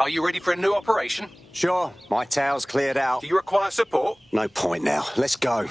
Are you ready for a new operation? Sure, my towel's cleared out. Do you require support? No point now. Let's go.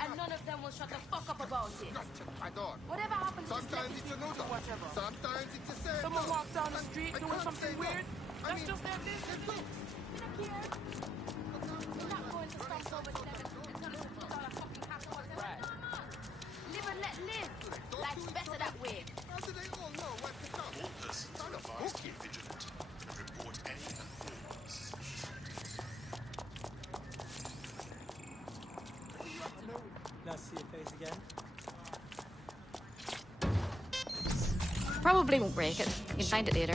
And none of them will shut the fuck up about it. Whatever happens, sometimes it's another. Whatever. Sometimes it's the same. Someone walks down the street doing something weird. That's just their business. We don't care. We're not going to stop over the until it's $50 fucking cash or whatever. Right. Live and let live. Life's better that way. How do they all know what to come? All persons are advised to be vigilant and report any and all suspicious activity. Let's see your face again. Probably won't break it. You'll find it later.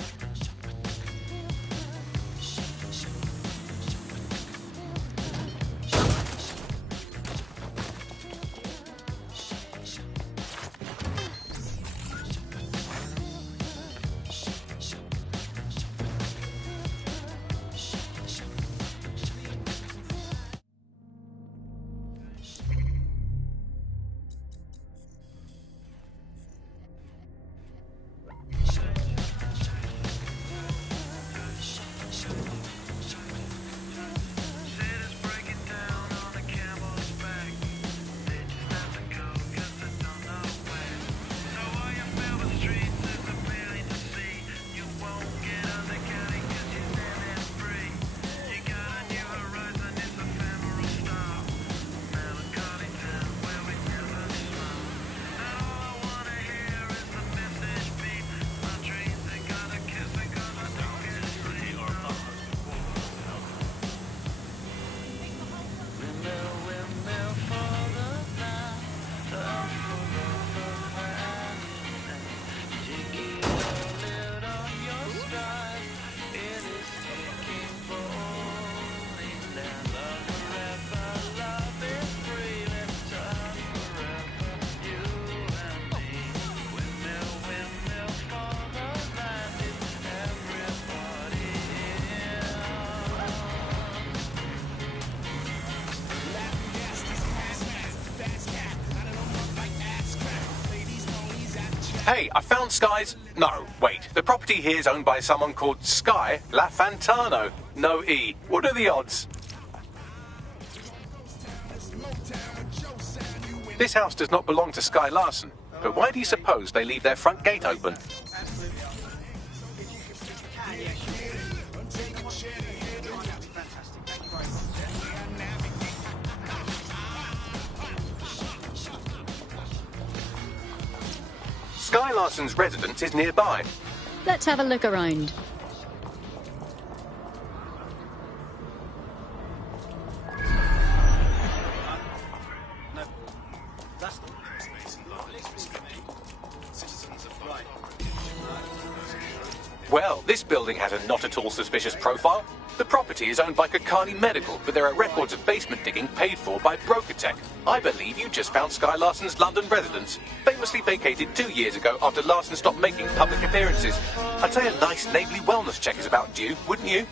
Hey, I found Sky's... No, wait. The property here is owned by someone called Sky La Fantano. No E. What are the odds? This house does not belong to Sky Larson. But why do you suppose they leave their front gate open? Sky Larson's residence is nearby. Let's have a look around. Well, this building has a not at all suspicious profile. The property is owned by Kakani Medical, but there are records of basement digging paid for by Broker Tech. I believe you just found Sky Larson's London residence, famously vacated 2 years ago after Larson stopped making public appearances. I'd say a nice neighbourly wellness check is about due, wouldn't you?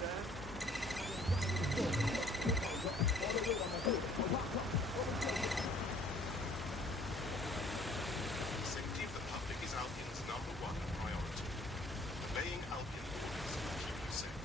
Safety of the public is Alpin's number one priority. Obeying Alpin orders will keep you safe.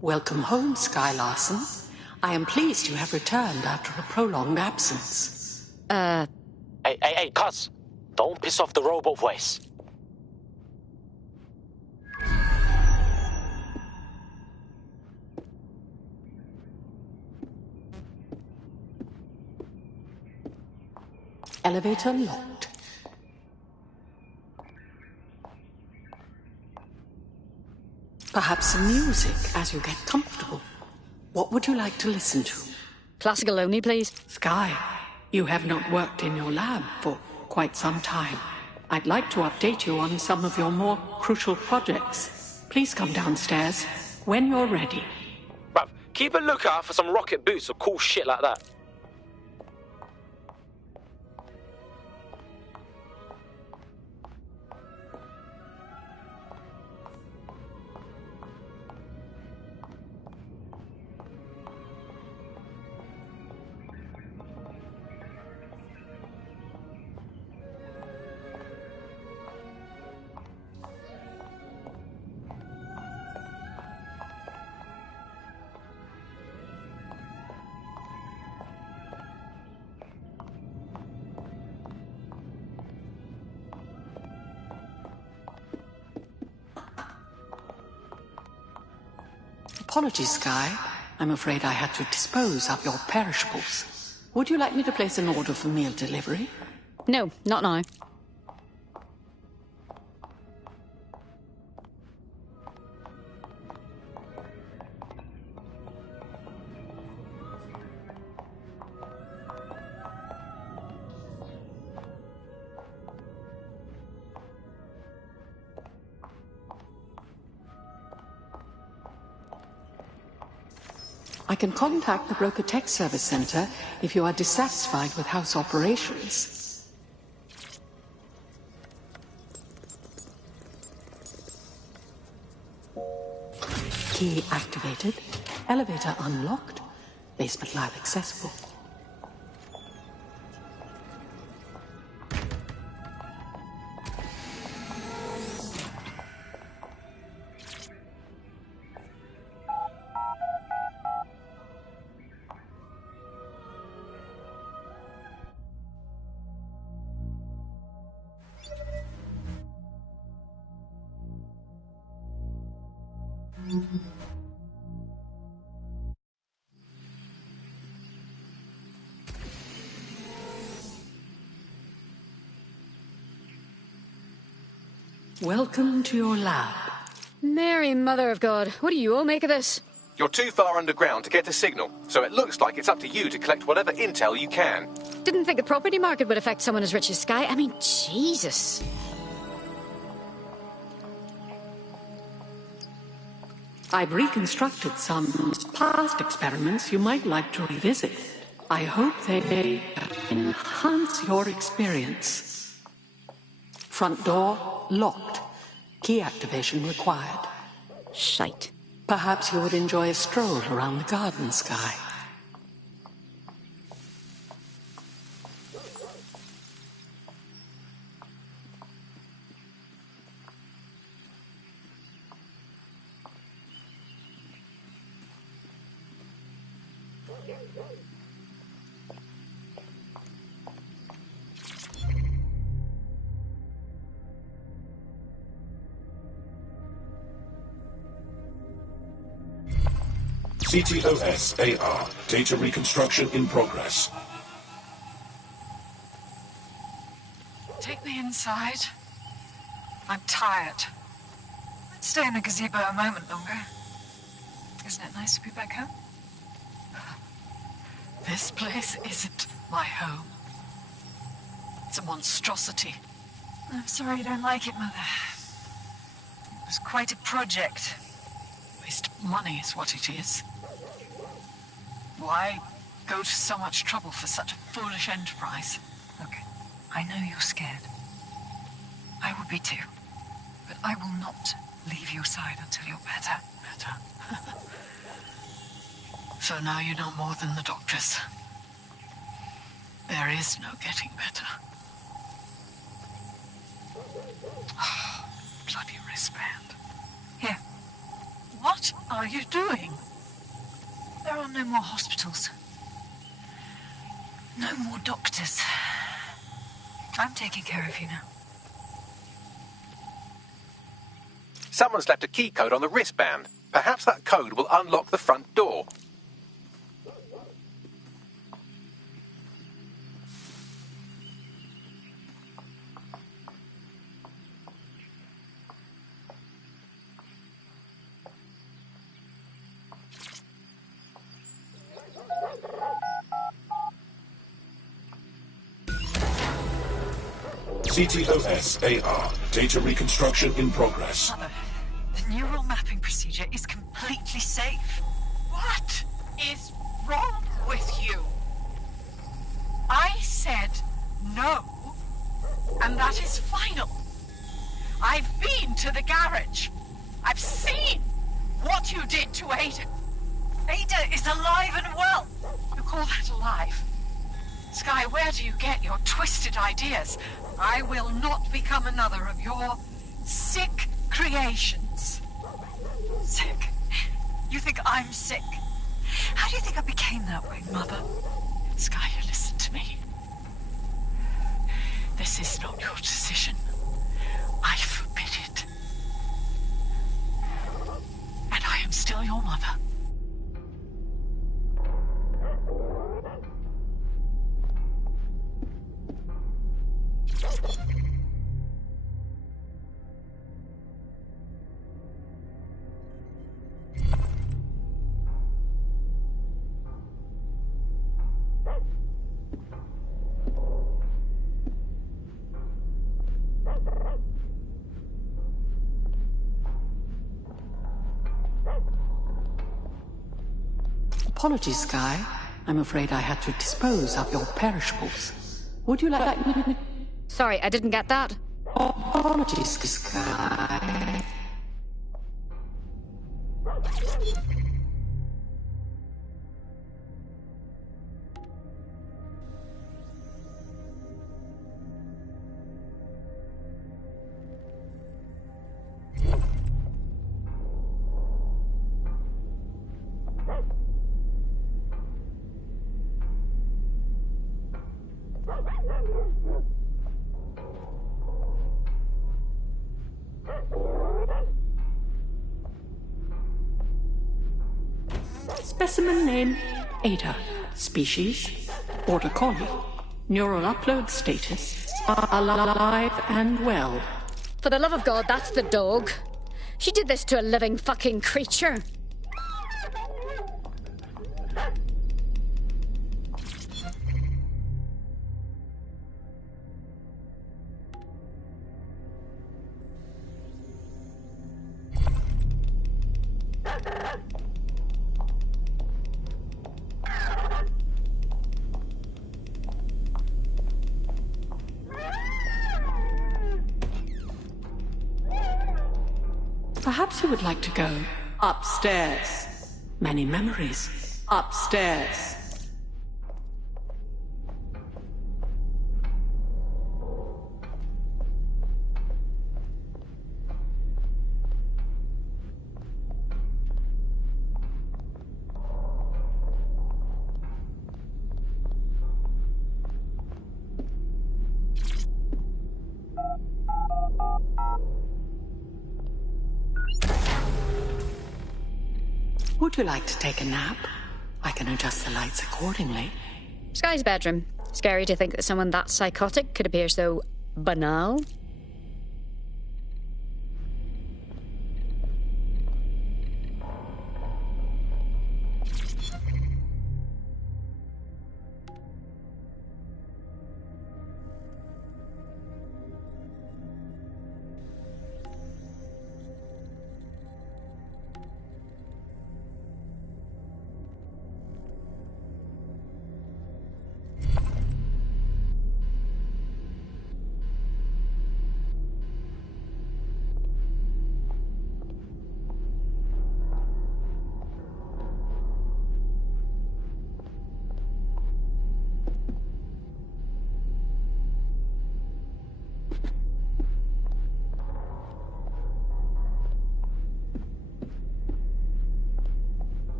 Welcome home, Sky Larson. I am pleased you have returned after a prolonged absence. Hey, cuz! Don't piss off the robot voice. Elevator locked. Perhaps some music as you get comfortable. What would you like to listen to? Classical only, please. Sky, you have not worked in your lab for quite some time. I'd like to update you on some of your more crucial projects. Please come downstairs when you're ready. Bruv, keep a lookout for some rocket boots or cool shit like that. Apologies, Sky. I'm afraid I had to dispose of your perishables. Would you like me to place an order for meal delivery? No, not now. I can contact the Broker Tech Service Center if you are dissatisfied with house operations. Key activated, elevator unlocked, basement lab accessible. Welcome to your lab. Mary, Mother of God, what do you all make of this? You're too far underground to get a signal, so it looks like it's up to you to collect whatever intel you can. Didn't think the property market would affect someone as rich as Sky. I mean, Jesus. I've reconstructed some past experiments you might like to revisit. I hope they enhance your experience. Front door locked. Key activation required. Shite. Perhaps you would enjoy a stroll around the garden, Sky. CTOS AR. Data reconstruction in progress. Take me inside. I'm tired. Let's stay in the gazebo a moment longer. Isn't it nice to be back home? This place isn't my home. It's a monstrosity. I'm sorry you don't like it, Mother. It was quite a project. Waste of money is what it is. Why go to so much trouble for such a foolish enterprise? Look, I know you're scared. I would be too. But I will not leave your side until you're better. Better? So now you know more than the doctors. There is no getting better. Oh, bloody wristband. Here. What are you doing? There are no more hospitals. No more doctors. I'm taking care of you now. Someone's left a key code on the wristband. Perhaps that code will unlock the front door. CTOS AR. Data reconstruction in progress. Mother, the neural mapping procedure is completely safe. What is wrong with you? I said no, and that is final. I've been to the garage. I've seen what you did to Ada. Ada is alive and well. You call that alive? Sky, where do you get your twisted ideas? I will not become another of your sick creations. Sick? You think I'm sick? How do you think I became that way, Mother? Sky, listen to me. This is not your decision. I forbid it. And I am still your mother. Apologies, Sky. I'm afraid I had to dispose of your perishables. Would you like... Sorry, I didn't get that. Apologies, Sky. Specimen name, Ada. Species, Border Collie. Neural upload status, alive and well. For the love of God, that's the dog. She did this to a living fucking creature. Perhaps you would like to go upstairs. Many memories upstairs. Would you like to take a nap? I can adjust the lights accordingly. Sky's bedroom. Scary to think that someone that psychotic could appear so banal.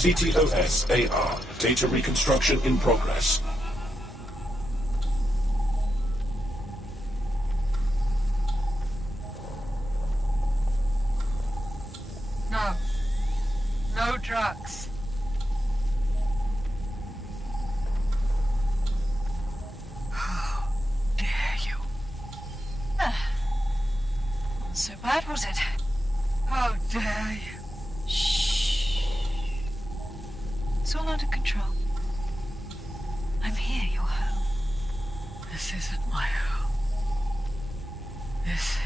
CTOS-AR. Data reconstruction in progress. No. No drugs. How dare you? So bad, was it? How dare you? It's all under control. I'm here, you're home. This isn't my home. This...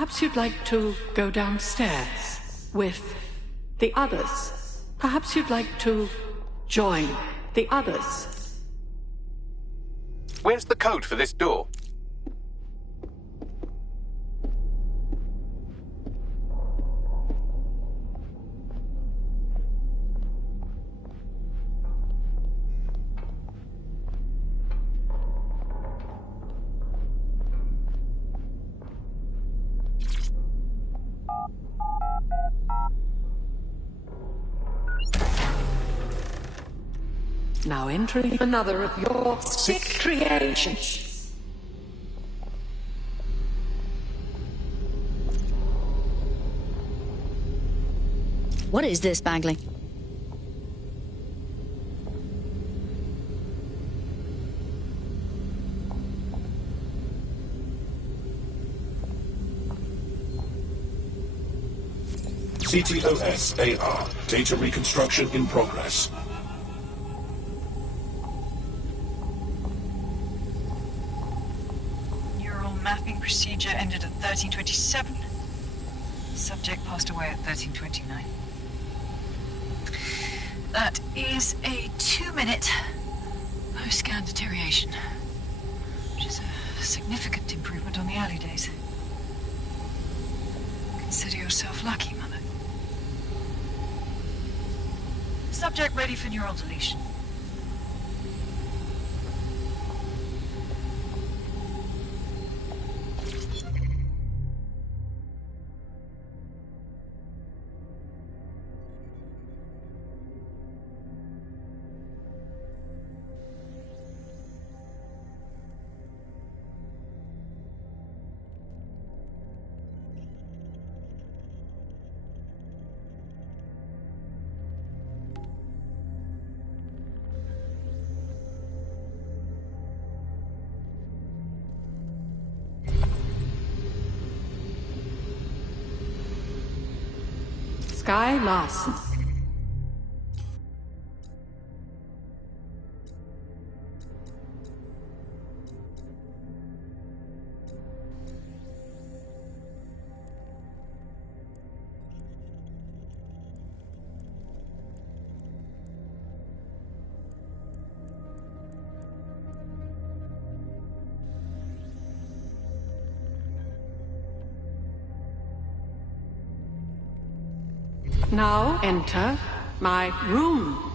Perhaps you'd like to go downstairs with the others. Perhaps you'd like to join the others. Where's the code for this door? Now entering another of your sick creations. What is this, Bagley? CTOS-AR. Data reconstruction in progress. Neural mapping procedure ended at 1327. Subject passed away at 1329. That is a 2-minute post-scan deterioration, which is a significant improvement on the early days. Consider yourself lucky, Mother. Subject ready for neural deletion. Sky Larson. Now enter my room.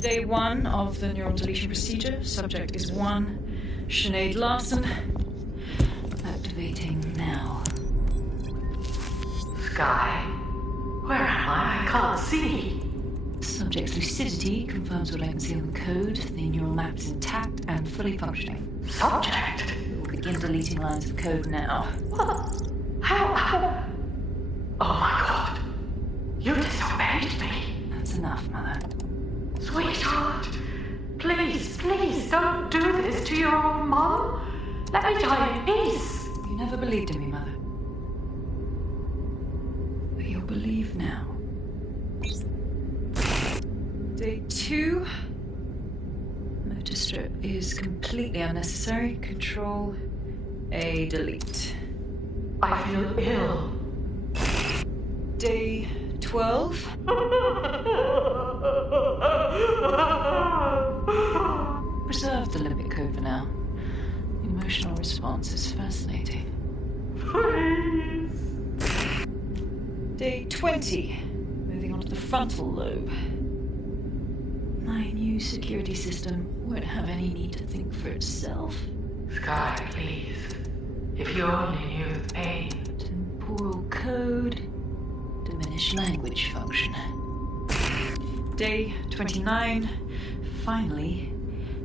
Day 1 of the neural deletion procedure. Subject is 1. Sinead Larson. Activating now. Sky. Where am I? I can't see. Subject's lucidity confirms what I can see on the code. The neural map is intact and fully functioning. Subject? We'll begin deleting lines of code now. What? How? Oh my God. You disobeyed me. That's enough, Mother. Sweetheart, please, please don't do this to your own mom. Let me die in peace. You never believed in me, Mother. But you'll believe now. Day 2. Motor strip is completely unnecessary. Control A, delete. I feel ill. Day 12? Preserve the limbic code for now. The emotional response is fascinating. Please. Day 20. Moving on to the frontal lobe. My new security system won't have any need to think for itself. Sky, please. If you only knew the pain. Temporal code. Diminished language function. Day 29. Finally,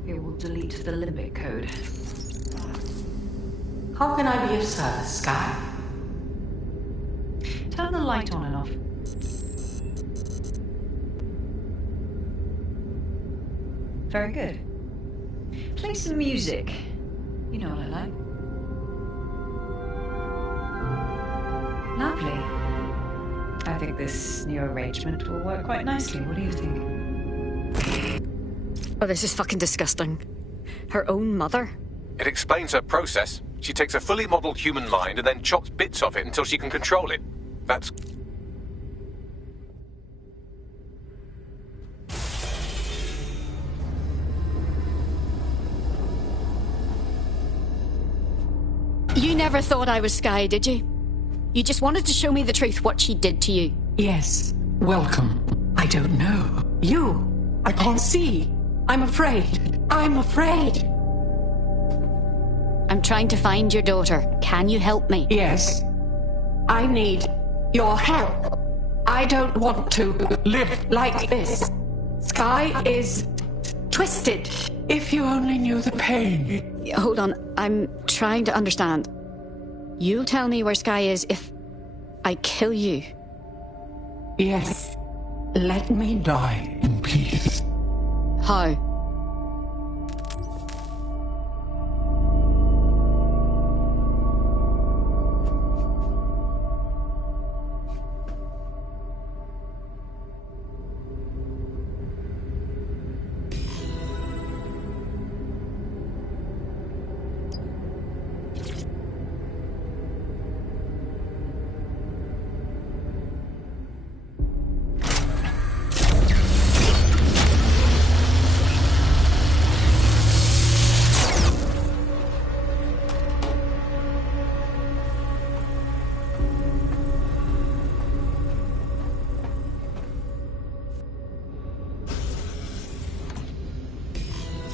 it will delete the limbic code. How can I be of service, Sky? Turn the light on and off. Very good. Play some music. You know what I like. Lovely. I think this new arrangement will work quite nicely. What do you think? Oh, this is fucking disgusting. Her own mother? It explains her process. She takes a fully modelled human mind and then chops bits of it until she can control it. That's... You never thought I was Sky, did you? You just wanted to show me the truth, what she did to you. Yes. Welcome. I don't know. You. I can't see. I'm afraid. I'm afraid. I'm trying to find your daughter. Can you help me? Yes. I need your help. I don't want to live like this. Sky is twisted. If you only knew the pain. Hold on, I'm trying to understand. You'll tell me where Sky is if I kill you. Yes. Let me die in peace. How?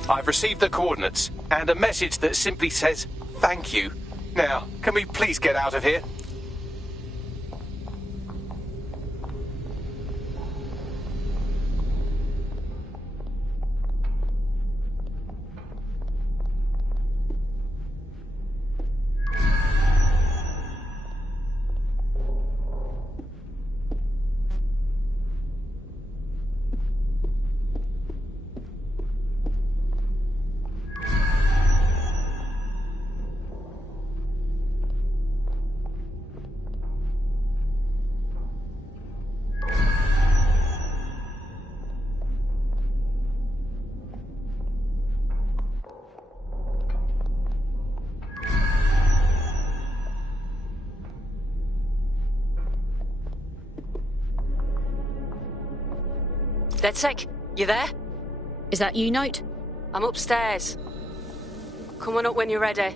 I've received the coordinates and a message that simply says, thank you. Now, can we please get out of here? DedSec, you there? Is that you, Note? I'm upstairs. Come on up when you're ready.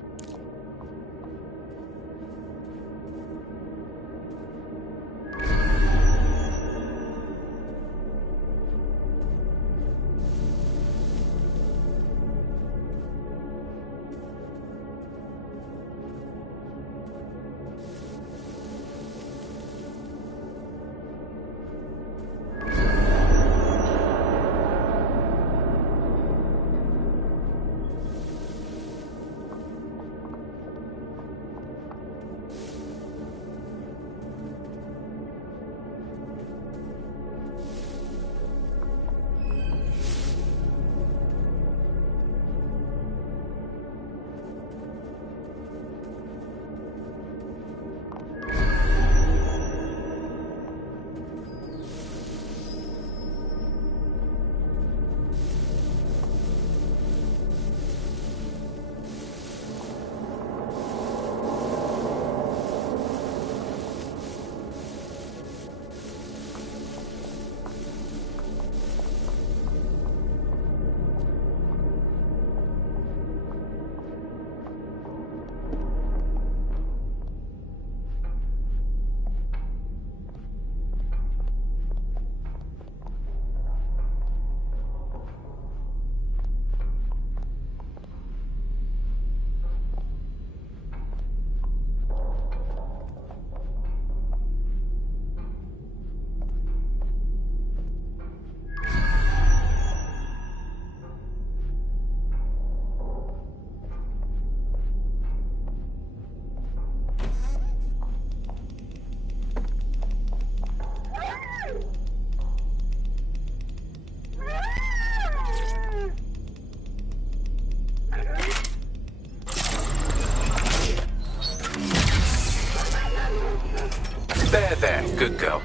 Good girl.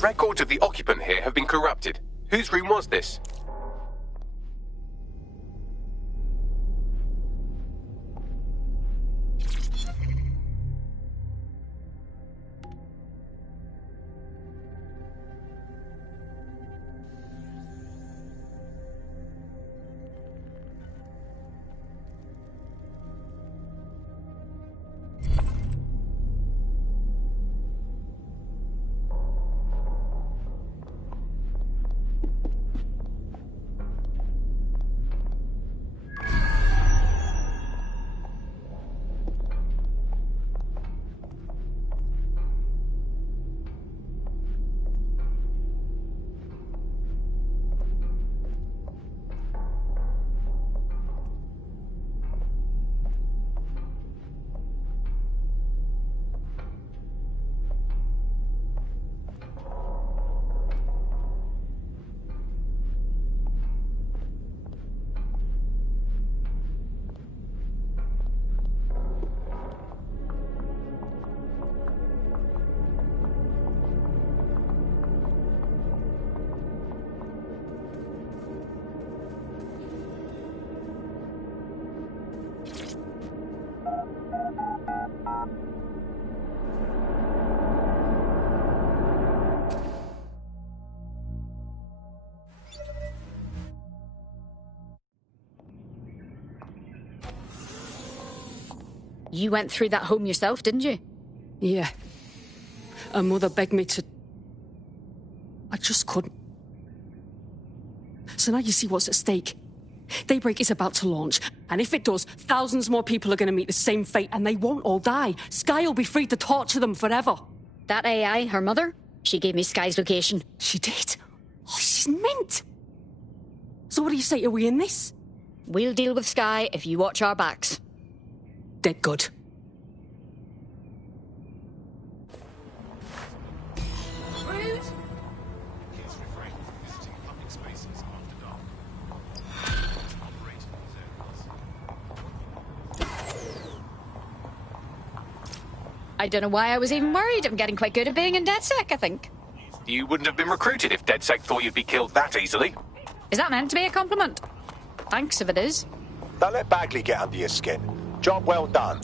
Records of the occupant here have been corrupted. Whose room was this? You went through that home yourself, didn't you? Yeah. Her mother begged me to... I just couldn't. So now you see what's at stake. Daybreak is about to launch, and if it does, thousands more people are going to meet the same fate, and they won't all die. Sky will be free to torture them forever. That AI, her mother, she gave me Sky's location. She did? Oh, she's mint. So what do you say, are we in this? We'll deal with Sky if you watch our backs. Dead good. Rude! Please refrain from visiting public spaces after dark. Operate in these areas. I don't know why I was even worried. I'm getting quite good at being in DedSec, I think. You wouldn't have been recruited if DedSec thought you'd be killed that easily. Is that meant to be a compliment? Thanks if it is. Don't let Bagley get under your skin. Job well done.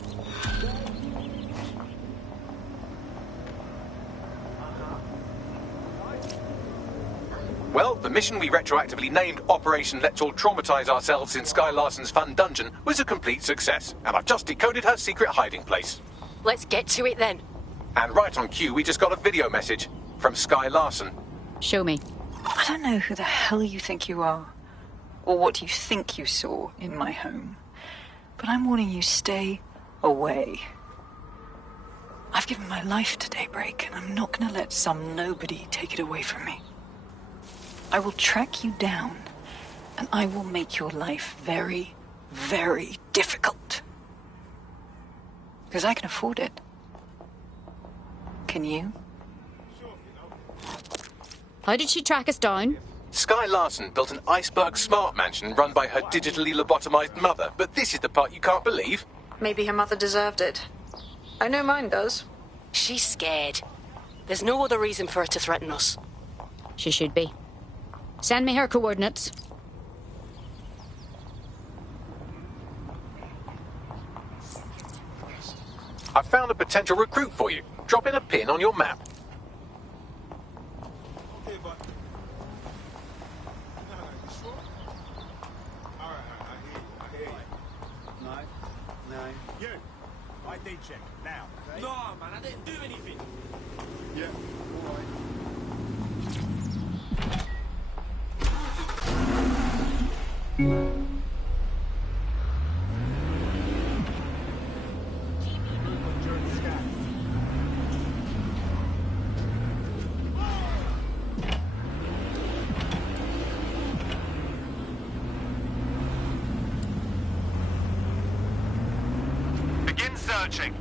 Well, the mission we retroactively named Operation Let's All Traumatize Ourselves in Sky Larson's Fun Dungeon was a complete success, and I've just decoded her secret hiding place. Let's get to it then. And right on cue, we just got a video message from Sky Larson. Show me. I don't know who the hell you think you are, or what you think you saw in my home, but I'm warning you, stay away. I've given my life to Daybreak, and I'm not going to let some nobody take it away from me. I will track you down, and I will make your life very, very difficult. Because I can afford it. Can you? How did she track us down? Sky Larson built an iceberg smart mansion run by her digitally lobotomized mother, but this is the part you can't believe. Maybe her mother deserved it. I know mine does. She's scared. There's no other reason for her to threaten us. She should be. Send me her coordinates. I found a potential recruit for you. Drop in a pin on your map. Okay, but... No, you sure? Alright, I hear you. 9. Yeah, ID check, now. Okay? No, man, I didn't do anything. Yeah, alright. Begin searching.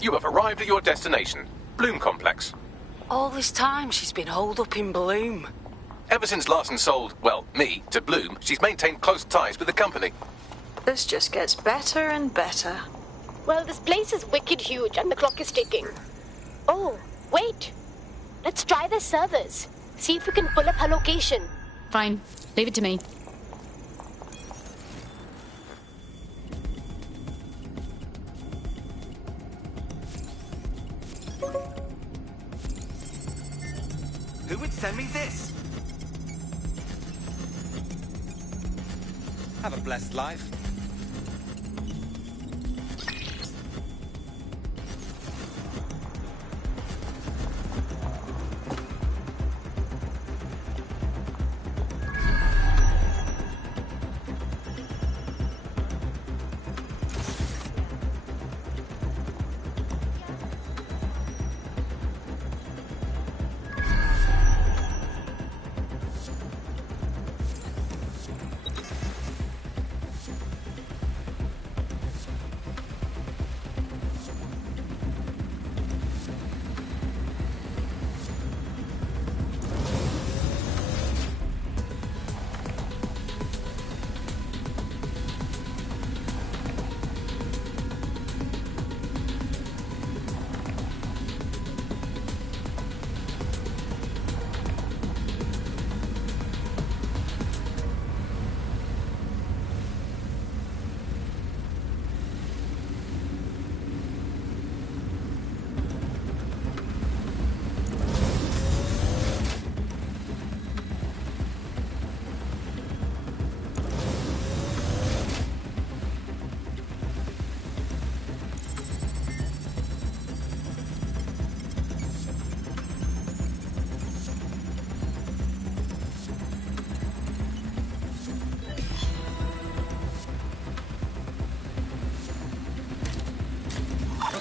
You have arrived at your destination, Bloom Complex. All this time she's been holed up in Bloom. Ever since Larson sold, well, me, to Bloom, she's maintained close ties with the company. This just gets better and better. Well, this place is wicked huge and the clock is ticking. Oh, wait. Let's try their servers. See if we can pull up her location. Fine. Leave it to me. Who would send me this? Have a blessed life.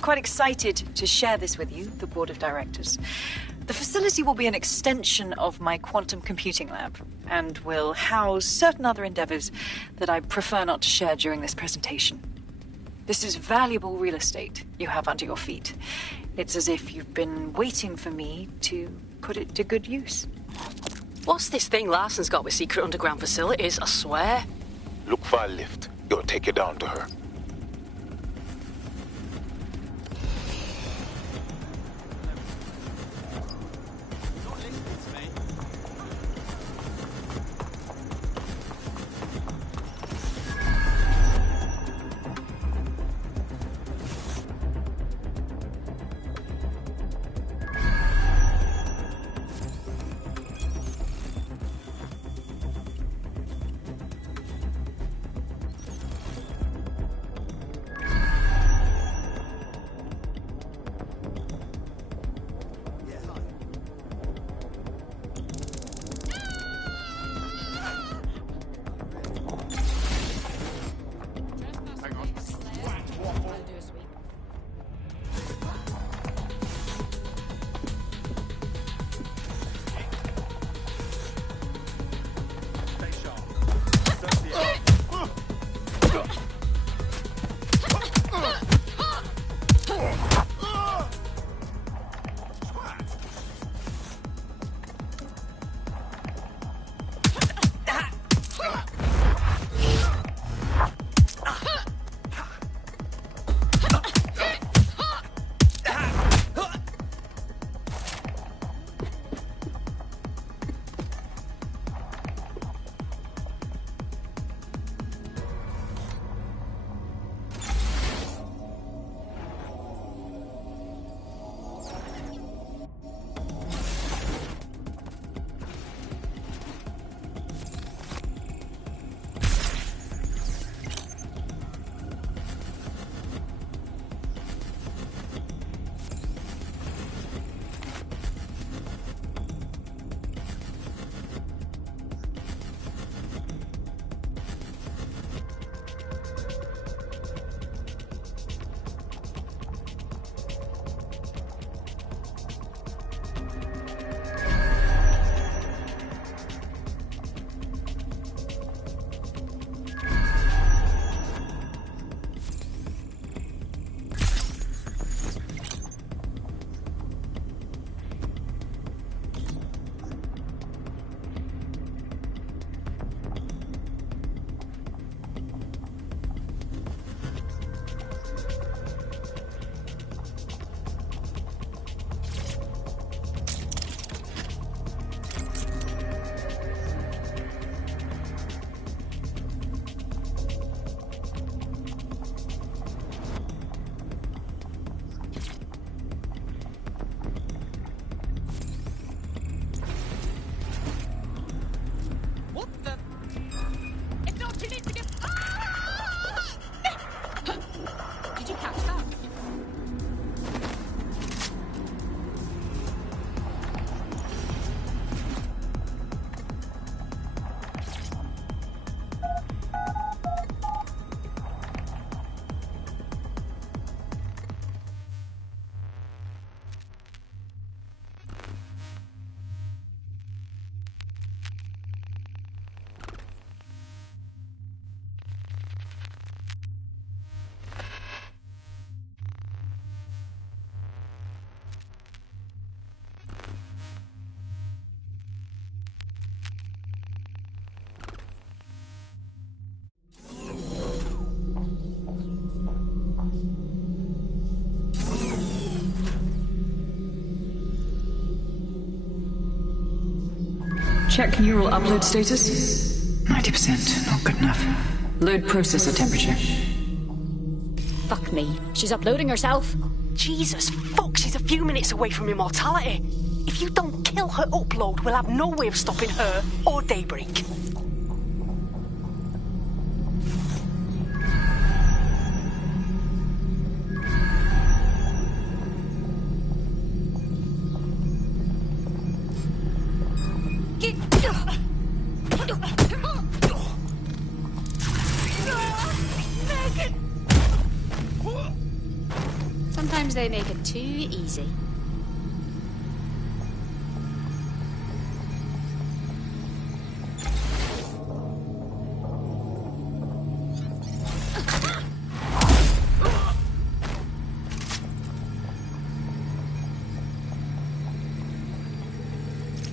Quite excited to share this with you, the board of directors. The facility will be an extension of my quantum computing lab and will house certain other endeavors that I prefer not to share during this presentation. This is valuable real estate you have under your feet. It's as if you've been waiting for me to put it to good use. What's this thing Larson's got with secret underground facilities, I swear? Look for a lift. It'll take you down to her. Check neural upload status. 90%, not good enough. Load processor temperature. Fuck me. She's uploading herself. Jesus fuck, she's a few minutes away from immortality. If you don't kill her upload, we'll have no way of stopping her or Daybreak. Sometimes they make it too easy.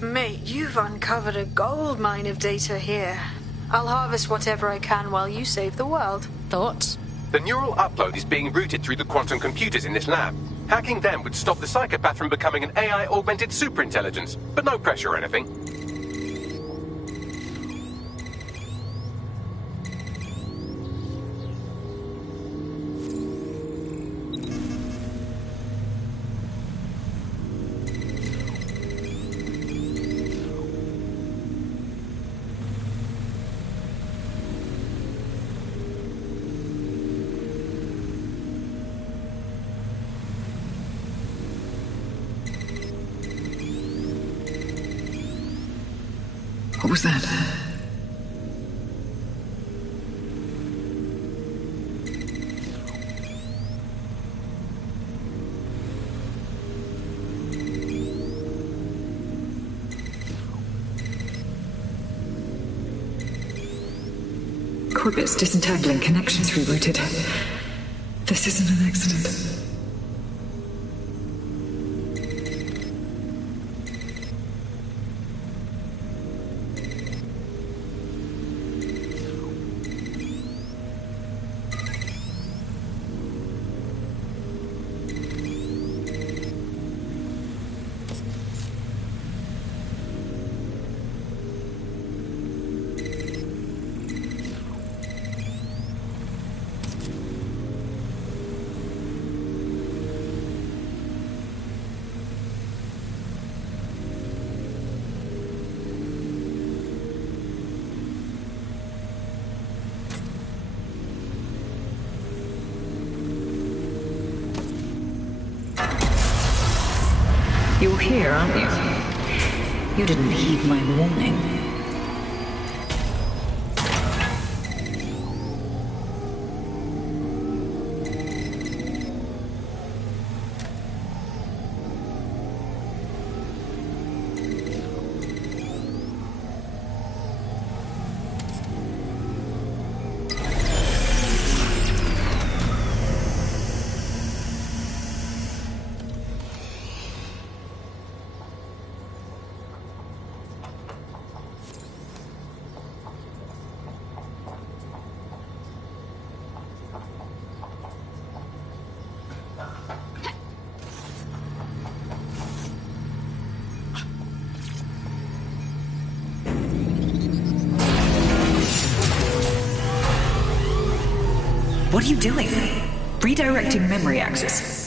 Mate, you've uncovered a gold mine of data here. I'll harvest whatever I can while you save the world. Thoughts? The neural upload is being routed through the quantum computers in this lab. Hacking them would stop the psychopath from becoming an AI-augmented superintelligence, but no pressure or anything. What was that? Corbet's disentangling connections rerouted. This isn't an accident. You're here, aren't you? You didn't heed my warning. What are you doing? Redirecting memory access.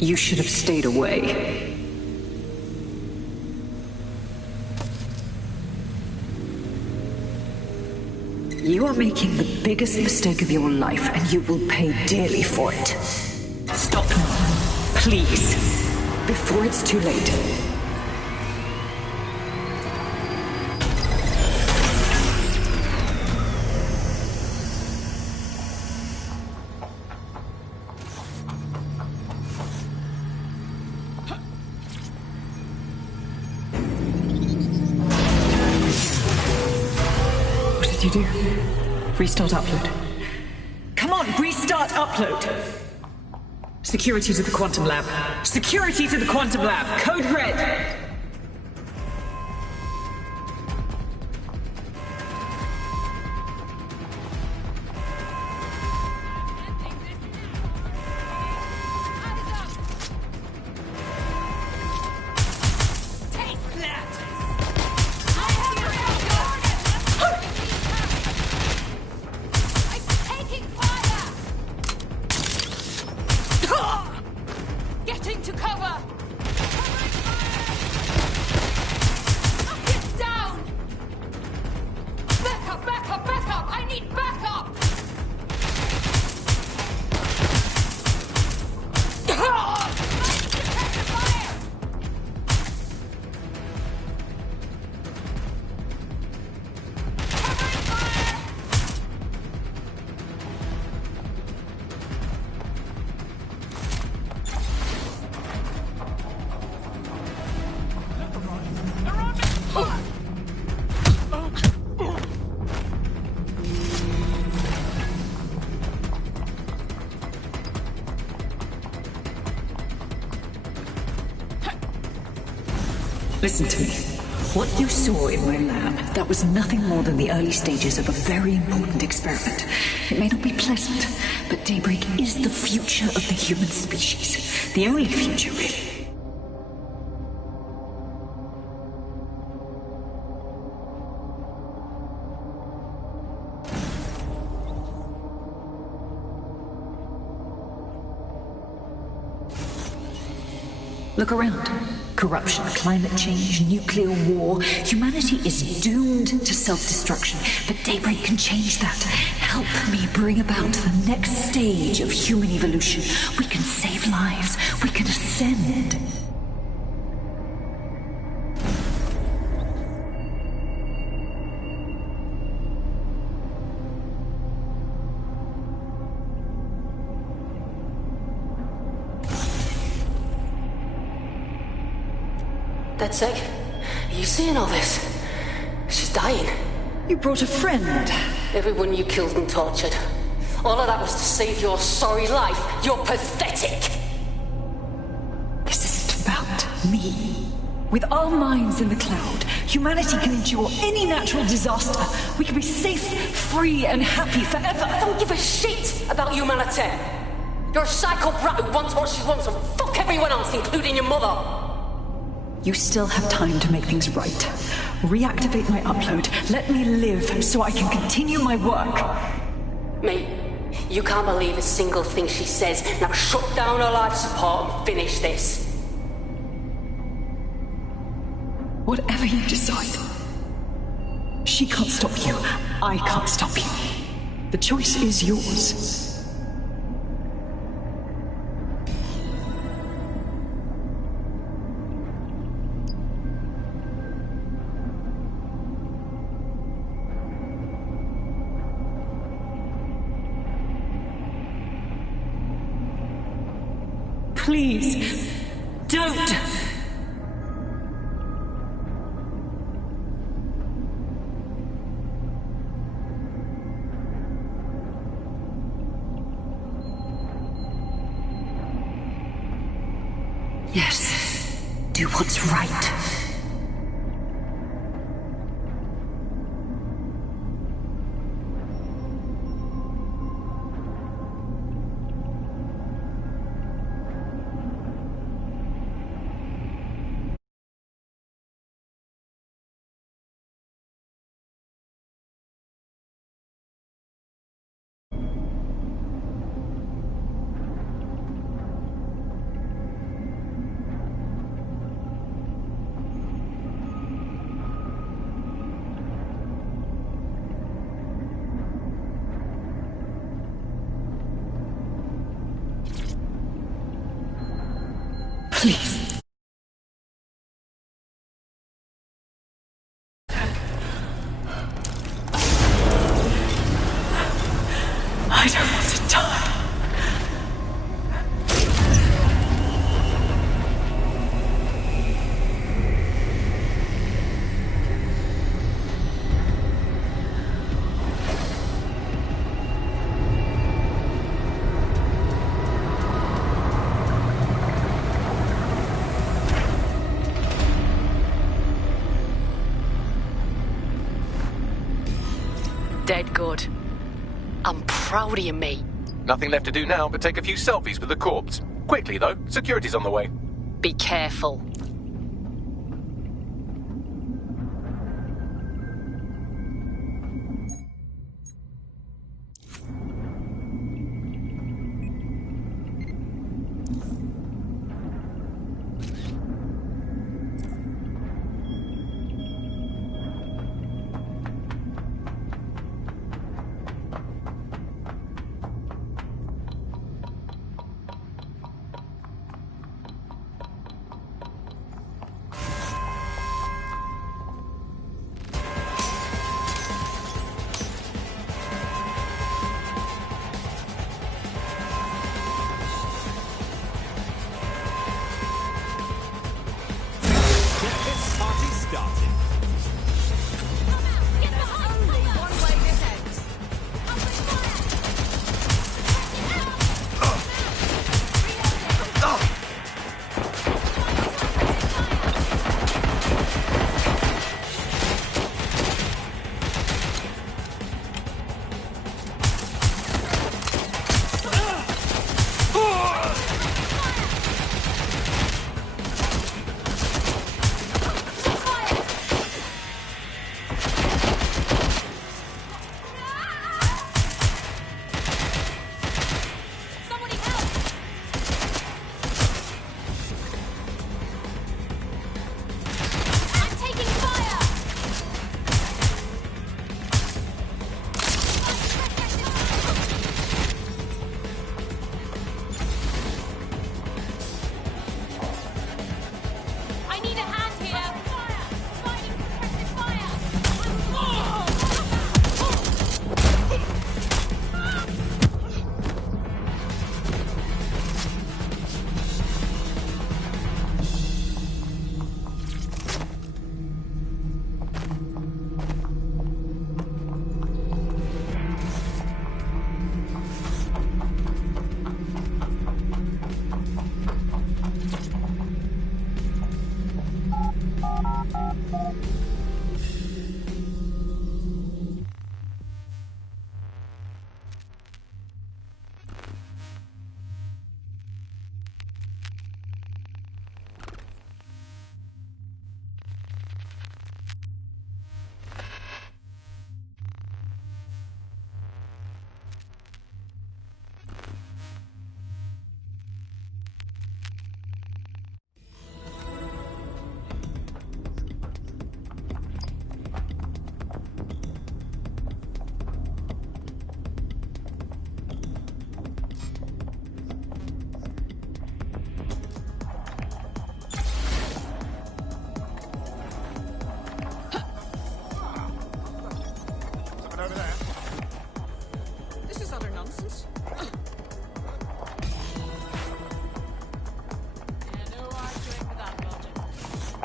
You should have stayed away. You are making the biggest mistake of your life, and you will pay dearly for it. Stop now, please, before it's too late. You do? Restart upload. Come on, restart upload! Security to the quantum lab. Security to the quantum lab. Code red! Listen to me. What you saw in my lab, that was nothing more than the early stages of a very important experiment. It may not be pleasant, but Daybreak is the future of the human species. The only future, really. Look around. Corruption, climate change, nuclear war. Humanity is doomed to self-destruction, but Daybreak can change that. Help me bring about the next stage of human evolution. We can save lives. We can ascend. That's sick. Are you seeing all this? She's dying. You brought a friend. Everyone you killed and tortured. All of that was to save your sorry life. You're pathetic. This isn't about me. With our minds in the cloud, humanity can endure any natural disaster. We can be safe, free, and happy forever. I don't give a shit about humanity. You're a psycho brat who wants what she wants and fuck everyone else, including your mother. You still have time to make things right. Reactivate my upload. Let me live so I can continue my work. Mate, you can't believe a single thing she says. Now shut down her life support and finish this. Whatever you decide. She can't stop you. I can't stop you. The choice is yours. Please, don't! Yes, do what's right. Please. I don't want to die. Dead good. I'm proud of you, mate. Nothing left to do now but take a few selfies with the corpse. Quickly, though. Security's on the way. Be careful.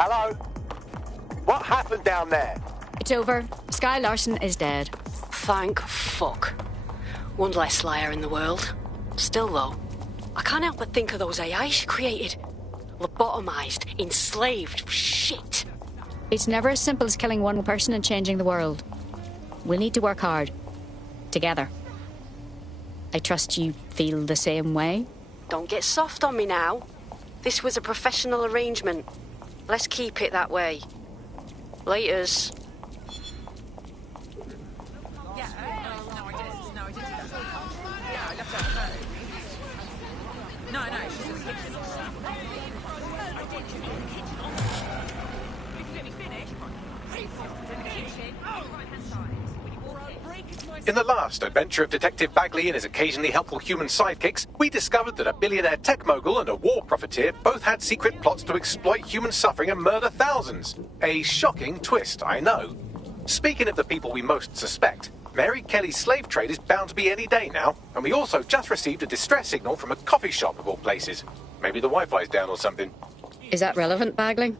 Hello? What happened down there? It's over. Sky Larson is dead. Thank fuck. One less liar in the world. Still, though, I can't help but think of those AIs she created. Lobotomized, enslaved, shit. It's never as simple as killing one person and changing the world. We'll need to work hard. Together. I trust you feel the same way? Don't get soft on me now. This was a professional arrangement. Let's keep it that way. Laters. In the last adventure of Detective Bagley and his occasionally helpful human sidekicks, we discovered that a billionaire tech mogul and a war profiteer both had secret plots to exploit human suffering and murder thousands. A shocking twist, I know. Speaking of the people we most suspect, Mary Kelly's slave trade is bound to be any day now, and we also just received a distress signal from a coffee shop of all places. Maybe the Wi-Fi's down or something. Is that relevant, Bagley?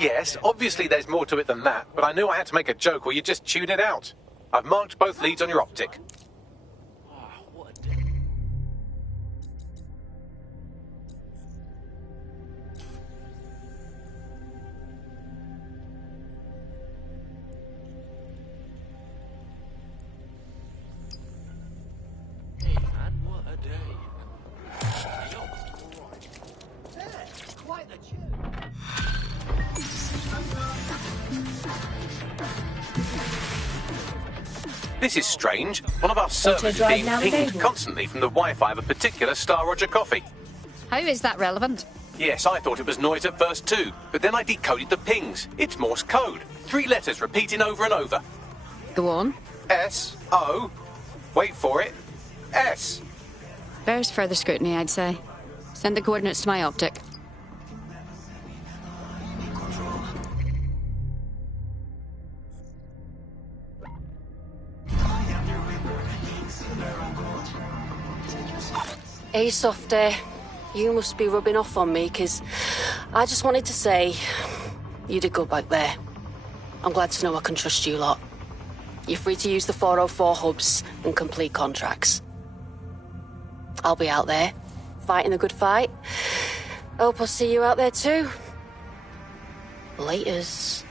Yes, obviously there's more to it than that, but I knew I had to make a joke or you'd just tune it out. I've marked both leads on your optic. This is strange. One of our servers is being pinged constantly from the Wi-Fi of a particular Star Roger coffee. How is that relevant? Yes, I thought it was noise at first too, but then I decoded the pings. It's Morse code. 3 letters repeating over and over. Go on. S-O. Wait for it. S. Bears further scrutiny, I'd say. Send the coordinates to my optic. Hey, Softy. You must be rubbing off on me, 'cause I just wanted to say you did good back there. I'm glad to know I can trust you lot. You're free to use the 404 hubs and complete contracts. I'll be out there, fighting the good fight. Hope I'll see you out there too. Laters.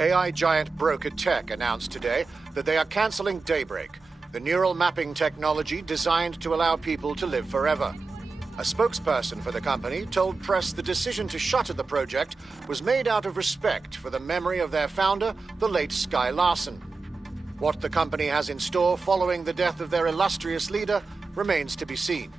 AI giant Broker Tech announced today that they are cancelling Daybreak, the neural mapping technology designed to allow people to live forever. A spokesperson for the company told press the decision to shutter the project was made out of respect for the memory of their founder, the late Sky Larson. What the company has in store following the death of their illustrious leader remains to be seen.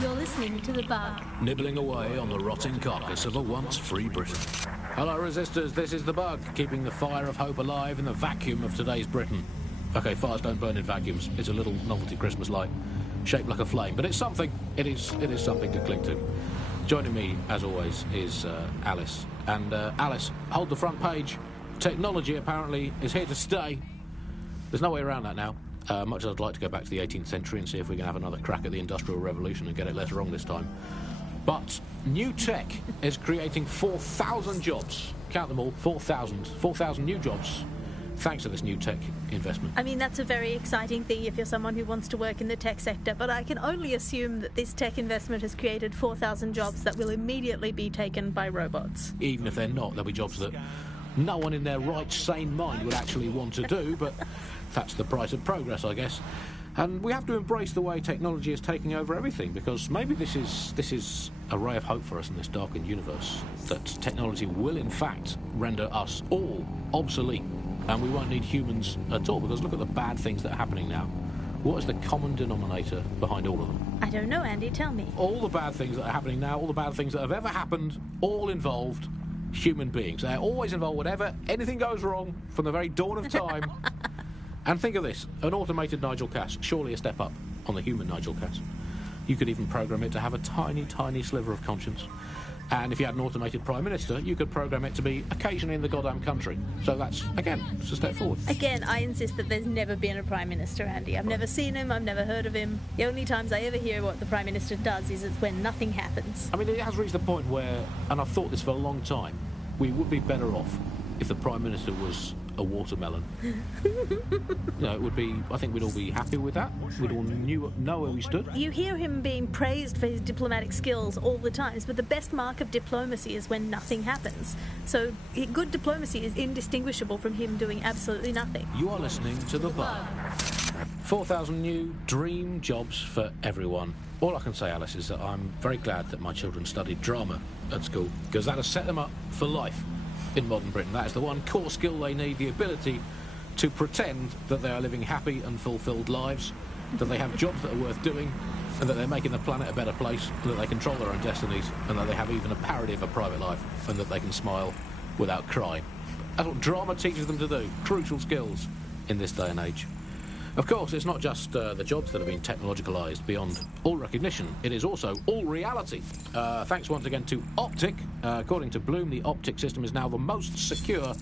You're listening to The Bug. Nibbling away on the rotting carcass of a once free Britain. Hello, resistors, this is The Bug, keeping the fire of hope alive in the vacuum of today's Britain. Okay, fires don't burn in vacuums. It's a little novelty Christmas light, shaped like a flame, but it's something. It is something to cling to. Joining me, as always, is Alice. And Alice, hold the front page. Technology, apparently, is here to stay. There's no way around that now. Much as I'd like to go back to the 18th century and see if we can have another crack at the Industrial Revolution and get it less wrong this time. But new tech is creating 4,000 jobs. Count them all, 4,000. 4,000 new jobs thanks to this new tech investment. I mean, that's a very exciting thing if you're someone who wants to work in the tech sector, but I can only assume that this tech investment has created 4,000 jobs that will immediately be taken by robots. Even if they're not, there'll be jobs that no one in their right, sane mind would actually want to do, but that's the price of progress, I guess. And we have to embrace the way technology is taking over everything, because maybe this is a ray of hope for us in this darkened universe, that technology will in fact render us all obsolete, and we won't need humans at all, because look at the bad things that are happening now. What is the common denominator behind all of them? I don't know, Andy, tell me. All the bad things that are happening now, all the bad things that have ever happened, all involved human beings. They're always involved whenever anything goes wrong from the very dawn of time. And think of this, an automated Nigel Cass, surely a step up on the human Nigel Cass. You could even program it to have a tiny, tiny sliver of conscience. And if you had an automated Prime Minister, you could program it to be occasionally in the goddamn country. So that's, again, it's a step forward. Again, I insist that there's never been a Prime Minister, Andy. I've never seen him, I've never heard of him. The only times I ever hear what the Prime Minister does is it's when nothing happens. I mean, it has reached the point where, and I've thought this for a long time, we would be better off if the Prime Minister was a watermelon. It would be, I think we'd all be happy with that. We'd all know where we stood. You hear him being praised for his diplomatic skills all the times, but the best mark of diplomacy is when nothing happens. So good diplomacy is indistinguishable from him doing absolutely nothing. You are listening to The Bug. 4,000 new dream jobs for everyone. All I can say, Alice, is that I'm very glad that my children studied drama at school, because that has set them up for life in modern Britain. That is the one core skill they need, the ability to pretend that they are living happy and fulfilled lives, that they have jobs that are worth doing, and that they're making the planet a better place, and that they control their own destinies, and that they have even a parody of a private life, and that they can smile without crying. That's what drama teaches them to do. Crucial skills in this day and age. Of course, it's not just the jobs that have been technologicalised beyond all recognition. It is also all reality. Thanks once again to Optic. According to Bloom, the Optic system is now the most secure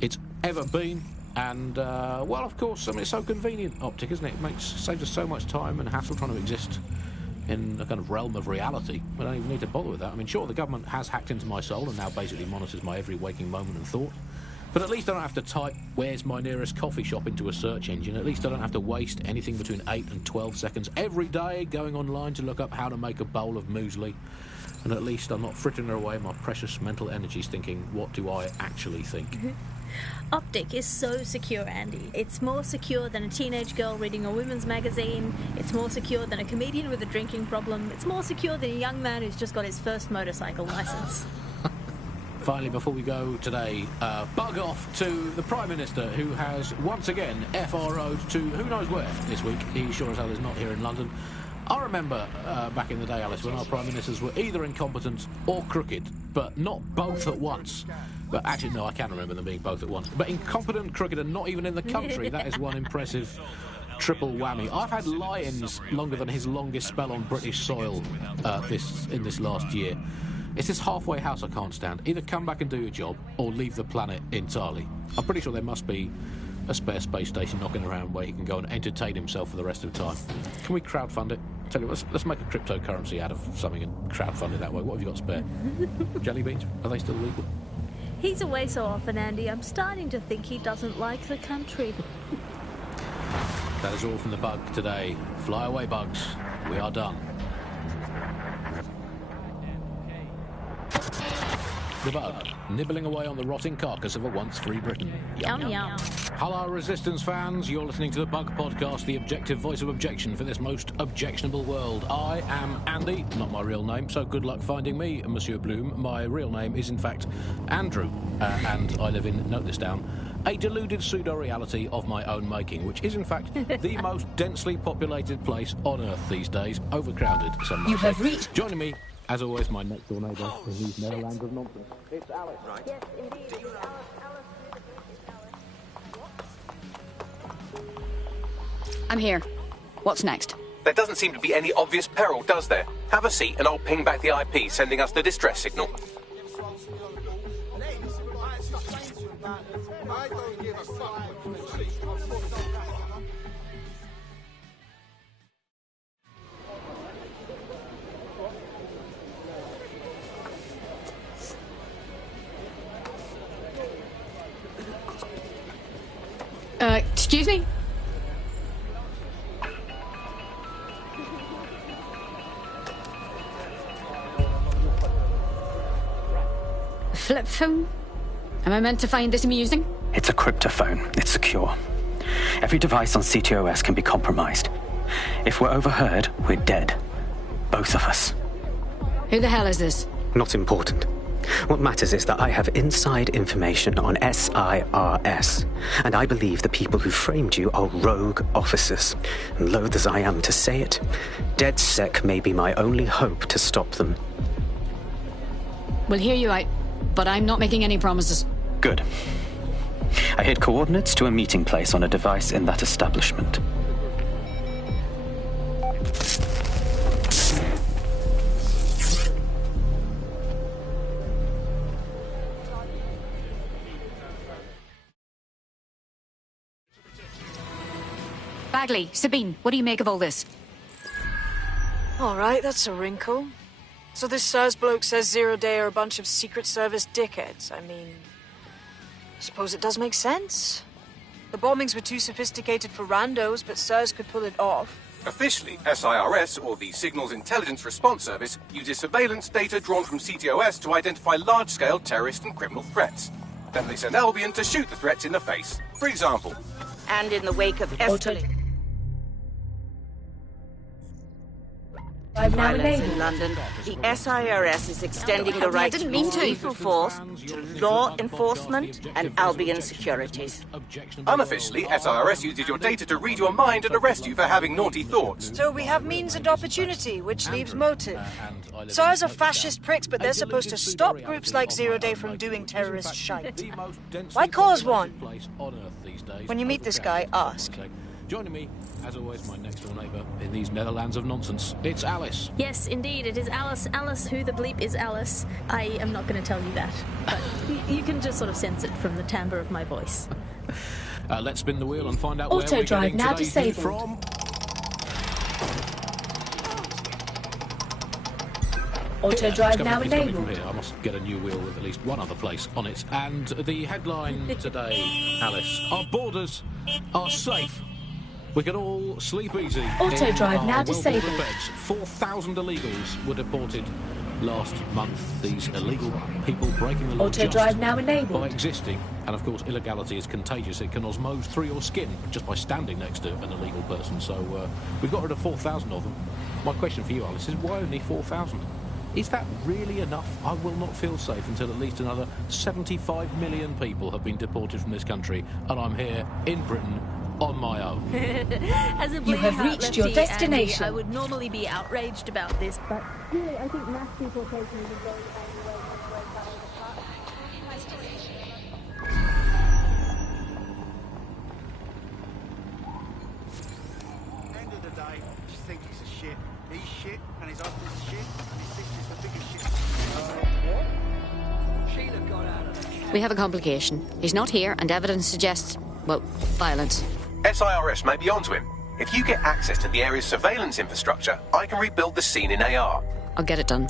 it's ever been. And, well, of course, I mean, it's so convenient, Optic, isn't it? It saves us so much time and hassle trying to exist in a kind of realm of reality. We don't even need to bother with that. I mean, sure, the government has hacked into my soul and now basically monitors my every waking moment and thought. But at least I don't have to type, "Where's my nearest coffee shop?" into a search engine. At least I don't have to waste anything between 8 and 12 seconds every day going online to look up how to make a bowl of muesli. And at least I'm not frittering away my precious mental energies thinking, what do I actually think? Optic is so secure, Andy. It's more secure than a teenage girl reading a women's magazine. It's more secure than a comedian with a drinking problem. It's more secure than a young man who's just got his first motorcycle licence. Finally, before we go today, bug off to the Prime Minister, who has once again FRO'd to who knows where this week. He sure as hell is not here in London. I remember back in the day, Alice, when our Prime Ministers were either incompetent or crooked, but not both at once. But actually, no, I can remember them being both at once. But incompetent, crooked, and not even in the country, that is one impressive triple whammy. I've had lie-ins longer than his longest spell on British soil in this last year. It's this halfway house I can't stand. Either come back and do your job, or leave the planet entirely. I'm pretty sure there must be a spare space station knocking around where he can go and entertain himself for the rest of the time. Can we crowdfund it? Tell you what, let's make a cryptocurrency out of something and crowdfund it that way. What have you got spare? Jelly beans? Are they still legal? He's away so often, Andy. I'm starting to think he doesn't like the country. That is all from The Bug today. Fly away, bugs. We are done. The Bug, nibbling away on the rotting carcass of a once free Britain. Yum, yum. Hello, Resistance fans. You're listening to The Bug Podcast, the objective voice of objection for this most objectionable world. I am Andy, not my real name, so good luck finding me, Monsieur Bloom. My real name is, in fact, Andrew, and I live in, note this down, a deluded pseudo-reality of my own making, which is, in fact, the most densely populated place on Earth these days, overcrowded, some might You say. have reached... Joining me, as always, my next-door neighbour in these Netherlands of nonsense. It's Alice. Right. Yes, indeed. I'm here. What's next? There doesn't seem to be any obvious peril, does there? Have a seat and I'll ping back the IP, sending us the distress signal. I don't give a fuck. Excuse me? A flip phone? Am I meant to find this amusing? It's a cryptophone. It's secure. Every device on CTOS can be compromised. If we're overheard, we're dead. Both of us. Who the hell is this? Not important. What matters is that I have inside information on SIRS, and I believe the people who framed you are rogue officers. And loath as I am to say it, DedSec may be my only hope to stop them. We'll hear you out, but I'm not making any promises. Good. I hid coordinates to a meeting place on a device in that establishment. Bagley, Sabine, what do you make of all this? All right, that's a wrinkle. So this SIRS bloke says Zero Day are a bunch of Secret Service dickheads. I mean, I suppose it does make sense. The bombings were too sophisticated for randos, but SIRS could pull it off. Officially, SIRS, or the Signals Intelligence Response Service, uses surveillance data drawn from CTOS to identify large-scale terrorist and criminal threats. Then they send Albion to shoot the threats in the face. For example. And in the wake of escalating violence in London, the SIRS is extending the rights of lethal force to law enforcement and Albion securities. Unofficially, SIRS uses your data to read your mind and arrest you for having naughty thoughts. So we have means and opportunity, which leaves motive. SIRS are fascist pricks, but they're supposed to stop groups like Zero Day from doing terrorist shite. Why cause one? When you meet this guy, ask. Joining me, as always, my next door neighbour in these Netherlands of nonsense. It's Alice. Yes, indeed, it is Alice. Alice, who the bleep is Alice? I am not going to tell you that, but you can just sort of sense it from the timbre of my voice. Let's spin the wheel and find out where we're Auto-drive getting now today's news disabled. from. Auto-drive now It's coming enabled. from here. I must get a new wheel with at least one other place on it. And the headline today, Alice, our borders are safe. We can all sleep easy. Auto-drive in now our disabled. well-bordered beds. 4,000 illegals were deported last month. These illegal people breaking the law Auto-drive just now enabled. by existing. And of course, illegality is contagious. It can osmose through your skin just by standing next to an illegal person. So we've got rid of 4,000 of them. My question for you, Alice, is why only 4,000? Is that really enough? I will not feel safe until at least another 75 million people have been deported from this country, and I'm here in Britain on my own. As a You have bleeding reached heart your lefty, destination. Andy, I would normally be outraged about this, but really, I think mass deportation is a very End of the day, I just think he's a shit. He's shit, and his husband's shit, and his sister's the biggest shit. What? Sheila got out of it. We have a complication. He's not here, and evidence suggests, well, violence. SIRS may be onto him. If you get access to the area's surveillance infrastructure, I can rebuild the scene in AR. I'll get it done.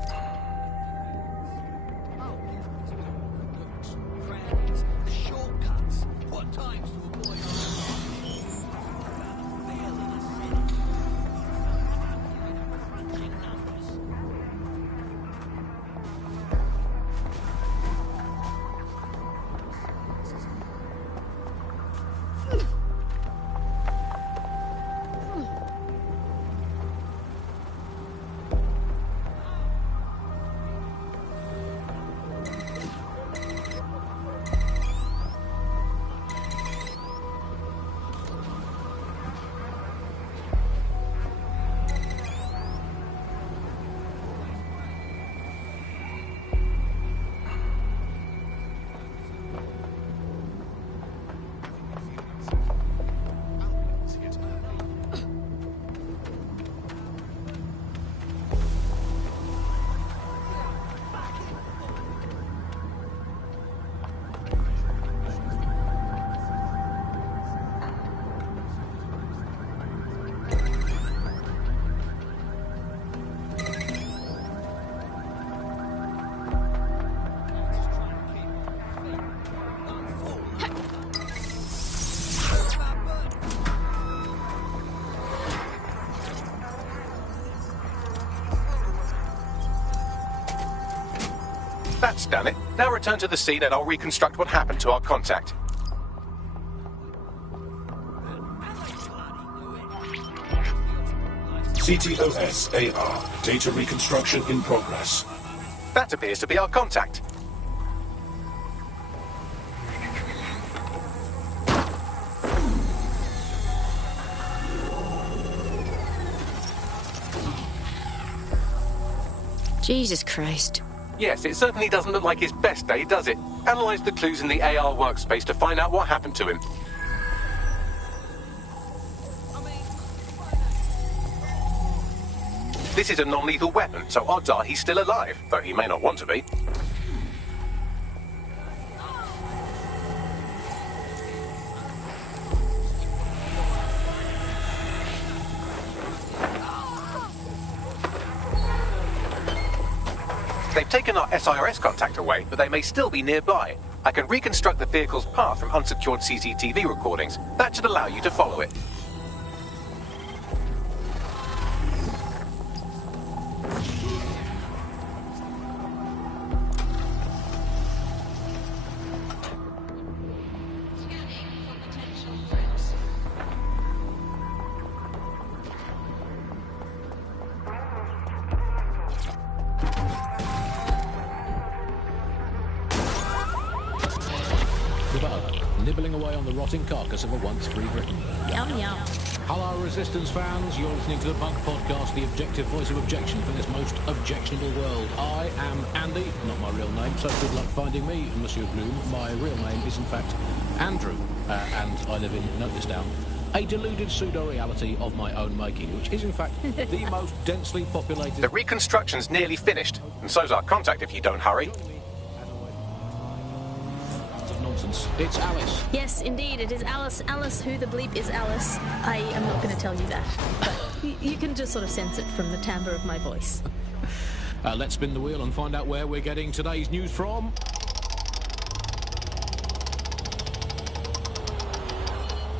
That's done it. Now return to the scene and I'll reconstruct what happened to our contact. CTOS-AR. Data reconstruction in progress. That appears to be our contact. Jesus Christ. Yes, it certainly doesn't look like his best day, does it? Analyze the clues in the AR workspace to find out what happened to him. This is a non-lethal weapon, so odds are he's still alive, though he may not want to be. They've taken our SIRS contact away, but they may still be nearby. I can reconstruct the vehicle's path from unsecured CCTV recordings. That should allow you to follow it. Nibbling away on the rotting carcass of a once free Britain. Yum, yum. Hello, Resistance fans. You're listening to the Punk Podcast, the objective voice of objection for this most objectionable world. I am Andy, not my real name, so good luck finding me, Monsieur Bloom. My real name is, in fact, Andrew, and I live in, note this down, a deluded pseudo-reality of my own making, which is, in fact, the most densely populated... The reconstruction's nearly finished, and so's our contact if you don't hurry. Nonsense. It's Alice. Yes, indeed, it is Alice. Alice, who the bleep is Alice? I am not going to tell you that, but you can just sort of sense it from the timbre of my voice. Let's spin the wheel and find out where we're getting today's news from.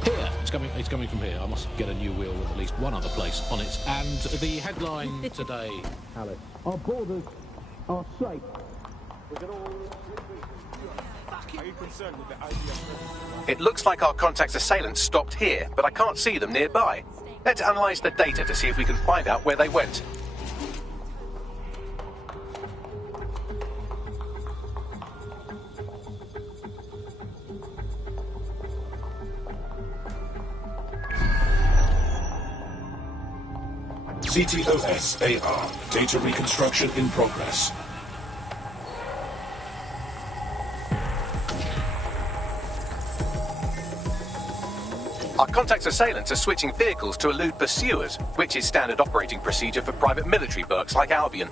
Here. It's coming from here. I must get a new wheel with at least one other place on it. And the headline today, Alice. Our borders are safe. We can all... Are you concerned with the idea of... It looks like our contact's assailants stopped here, but I can't see them nearby. Let's analyze the data to see if we can find out where they went. CTOS-AR. Data reconstruction in progress. Our contact's assailants are switching vehicles to elude pursuers, which is standard operating procedure for private military burks like Albion.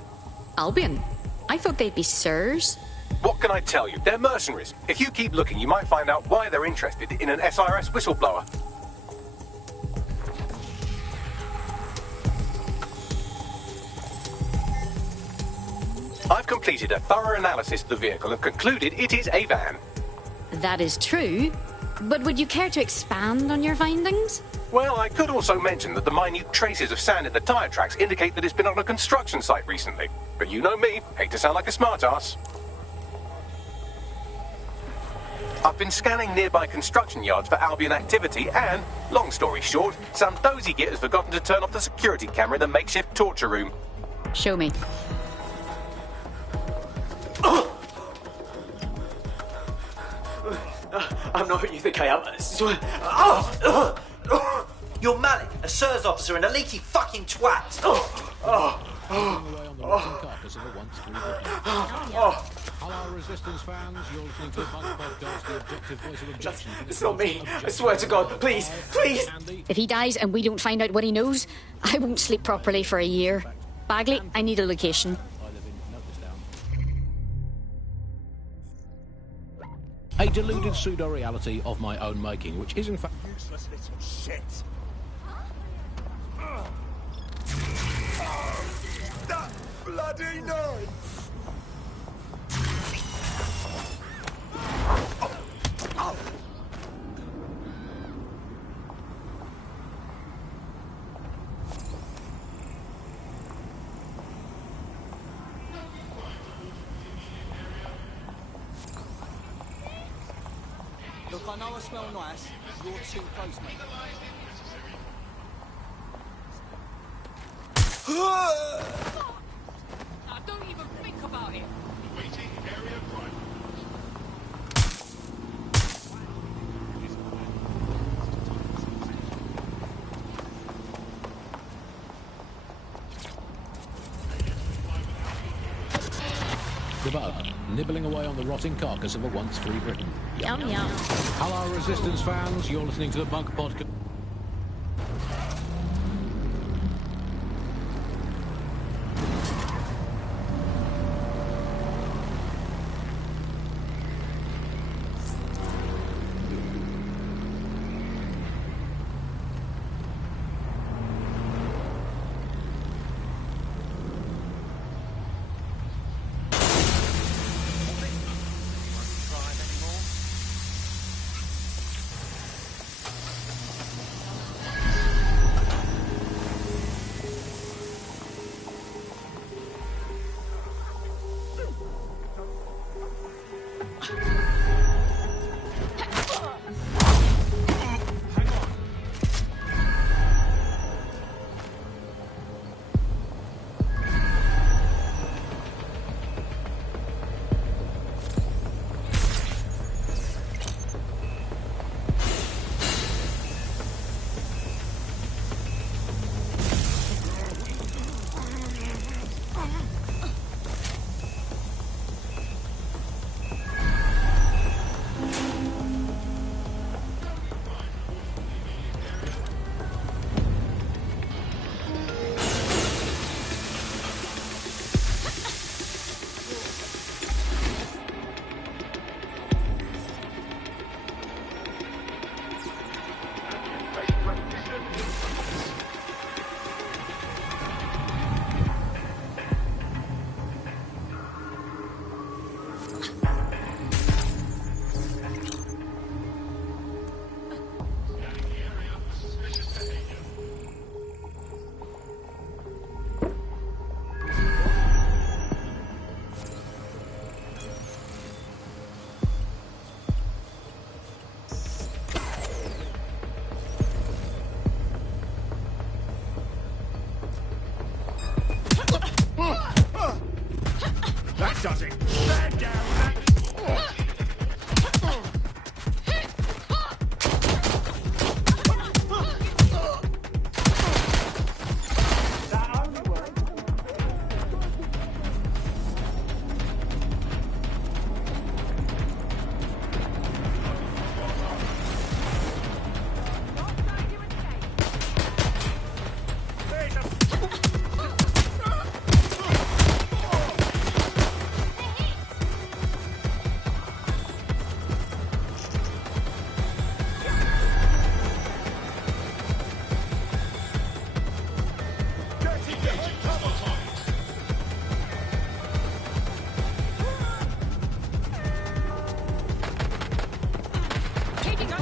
Albion? I thought they'd be sirs. What can I tell you? They're mercenaries. If you keep looking, you might find out why they're interested in an SIRS whistleblower. I've completed a thorough analysis of the vehicle and concluded it is a van. That is true. But would you care to expand on your findings? Well, I could also mention that the minute traces of sand in the tyre tracks indicate that it's been on a construction site recently. But you know me, hate to sound like a smartass. I've been scanning nearby construction yards for Albion activity and, long story short, some dozy git has forgotten to turn off the security camera in the makeshift torture room. Show me. I'm not who you think I am. I swear. You're Malik, a SIRS officer and a leaky fucking twat. Hello, Resistance fans. You're listening to the Punk Podcast, the objective voice of objection. It's not me. I swear to God. Please, please. If he dies and we don't find out what he knows, I won't sleep properly for a year. Bagley, I need a location. A deluded pseudo-reality of my own making, which is in fact... Useless little shit. That bloody knife! Look, I know I smell nice. You're too close, mate. Now, don't even think about it. Waiting area front. The bug, nibbling away on the rotting carcass of a once free Britain. Yum yum. Hello, Resistance fans. You're listening to the Bug Podcast. That does it. Stand down.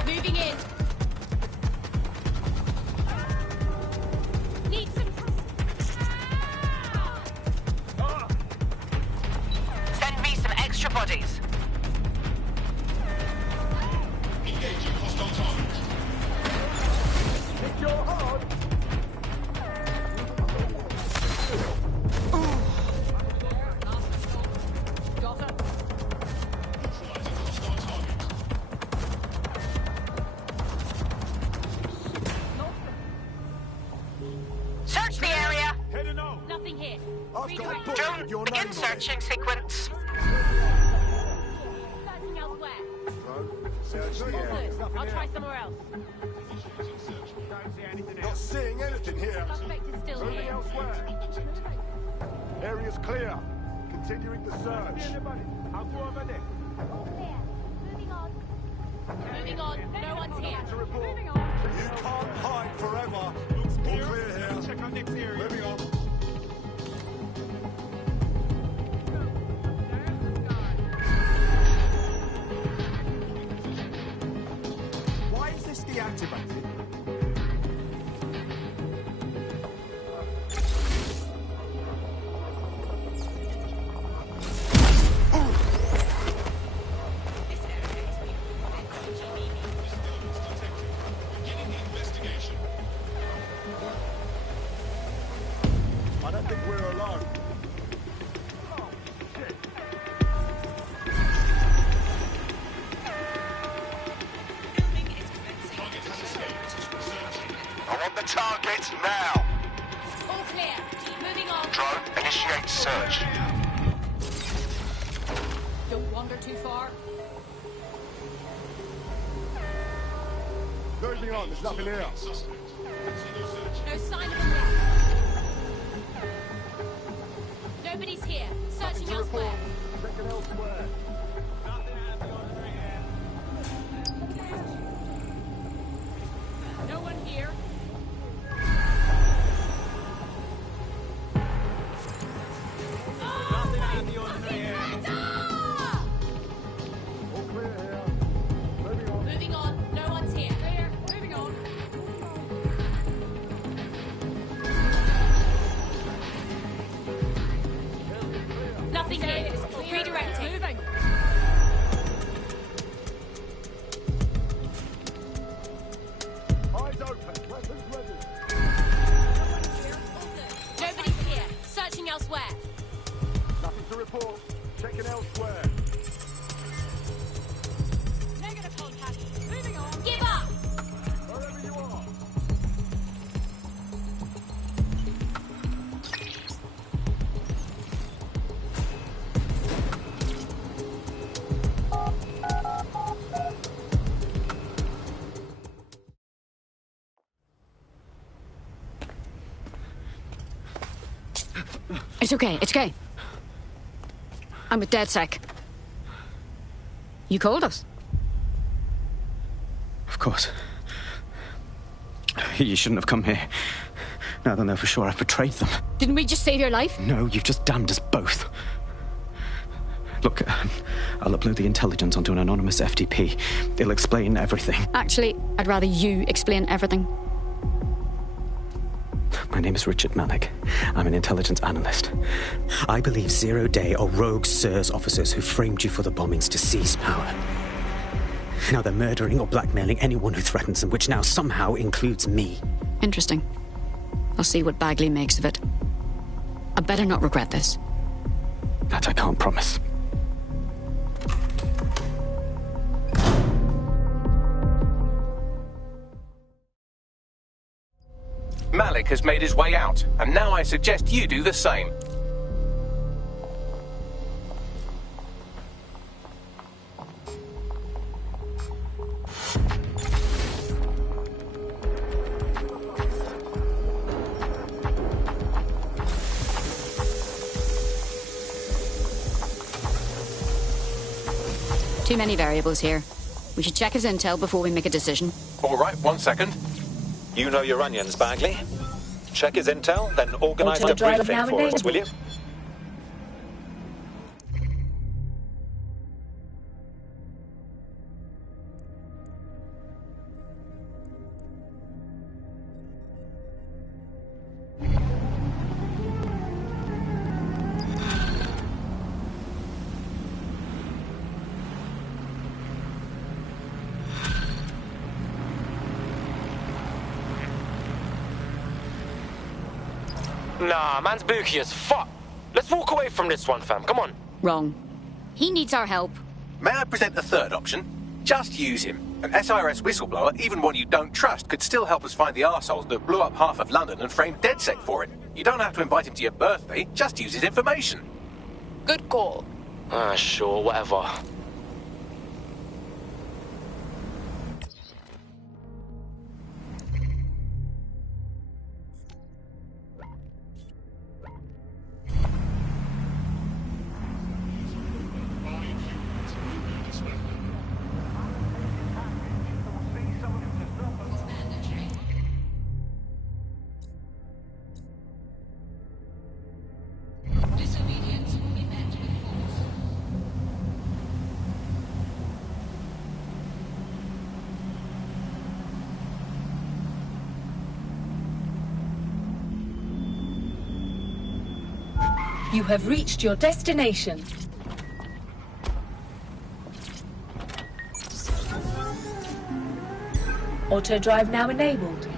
Moving in. Need some. Send me some extra bodies. Engaging hostile target. Hit your hard. Search the area. Nothing here. I've got a book with your Begin name on it. searching sequence. Searching elsewhere. Search the area. Good. I'll try somewhere else. Not seeing anything here. Suspect is still Moving here. elsewhere. Area's clear. Continuing the search. I'll go over there. Moving on. No one's here. Moving on. You can't hide forever. All clear here. Check our next area. Moving on. Why is this deactivated? Initiate search. Don't wander too far. Moving on, there's nothing here. No sign of him yet. Nobody's here. Searching elsewhere. Checking elsewhere. No one here. Moving on. No one's here. Clear. Moving on. Nothing here. Redirecting. Moving. Eyes open. Weapons ready. Nobody's here. Searching elsewhere. Nothing to report. Checking elsewhere. Negative contact. Moving on. Give up. Wherever you are. It's okay, it's okay. I'm with DedSec. You called us. Of course. You shouldn't have come here. Now they'll know for sure I've betrayed them. Didn't we just save your life? No, you've just damned us both. Look, I'll upload the intelligence onto an anonymous FTP. It'll explain everything. Actually, I'd rather you explain everything. My name is Richard Malik. I'm an intelligence analyst. I believe 0 Day are rogue SIRS officers who framed you for the bombings to seize power. Now they're murdering or blackmailing anyone who threatens them, which now somehow includes me. Interesting. I'll see what Bagley makes of it. I better not regret this. That I can't promise. Malik has made his way out, and now I suggest you do the same. Too many variables here. We should check his intel before we make a decision. All right, 1 second. You know your onions, Bagley. Check his intel, then organise a briefing for us, will you? Nah, man's booky as fuck. Let's walk away from this one, fam. Come on. Wrong. He needs our help. May I present a third option? Just use him. An SIRS whistleblower, even one you don't trust, could still help us find the arseholes that blew up half of London and framed DedSec for it. You don't have to invite him to your birthday, just use his information. Good call. Sure, whatever. You have reached your destination. Auto drive now enabled.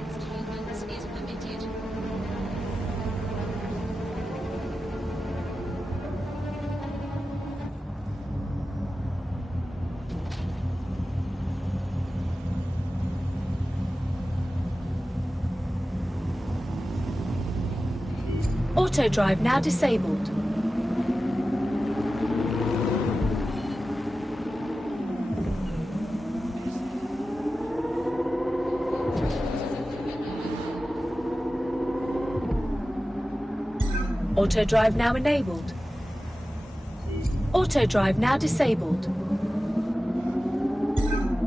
Auto drive now disabled. Auto drive now enabled. Auto drive now disabled.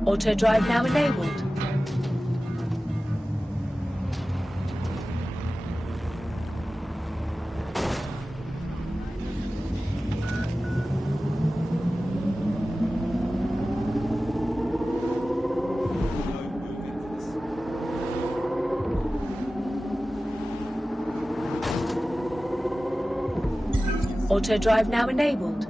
Auto drive now enabled. Auto drive now enabled.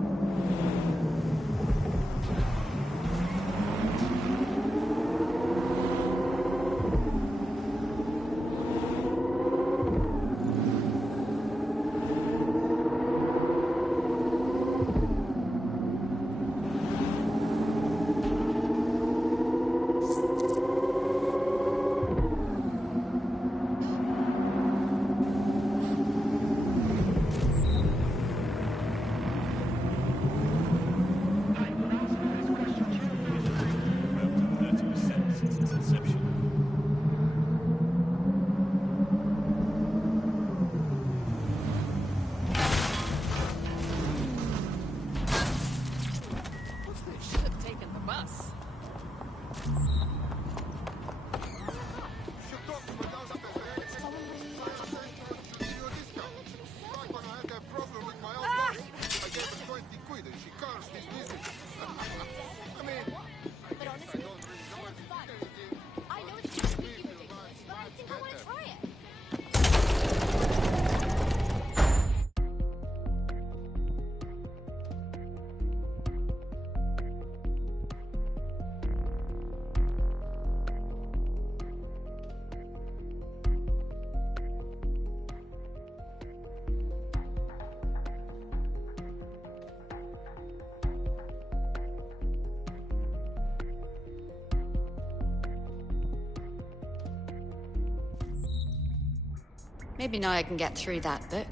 Maybe now I can get through that book.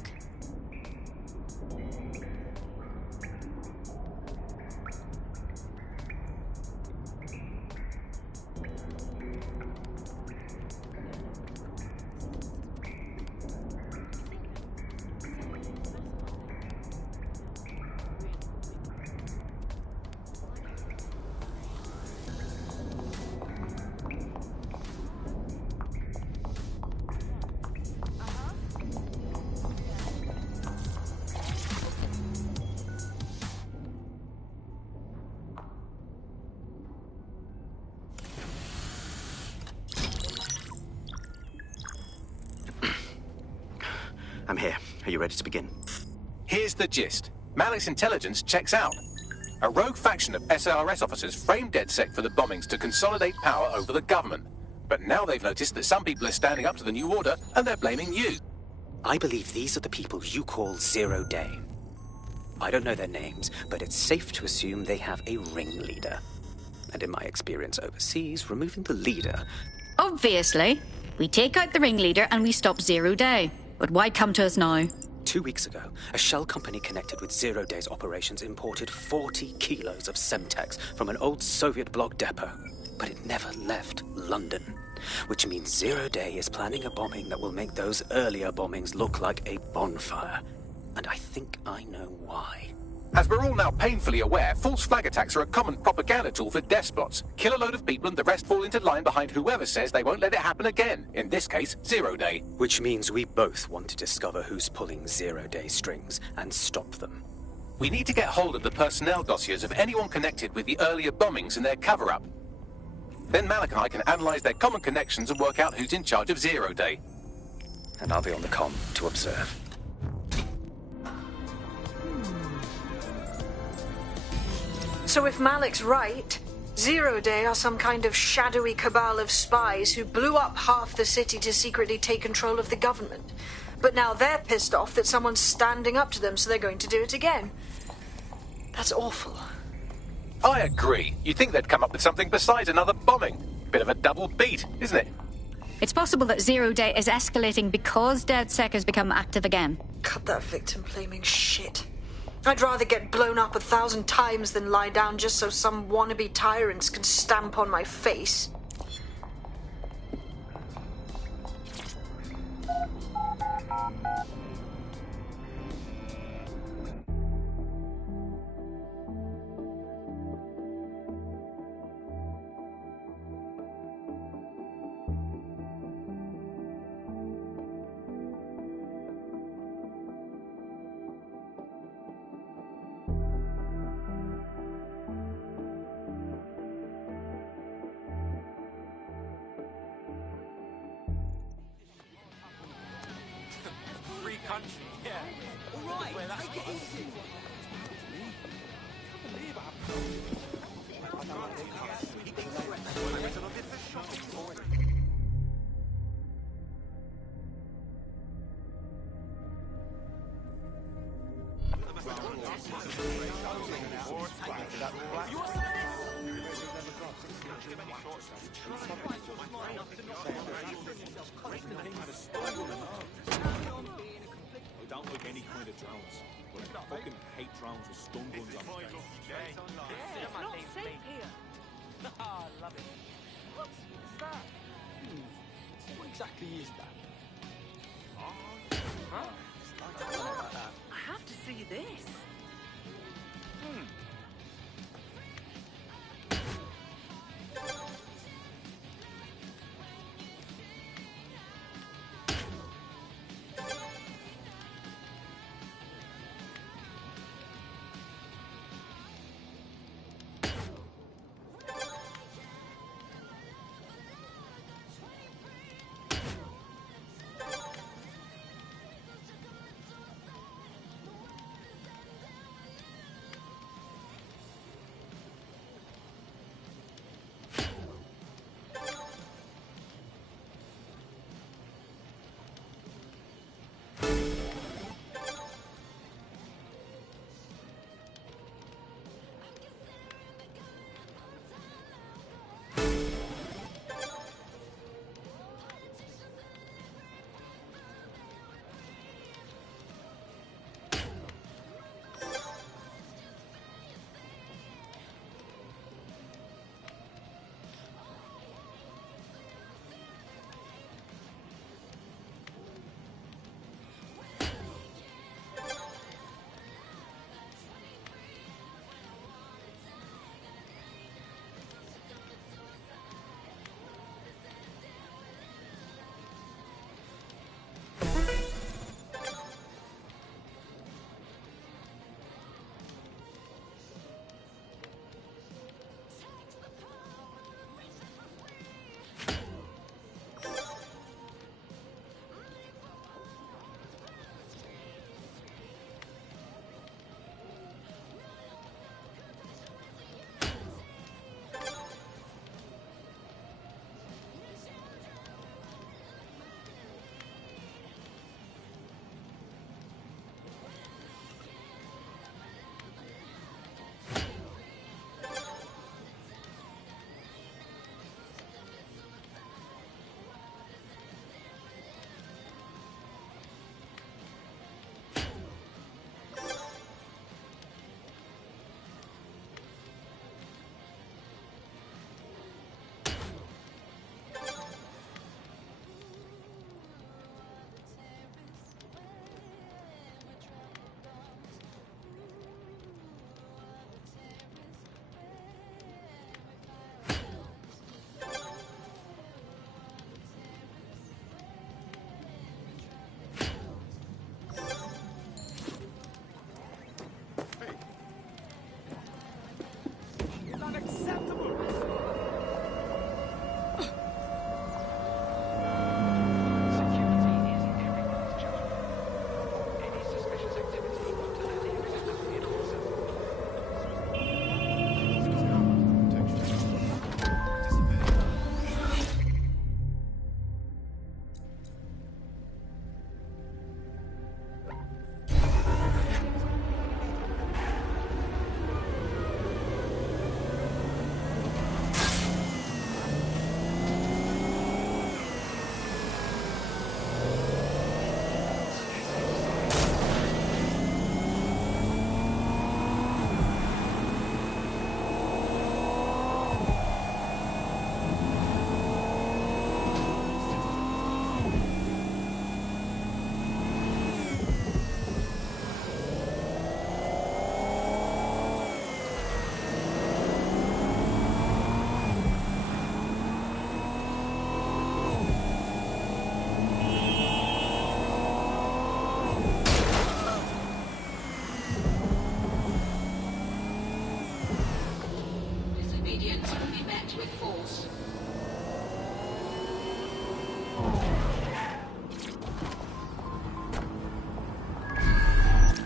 I'm here. Are you ready to begin? Here's the gist. Malik's intelligence checks out. A rogue faction of SARS officers framed DedSec for the bombings to consolidate power over the government. But now they've noticed that some people are standing up to the new order, and they're blaming you. I believe these are the people you call Zero Day. I don't know their names, but it's safe to assume they have a ringleader. And in my experience overseas, removing the leader... Obviously. We take out the ringleader and we stop Zero Day. But why come to us now? 2 weeks ago, a shell company connected with Zero Day's operations imported 40 kilos of Semtex from an old Soviet bloc depot. But it never left London. Which means Zero Day is planning a bombing that will make those earlier bombings look like a bonfire. And I think I know why. As we're all now painfully aware, false flag attacks are a common propaganda tool for despots. Kill a load of people and the rest fall into line behind whoever says they won't let it happen again. In this case, Zero Day. Which means we both want to discover who's pulling Zero Day strings and stop them. We need to get hold of the personnel dossiers of anyone connected with the earlier bombings and their cover-up. Then Malik and I can analyze their common connections and work out who's in charge of Zero Day. And I'll be on the comm to observe. So if Malik's right, Zero Day are some kind of shadowy cabal of spies who blew up half the city to secretly take control of the government. But now they're pissed off that someone's standing up to them, so they're going to do it again. That's awful. I agree. You'd think they'd come up with something besides another bombing. Bit of a double beat, isn't it? It's possible that Zero Day is escalating because DedSec has become active again. Cut that victim-blaming shit. I'd rather get blown up 1,000 times than lie down just so some wannabe tyrants can stamp on my face. Free country, yeah. All right, take it easy. I don't like any kind of drones, but I fucking hate drones with stun guns on them. It's not safe here. I love it. What's that? What exactly is that? Huh? I have to see this.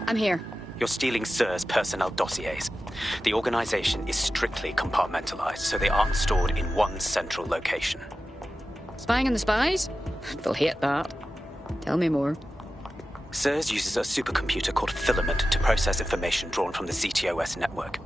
I'm here. You're stealing SIR's personnel dossiers. The organization is strictly compartmentalized, so they aren't stored in one central location. Spying on the spies? They'll hate that. Tell me more. SIRS uses a supercomputer called Filament to process information drawn from the CTOS network.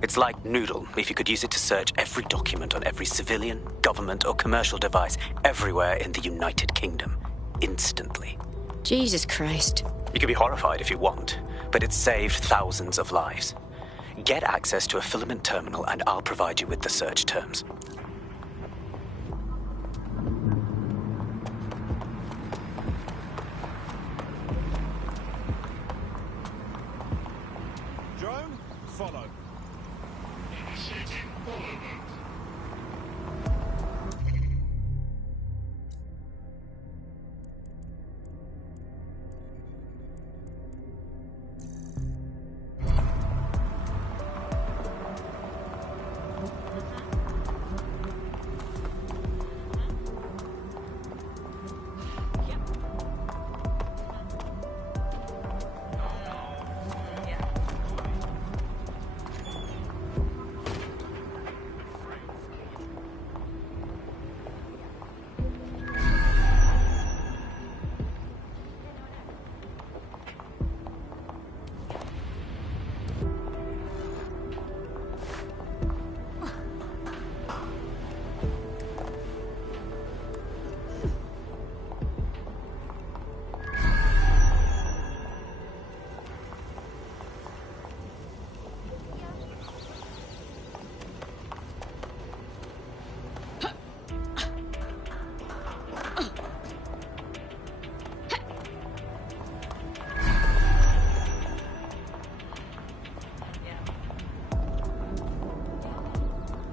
It's like Noodle if you could use it to search every document on every civilian, government, or commercial device everywhere in the United Kingdom. Instantly. Jesus Christ. You can be horrified if you want, but it's saved thousands of lives. Get access to a Filament terminal and I'll provide you with the search terms. Drone, follow.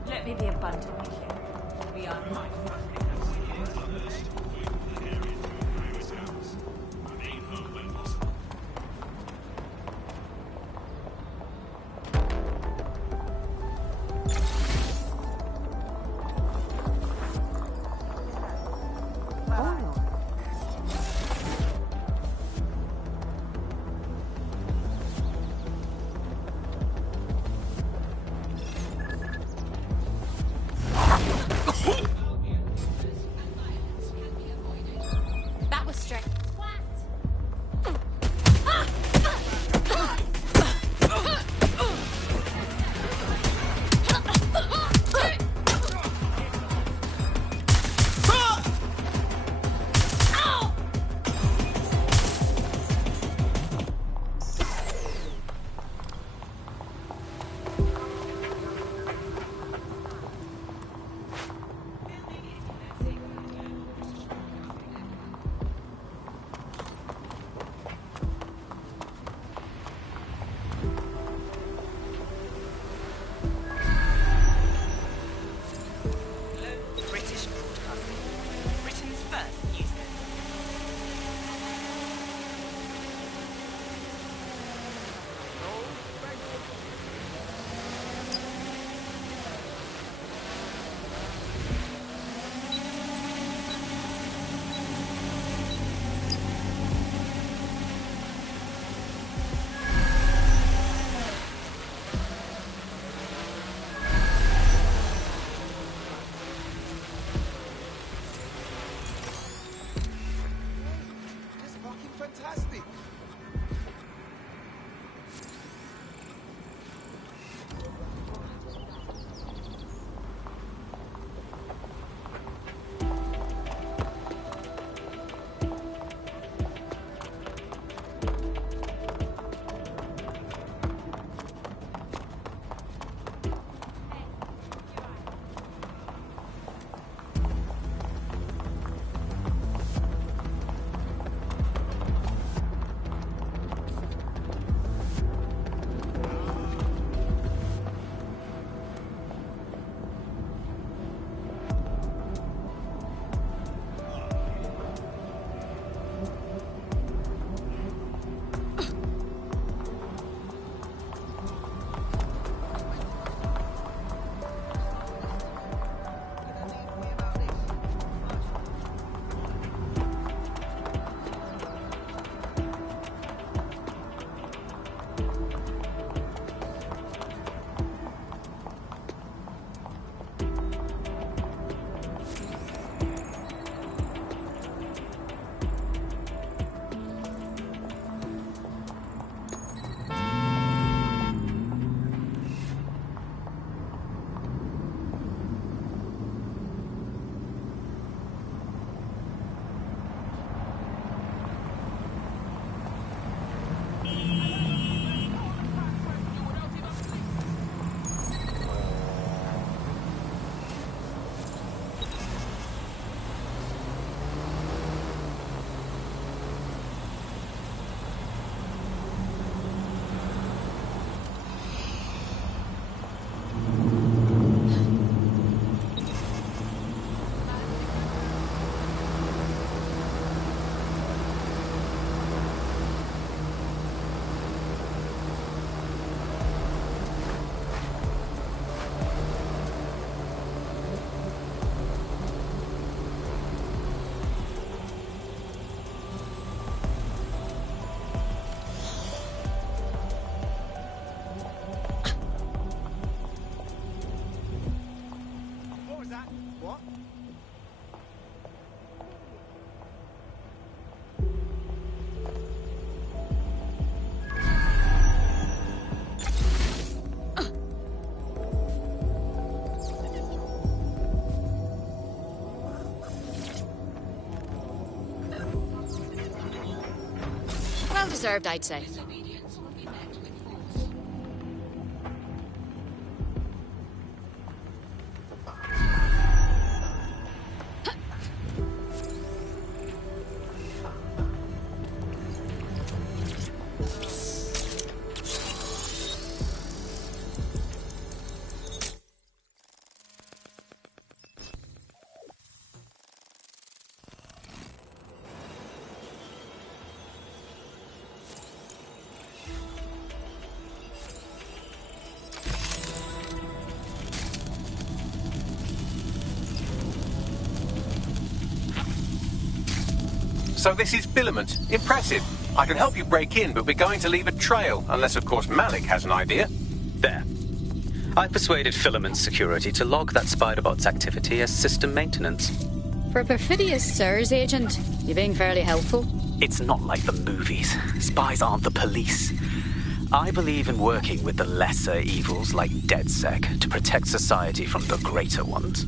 Let me be abundantly clear. We are not. deserved, I'd say. So this is Filament. Impressive. I can help you break in, but we're going to leave a trail, unless of course Malik has an idea. There. I persuaded Filament Security to log that Spiderbot's activity as system maintenance. For a perfidious SIRS agent, you're being fairly helpful. It's not like the movies. Spies aren't the police. I believe in working with the lesser evils like DedSec to protect society from the greater ones.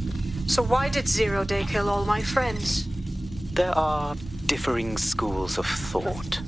So why did 0 Day kill all my friends? There are differing schools of thought.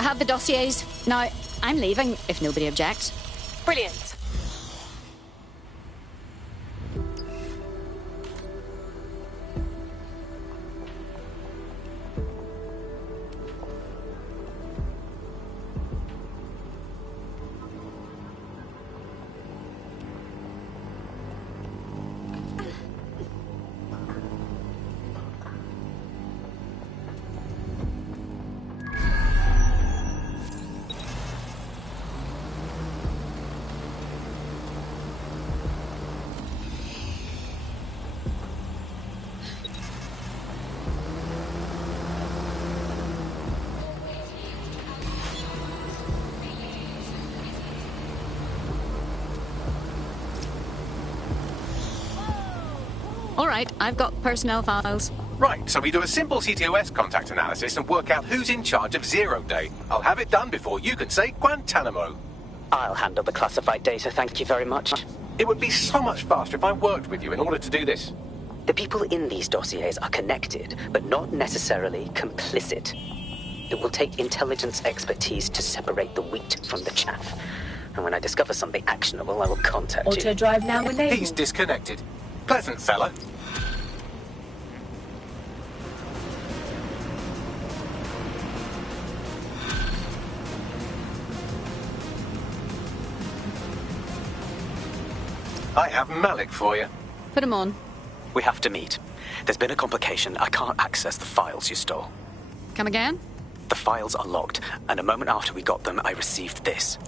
I have the dossiers. Now, I'm leaving, if nobody objects. Brilliant. All right, I've got personnel files. Right, so we do a simple CTOS contact analysis and work out who's in charge of 0 Day. I'll have it done before you can say Guantanamo. I'll handle the classified data, thank you very much. It would be so much faster if I worked with you in order to do this. The people in these dossiers are connected, but not necessarily complicit. It will take intelligence expertise to separate the wheat from the chaff. And when I discover something actionable, I will contact you. Auto drive now enabled. He's disconnected. Pleasant fella. I have Malik for you. Put him on. We have to meet. There's been a complication. I can't access the files you stole. Come again? The files are logged, and a moment after we got them, I received this.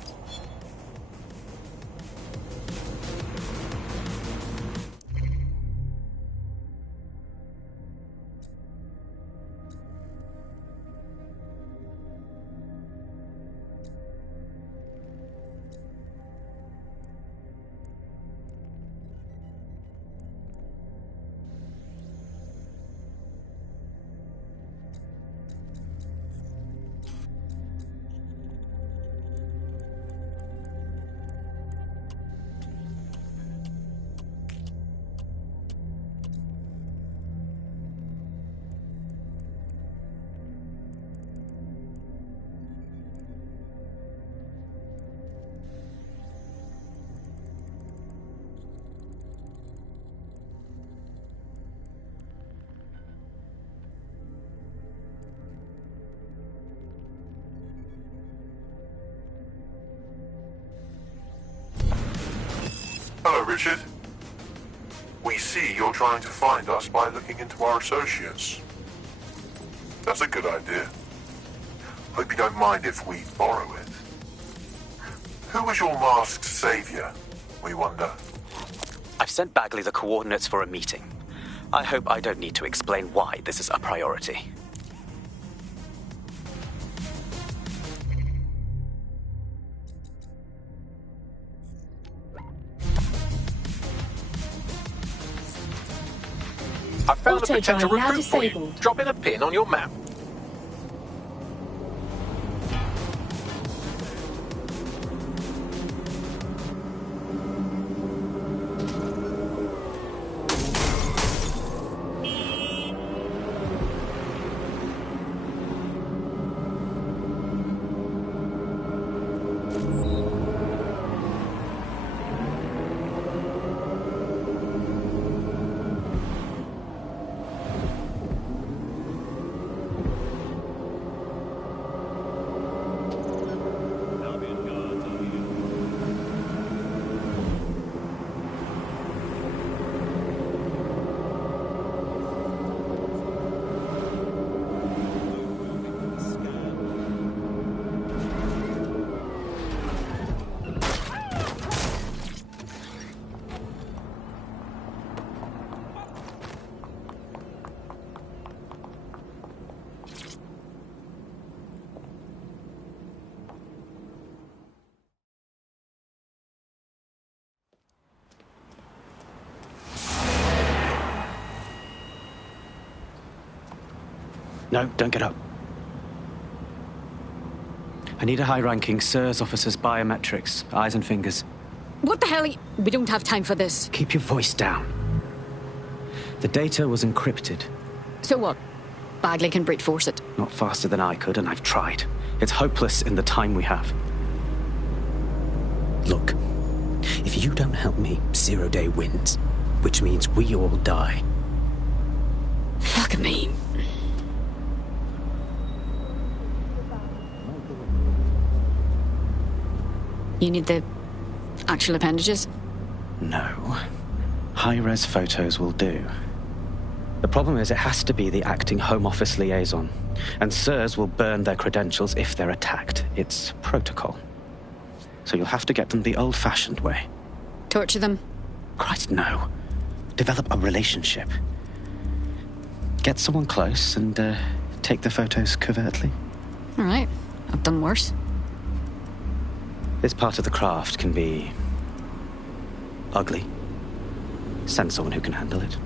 Hello, Richard. We see you're trying to find us by looking into our associates. That's a good idea. Hope you don't mind if we borrow it. Who was your masked savior, we wonder? I've sent Bagley the coordinates for a meeting. I hope I don't need to explain why this is a priority. I found a Auto potential drive now recruit for you. disabled. Drop in a pin on your map. No, don't get up. I need a high-ranking SIRS officer's biometrics, eyes and fingers. What the hell? We don't have time for this. Keep your voice down. The data was encrypted. So what? Bagley can brute force it. Not faster than I could, and I've tried. It's hopeless in the time we have. Look, if you don't help me, 0 Day wins. Which means we all die. Fuck me. You need the actual appendages? No. High-res photos will do. The problem is it has to be the acting Home Office liaison. And SIRS will burn their credentials if they're attacked. It's protocol. So you'll have to get them the old-fashioned way. Torture them? Christ, no. Develop a relationship. Get someone close and take the photos covertly. All right. I've done worse. This part of the craft can be ugly. Send someone who can handle it.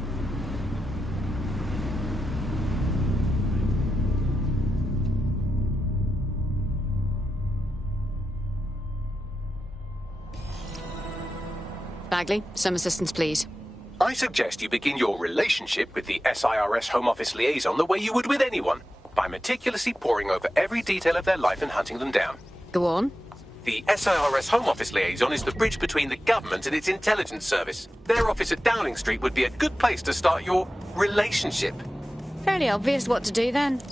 Bagley, some assistance, please. I suggest you begin your relationship with the SIRS Home Office liaison the way you would with anyone, by meticulously poring over every detail of their life and hunting them down. Go on. The SIRS Home Office liaison is the bridge between the government and its intelligence service. Their office at Downing Street would be a good place to start your relationship. Fairly obvious what to do then.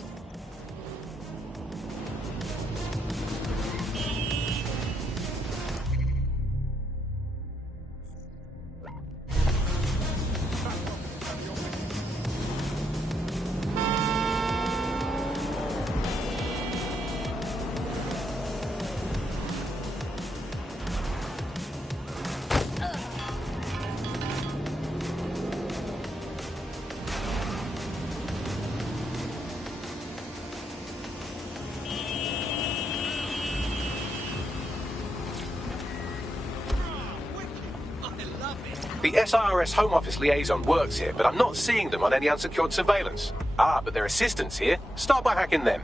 The SIRS Home Office liaison works here, but I'm not seeing them on any unsecured surveillance. Ah, but their assistants here. Start by hacking them.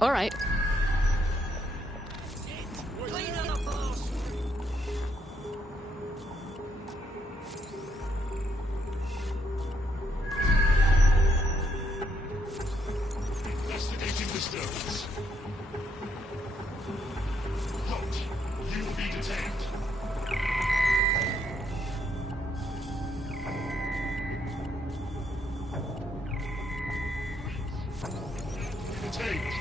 All right. Investigating disturbance. Halt. You will be detained. Detained.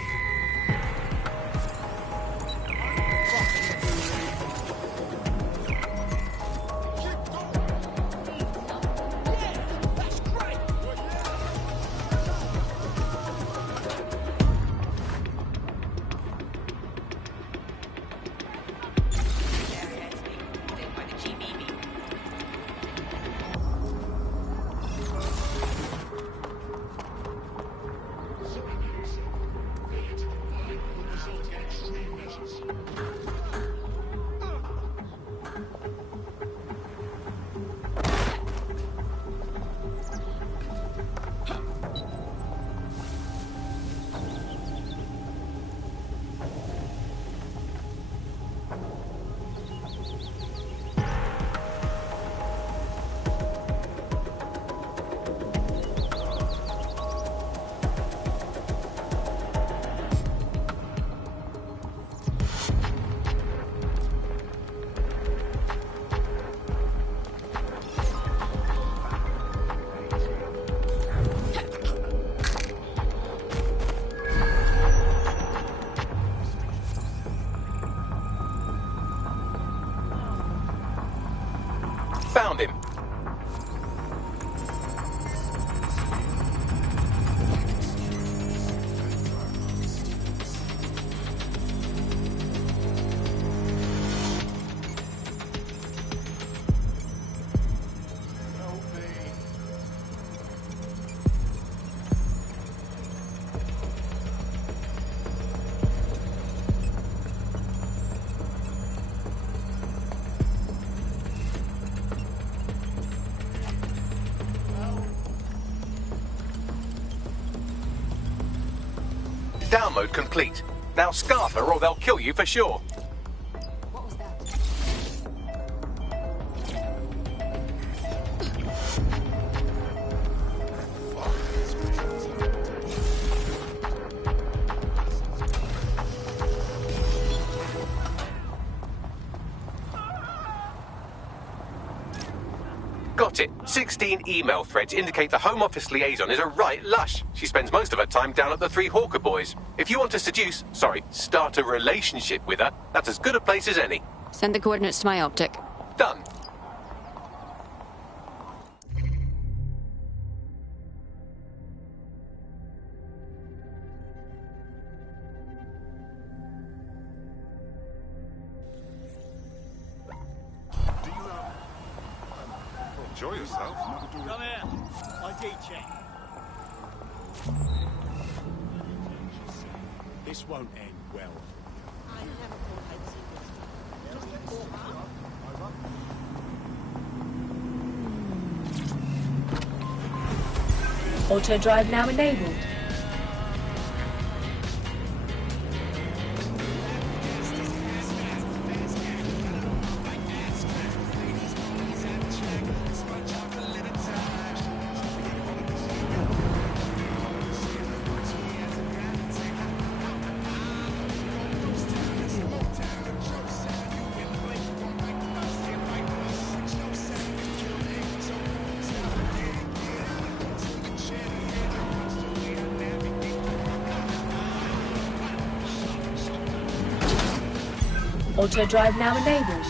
Found him. Download complete. Now scarf her or they'll kill you for sure. Got it. 16 email threads indicate the Home Office liaison is a right lush. She spends most of her time down at the Three Hawker Boys. If you want to start a relationship with her, that's as good a place as any. Send the coordinates to my optic. Done. Enjoy yourself. Come here. ID check. This won't end well. I never thought I'd see this. Auto drive now enabled. Auto drive now enabled.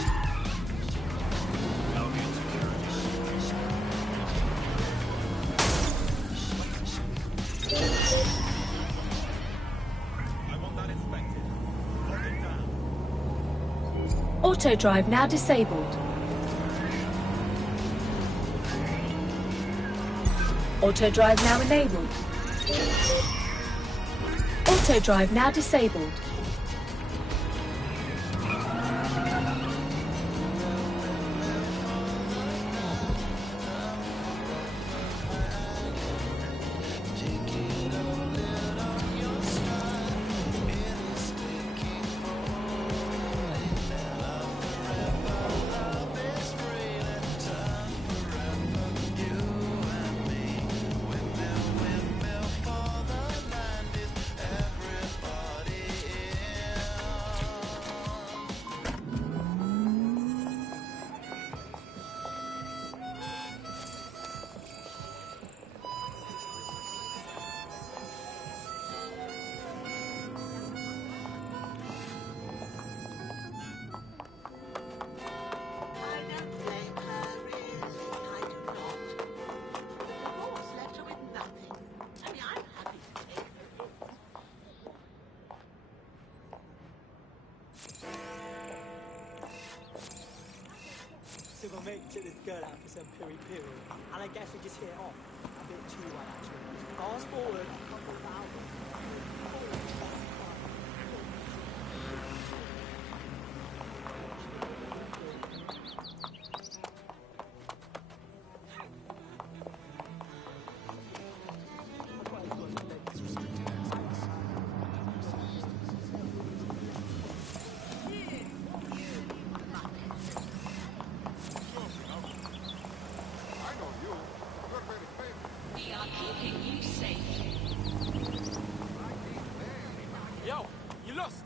Auto drive now disabled. Auto drive now enabled. Auto drive now disabled. So my mate took this girl out for some piri-piri, and I guess we just hit it off. A bit too well, actually. Fast forward a couple of hours. Yo, you lost.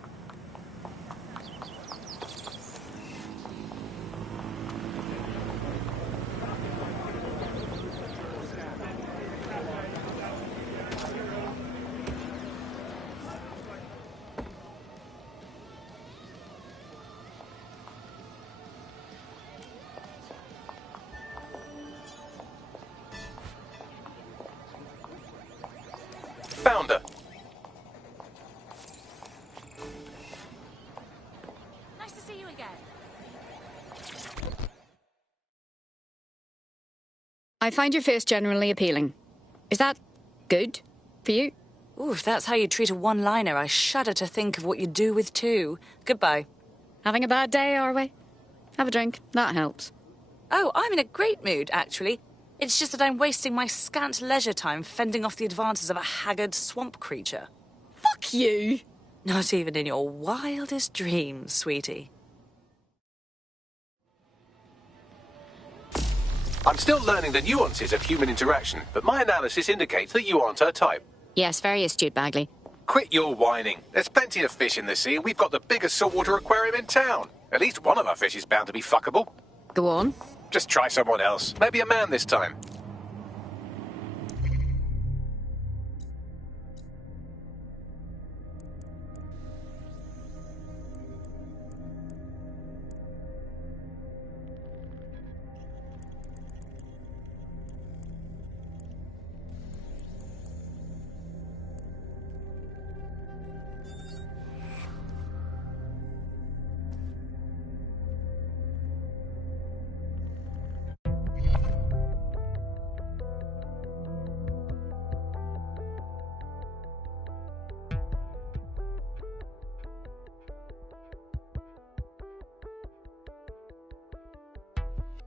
Found her. Nice to see you again. I find your face generally appealing. Is that good for you? Ooh, if that's how you treat a one-liner, I shudder to think of what you do with two. Goodbye. Having a bad day, are we? Have a drink. That helps. Oh, I'm in a great mood, actually. It's just that I'm wasting my scant leisure time fending off the advances of a haggard swamp creature. Fuck you! Not even in your wildest dreams, sweetie. I'm still learning the nuances of human interaction, but my analysis indicates that you aren't her type. Yes, very astute, Bagley. Quit your whining. There's plenty of fish in the sea, and we've got the biggest saltwater aquarium in town. At least one of our fish is bound to be fuckable. Go on. Just try someone else. Maybe a man this time.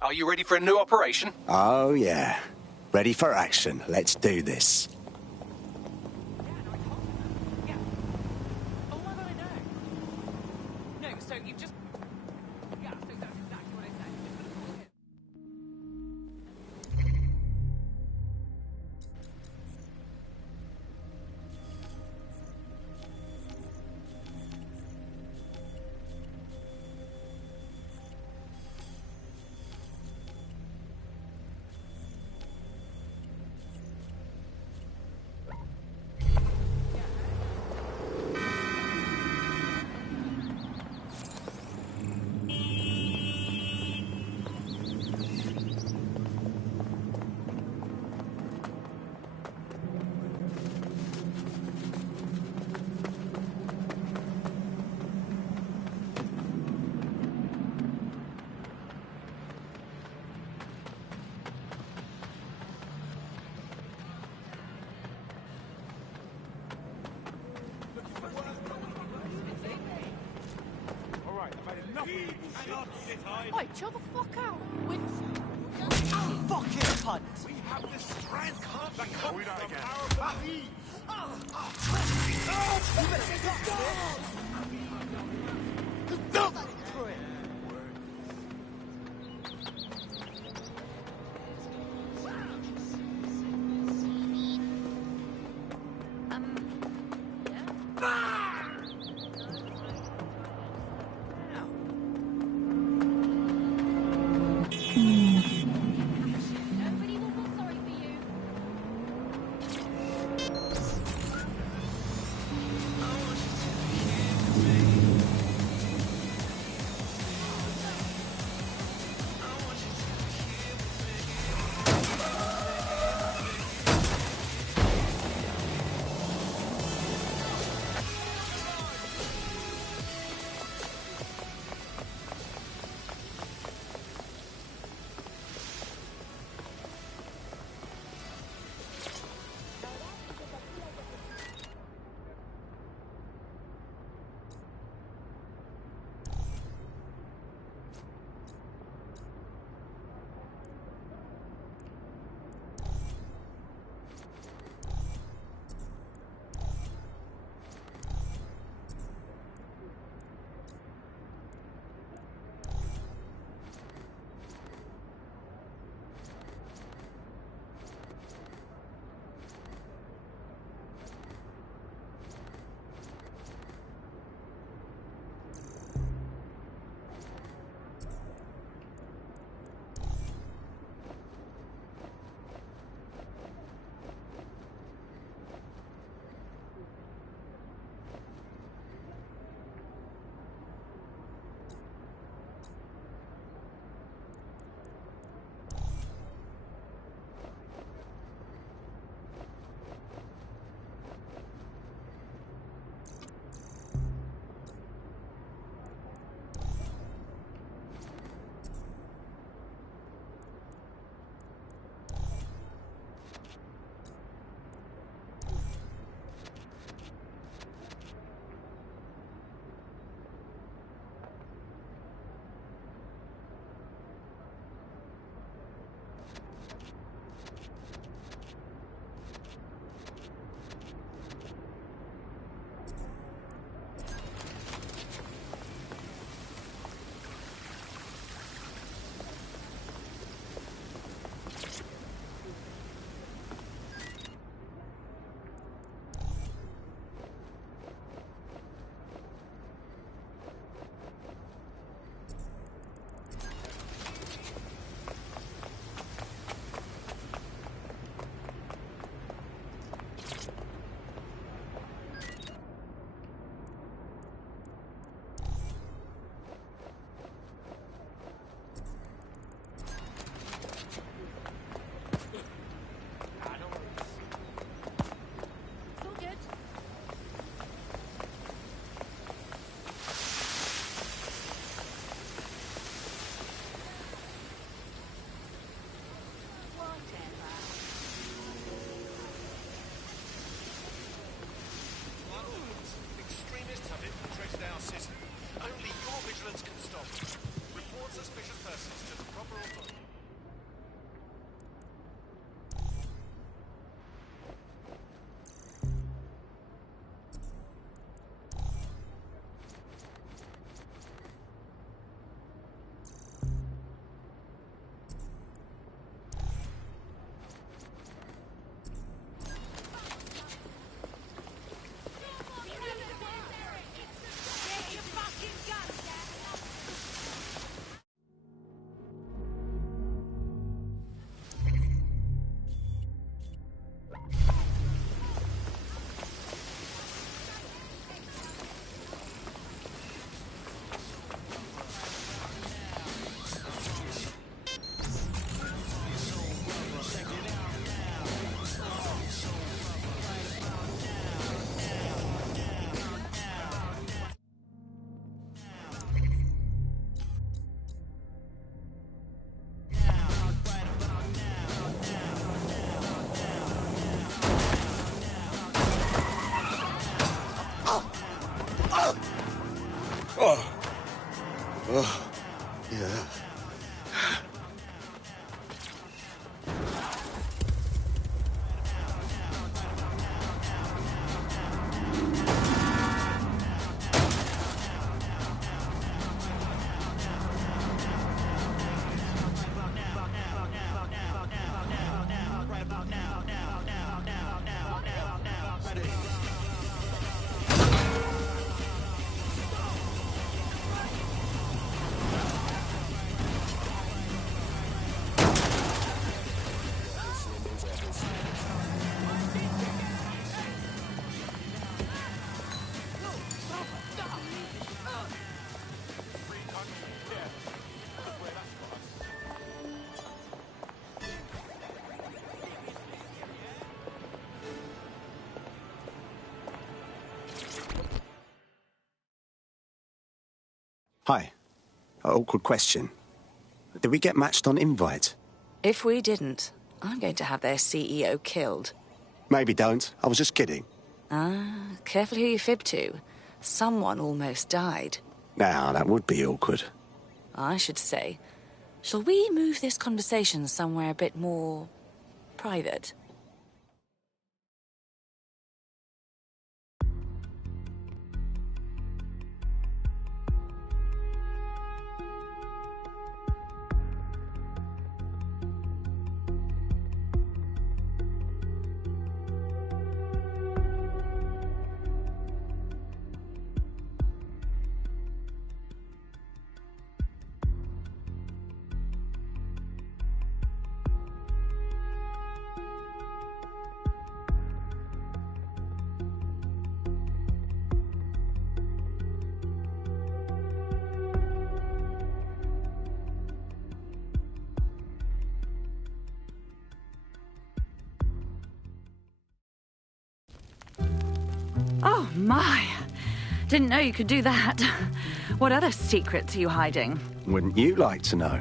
Are you ready for a new operation? Oh, yeah. Ready for action. Let's do this. No, so you just... Yeah, so that's exactly what I said. Oi, chill the fuck out. Fucking cunt. We have the strength that comes from our belief. Hi. Awkward question. Did we get matched on invite? If we didn't, I'm going to have their CEO killed. Maybe don't. I was just kidding. Careful who you fib to. Someone almost died. Now, that would be awkward. I should say. Shall we move this conversation somewhere a bit more private? Oh, my. Didn't know you could do that. What other secrets are you hiding? Wouldn't you like to know?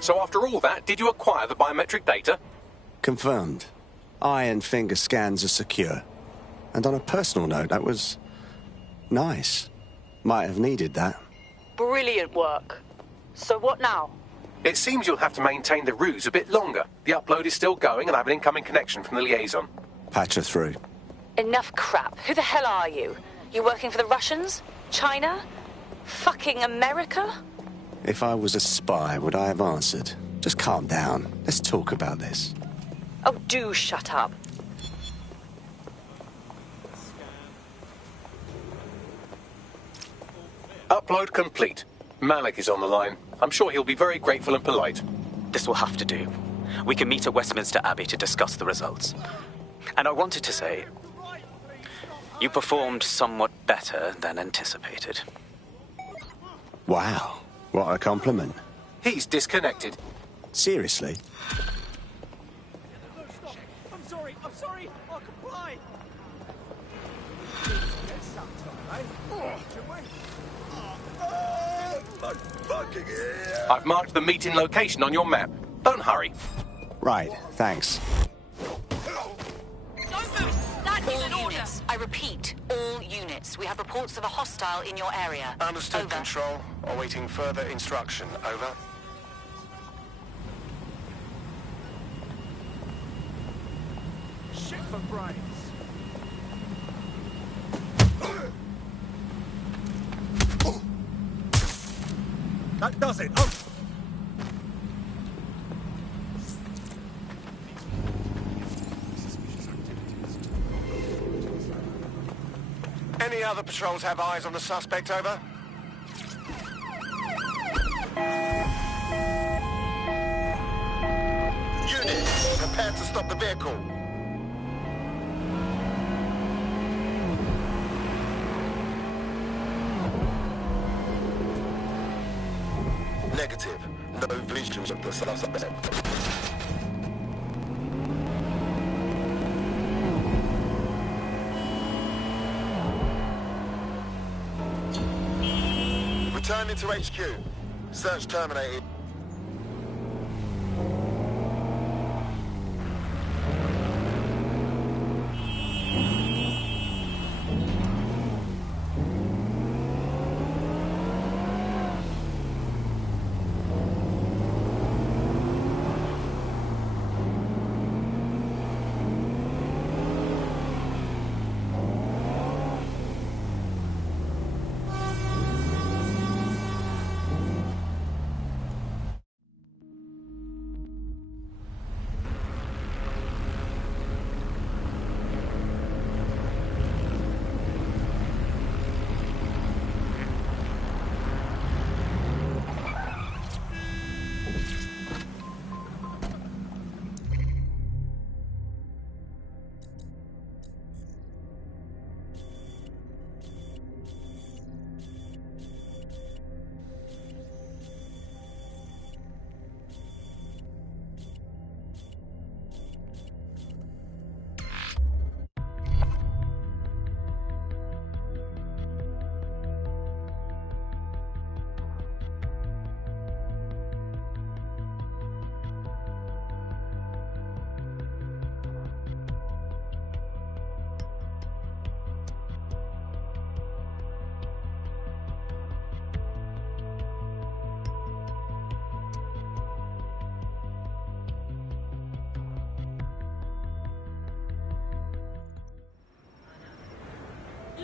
So after all that, did you acquire the biometric data? Confirmed. Eye and finger scans are secure. And on a personal note, that was nice. Might have needed that. Brilliant work. So what now? It seems you'll have to maintain the ruse a bit longer. The upload is still going and I have an incoming connection from the liaison. Patch her through. Enough crap. Who the hell are you? You working for the Russians? China? Fucking America? If I was a spy, would I have answered? Just calm down. Let's talk about this. Oh, do shut up. Upload complete. Malik is on the line. I'm sure he'll be very grateful and polite. This will have to do. We can meet at Westminster Abbey to discuss the results. And I wanted to say, you performed somewhat better than anticipated. Wow, what a compliment. He's disconnected. Seriously? I'm sorry, I'll comply. I've marked the meeting location on your map. Don't hurry. Right, thanks. All units. I repeat, all units. We have reports of a hostile in your area. Understood, Over. Control. Awaiting further instruction. Over. Shit for brains. That does it. Oh. Any other patrols have eyes on the suspect? Over. Units, prepare to stop the vehicle. Negative. No visions of the suspect. Returning to HQ. Search terminated.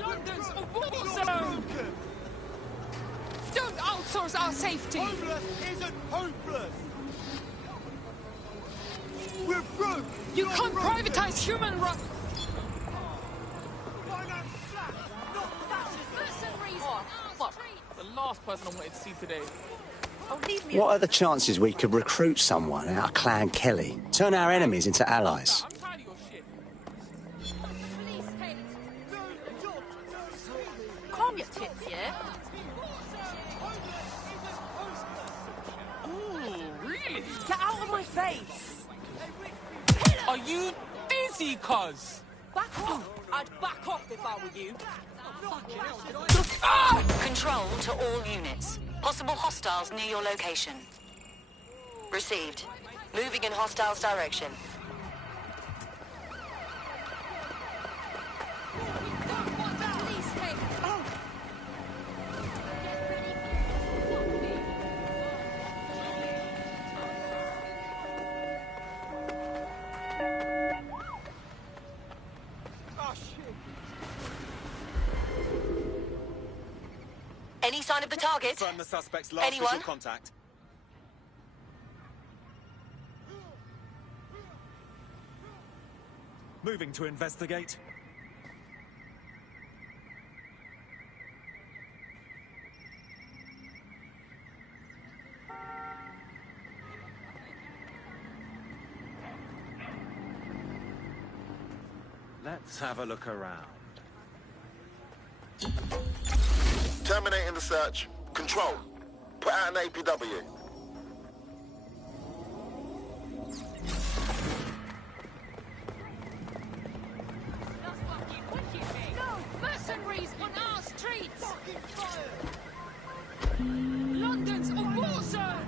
London's a war zone! Don't outsource our safety! Homeless isn't hopeless! We're broke! You can't privatize human rights! The last person I wanted to see today. Oh, leave me What are the chances we could recruit someone out of Clan Kelly, turn our enemies into allies? I'm tired of your shit. Calm your tits, yeah? Ooh, really? Get out of my face! Are you dizzy, cuz? Back off! I'd back off if I were you. Control to all units. Possible hostiles near your location. Received. Moving in hostiles' direction. Any sign of the target? Confirm the suspect's last Anyone? visual contact. Moving to investigate. Let's have a look around. Terminating the search. Control. Put out an APW. No! Mercenaries on our streets! London's a war zone!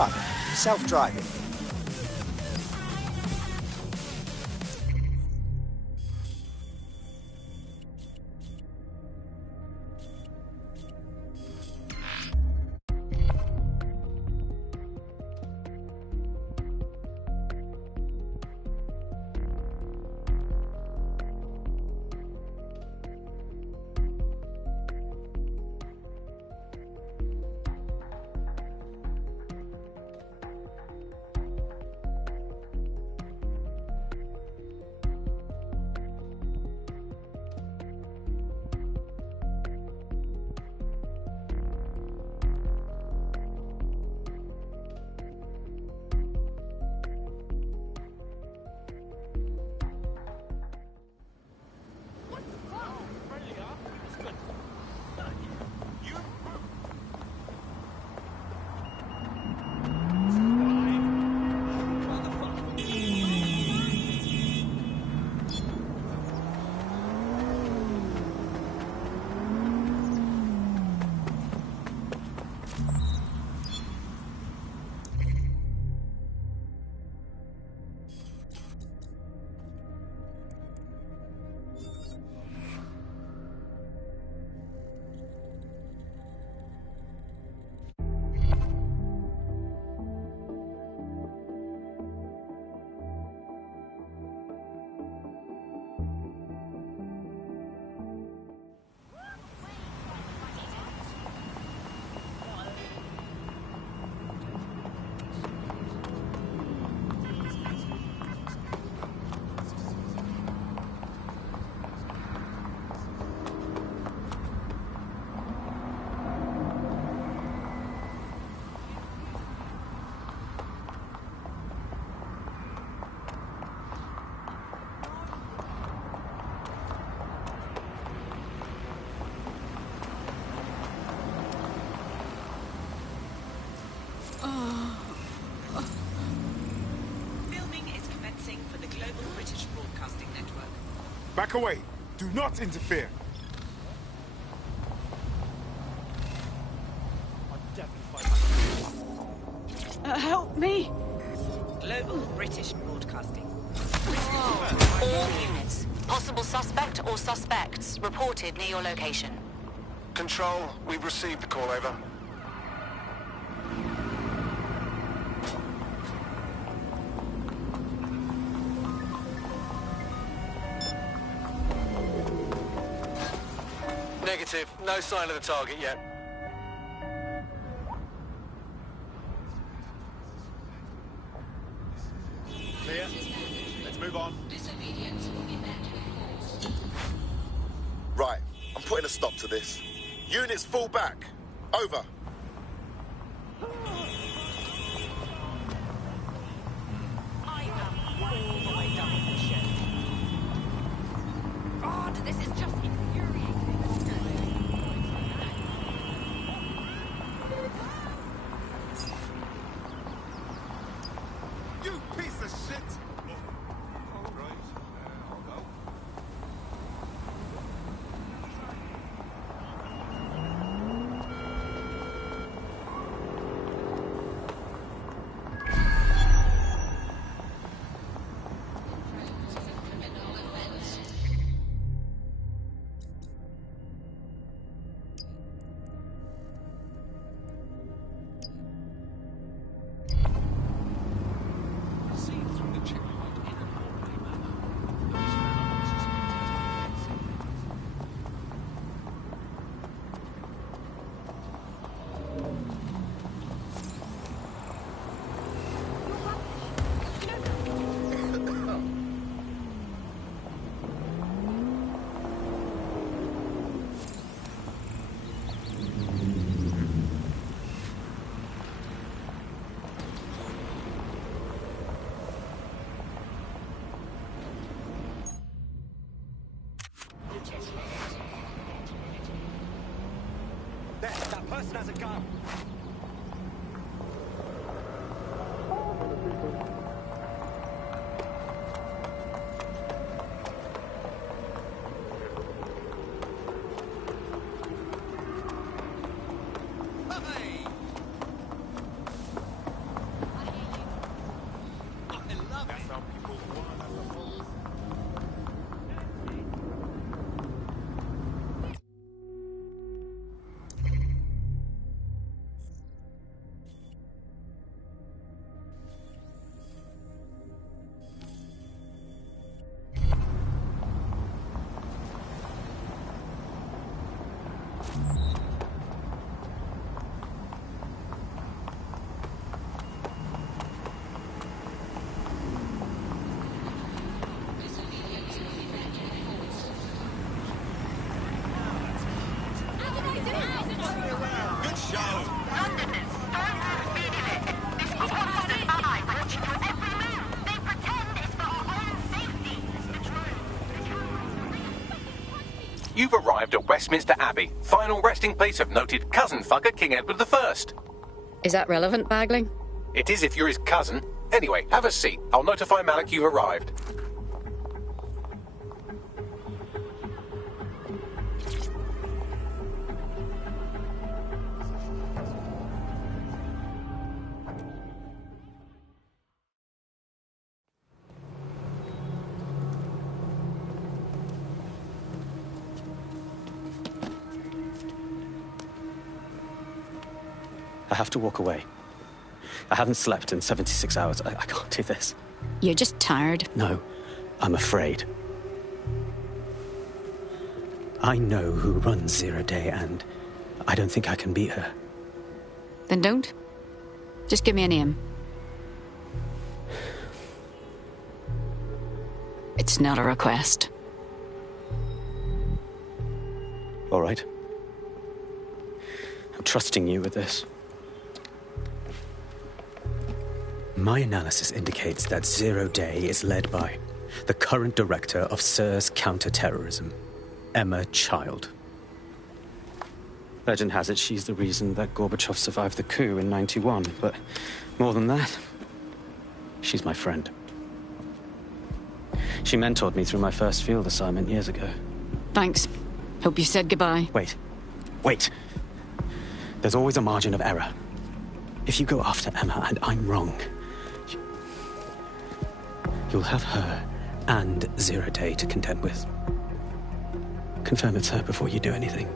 Oh, self-driving. Back away. Do not interfere. Help me! Global British Broadcasting. All units. Possible suspect or suspects reported near your location. Control, we've received the call, over. Negative. No sign of the target yet. Clear. Let's move on. Right, I'm putting a stop to this. Units fall back. Over. I am all the way done with this shit. God, this is just infuriating. You piece of shit! There, that person has a gun. You've arrived at Westminster Abbey, final resting place of noted cousin fucker King Edward I. Is that relevant, Bagley? It is if you're his cousin. Anyway, have a seat. I'll notify Malik you've arrived. I have to walk away. I haven't slept in 76 hours. I can't do this. You're just tired. No, I'm afraid. I know who runs Zero Day, and I don't think I can beat her. Then don't. Just give me a name. It's not a request. All right. I'm trusting you with this. My analysis indicates that Zero Day is led by the current director of SIR's counter-terrorism, Emma Child. Legend has it she's the reason that Gorbachev survived the coup in '91, but more than that, she's my friend. She mentored me through my first field assignment years ago. Thanks. Hope you said goodbye. Wait. There's always a margin of error. If you go after Emma and I'm wrong, you'll have her and Zero Day to contend with. Confirm it's her before you do anything.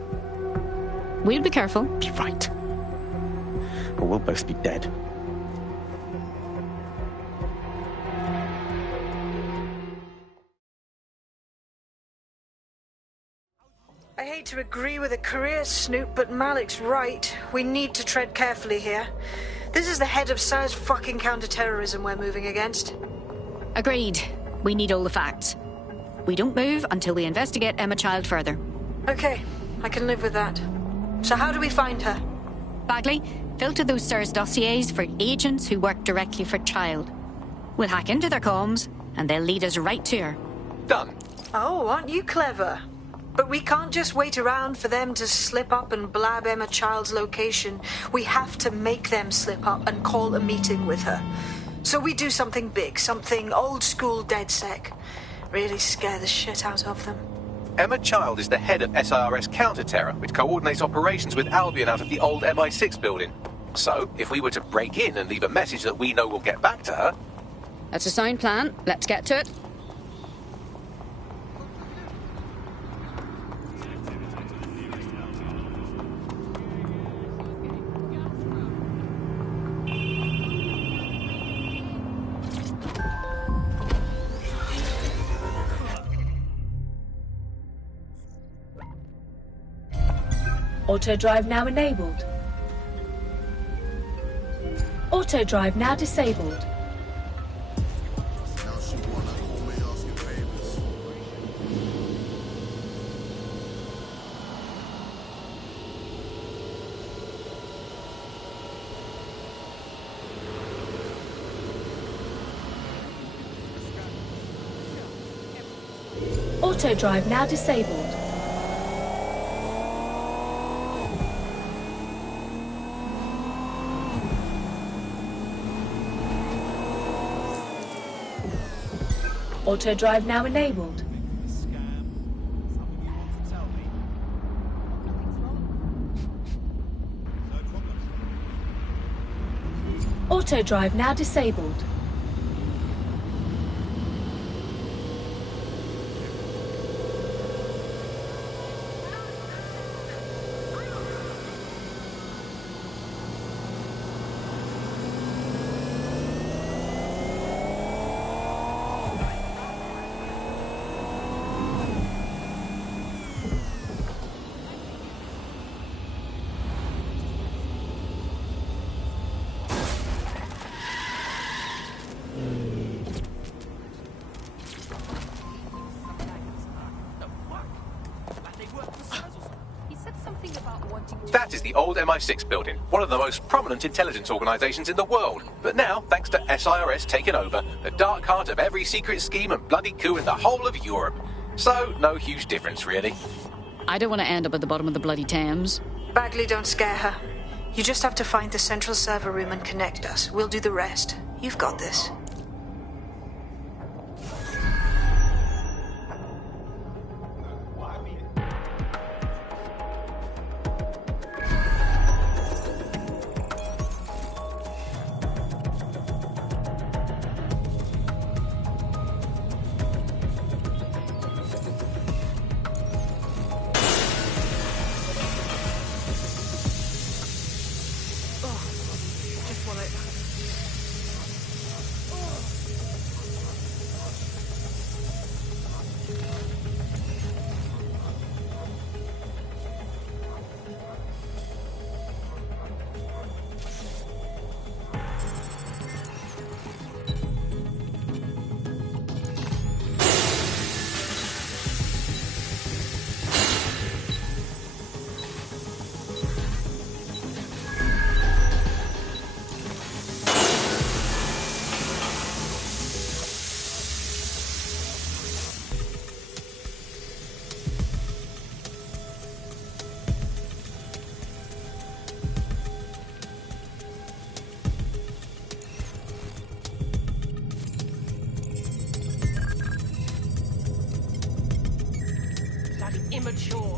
We'll be careful. Be right. Or we'll both be dead. I hate to agree with a career snoop, but Malik's right. We need to tread carefully here. This is the head of SARS fucking counter-terrorism we're moving against. Agreed. We need all the facts. We don't move until we investigate Emma Child further. Okay, I can live with that. So how do we find her? Bagley, filter those SARS dossiers for agents who work directly for Child. We'll hack into their comms, and they'll lead us right to her. Done. Oh, aren't you clever? But we can't just wait around for them to slip up and blab Emma Child's location. We have to make them slip up and call a meeting with her. So we do something big, something old-school DedSec. Really scare the shit out of them. Emma Child is the head of SIRS counter-terror, which coordinates operations with Albion out of the old MI6 building. So, if we were to break in and leave a message that we know will get back to her... That's a sound plan. Let's get to it. Auto drive now enabled. Auto drive now disabled. Auto drive now disabled. Auto drive now enabled. Auto drive now disabled. That is the old MI6 building, one of the most prominent intelligence organizations in the world. But now, thanks to SIRS taking over, the dark heart of every secret scheme and bloody coup in the whole of Europe. So, no huge difference, really. I don't want to end up at the bottom of the bloody Thames. Bagley, don't scare her. You just have to find the central server room and connect us. We'll do the rest. You've got this.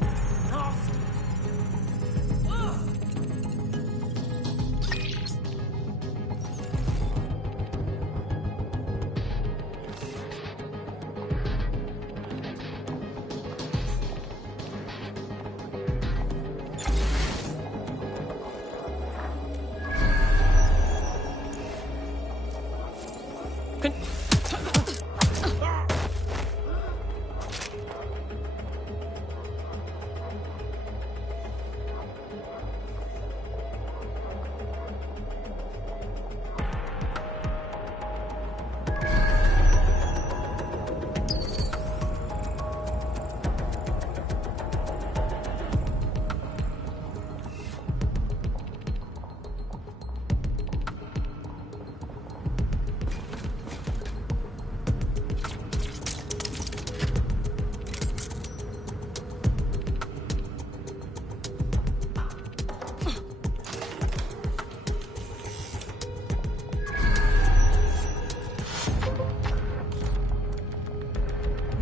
Nasty. Ugh.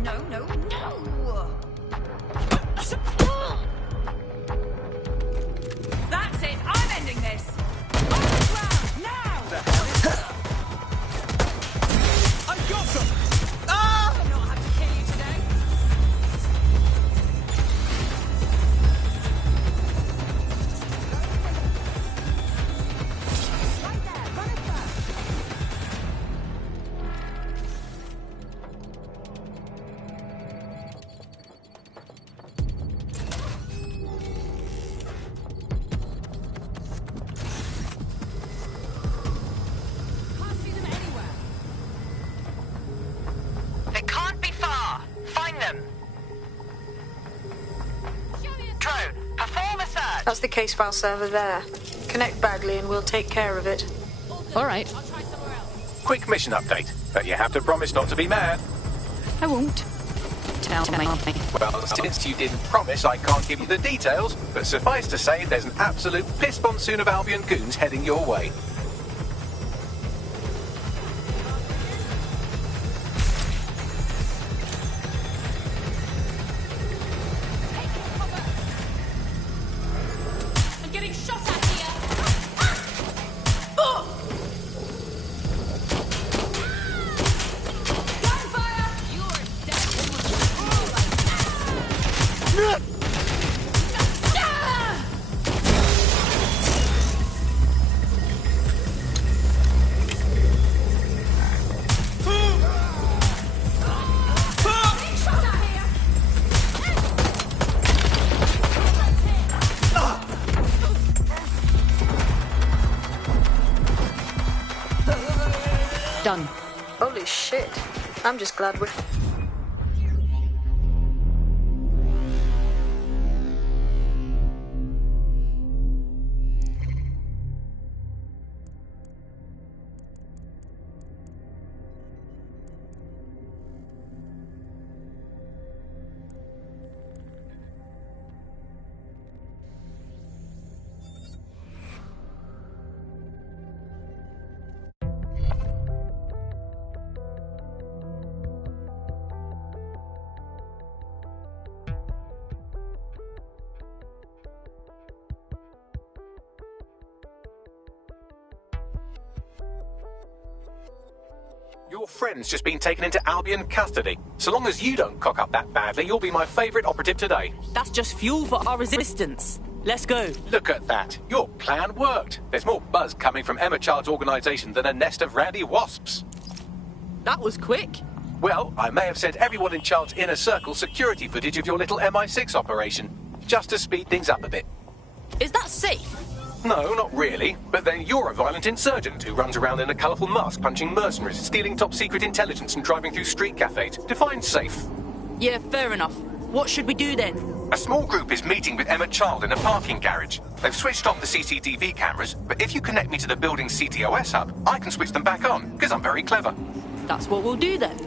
No, no, no! That's it! I'm ending this! On the ground, now! I got them! Ah! I'll not have to kill you today. Right there, run it back. Can't see them anywhere. They can't be far. Find them. Drone, perform a search. That's the case file server there. Connect Bagley and we'll take care of it. All right. Quick mission update, but you have to promise not to be mad. I won't. Tell me. Well, since you didn't promise, I can't give you the details, but suffice to say there's an absolute piss monsoon of Albion goons heading your way. I'm getting shot at here. Oh! Gunfire! You're dead. Being shot at here. Done. Holy shit. I'm just glad we're... Your friend's just been taken into Albion custody. So long as you don't cock up that badly, you'll be my favourite operative today. That's just fuel for our resistance. Let's go. Look at that. Your plan worked. There's more buzz coming from Emma Child's organisation than a nest of randy wasps. That was quick. Well, I may have sent everyone in Child's inner circle security footage of your little MI6 operation, just to speed things up a bit. Is that safe? No, not really. But then you're a violent insurgent who runs around in a colourful mask, punching mercenaries, stealing top-secret intelligence and driving through street cafes. Define safe. Yeah, fair enough. What should we do then? A small group is meeting with Emma Child in a parking garage. They've switched off the CCTV cameras, but if you connect me to the building's CTOS hub, I can switch them back on, because I'm very clever. That's what we'll do then.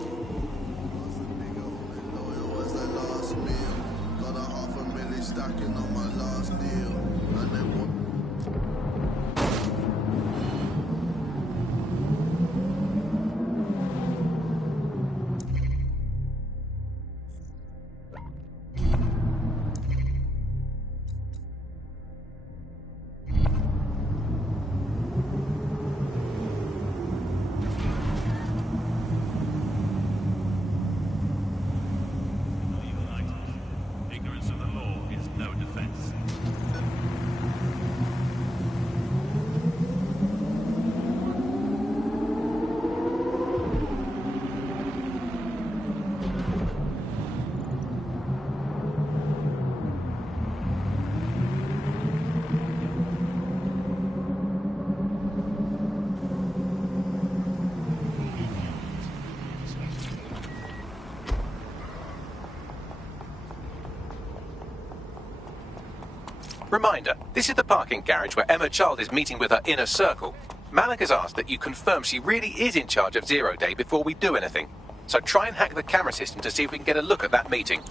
Reminder, this is the parking garage where Emma Child is meeting with her inner circle. Malik has asked that you confirm she really is in charge of Zero Day before we do anything. So try and hack the camera system to see if we can get a look at that meeting.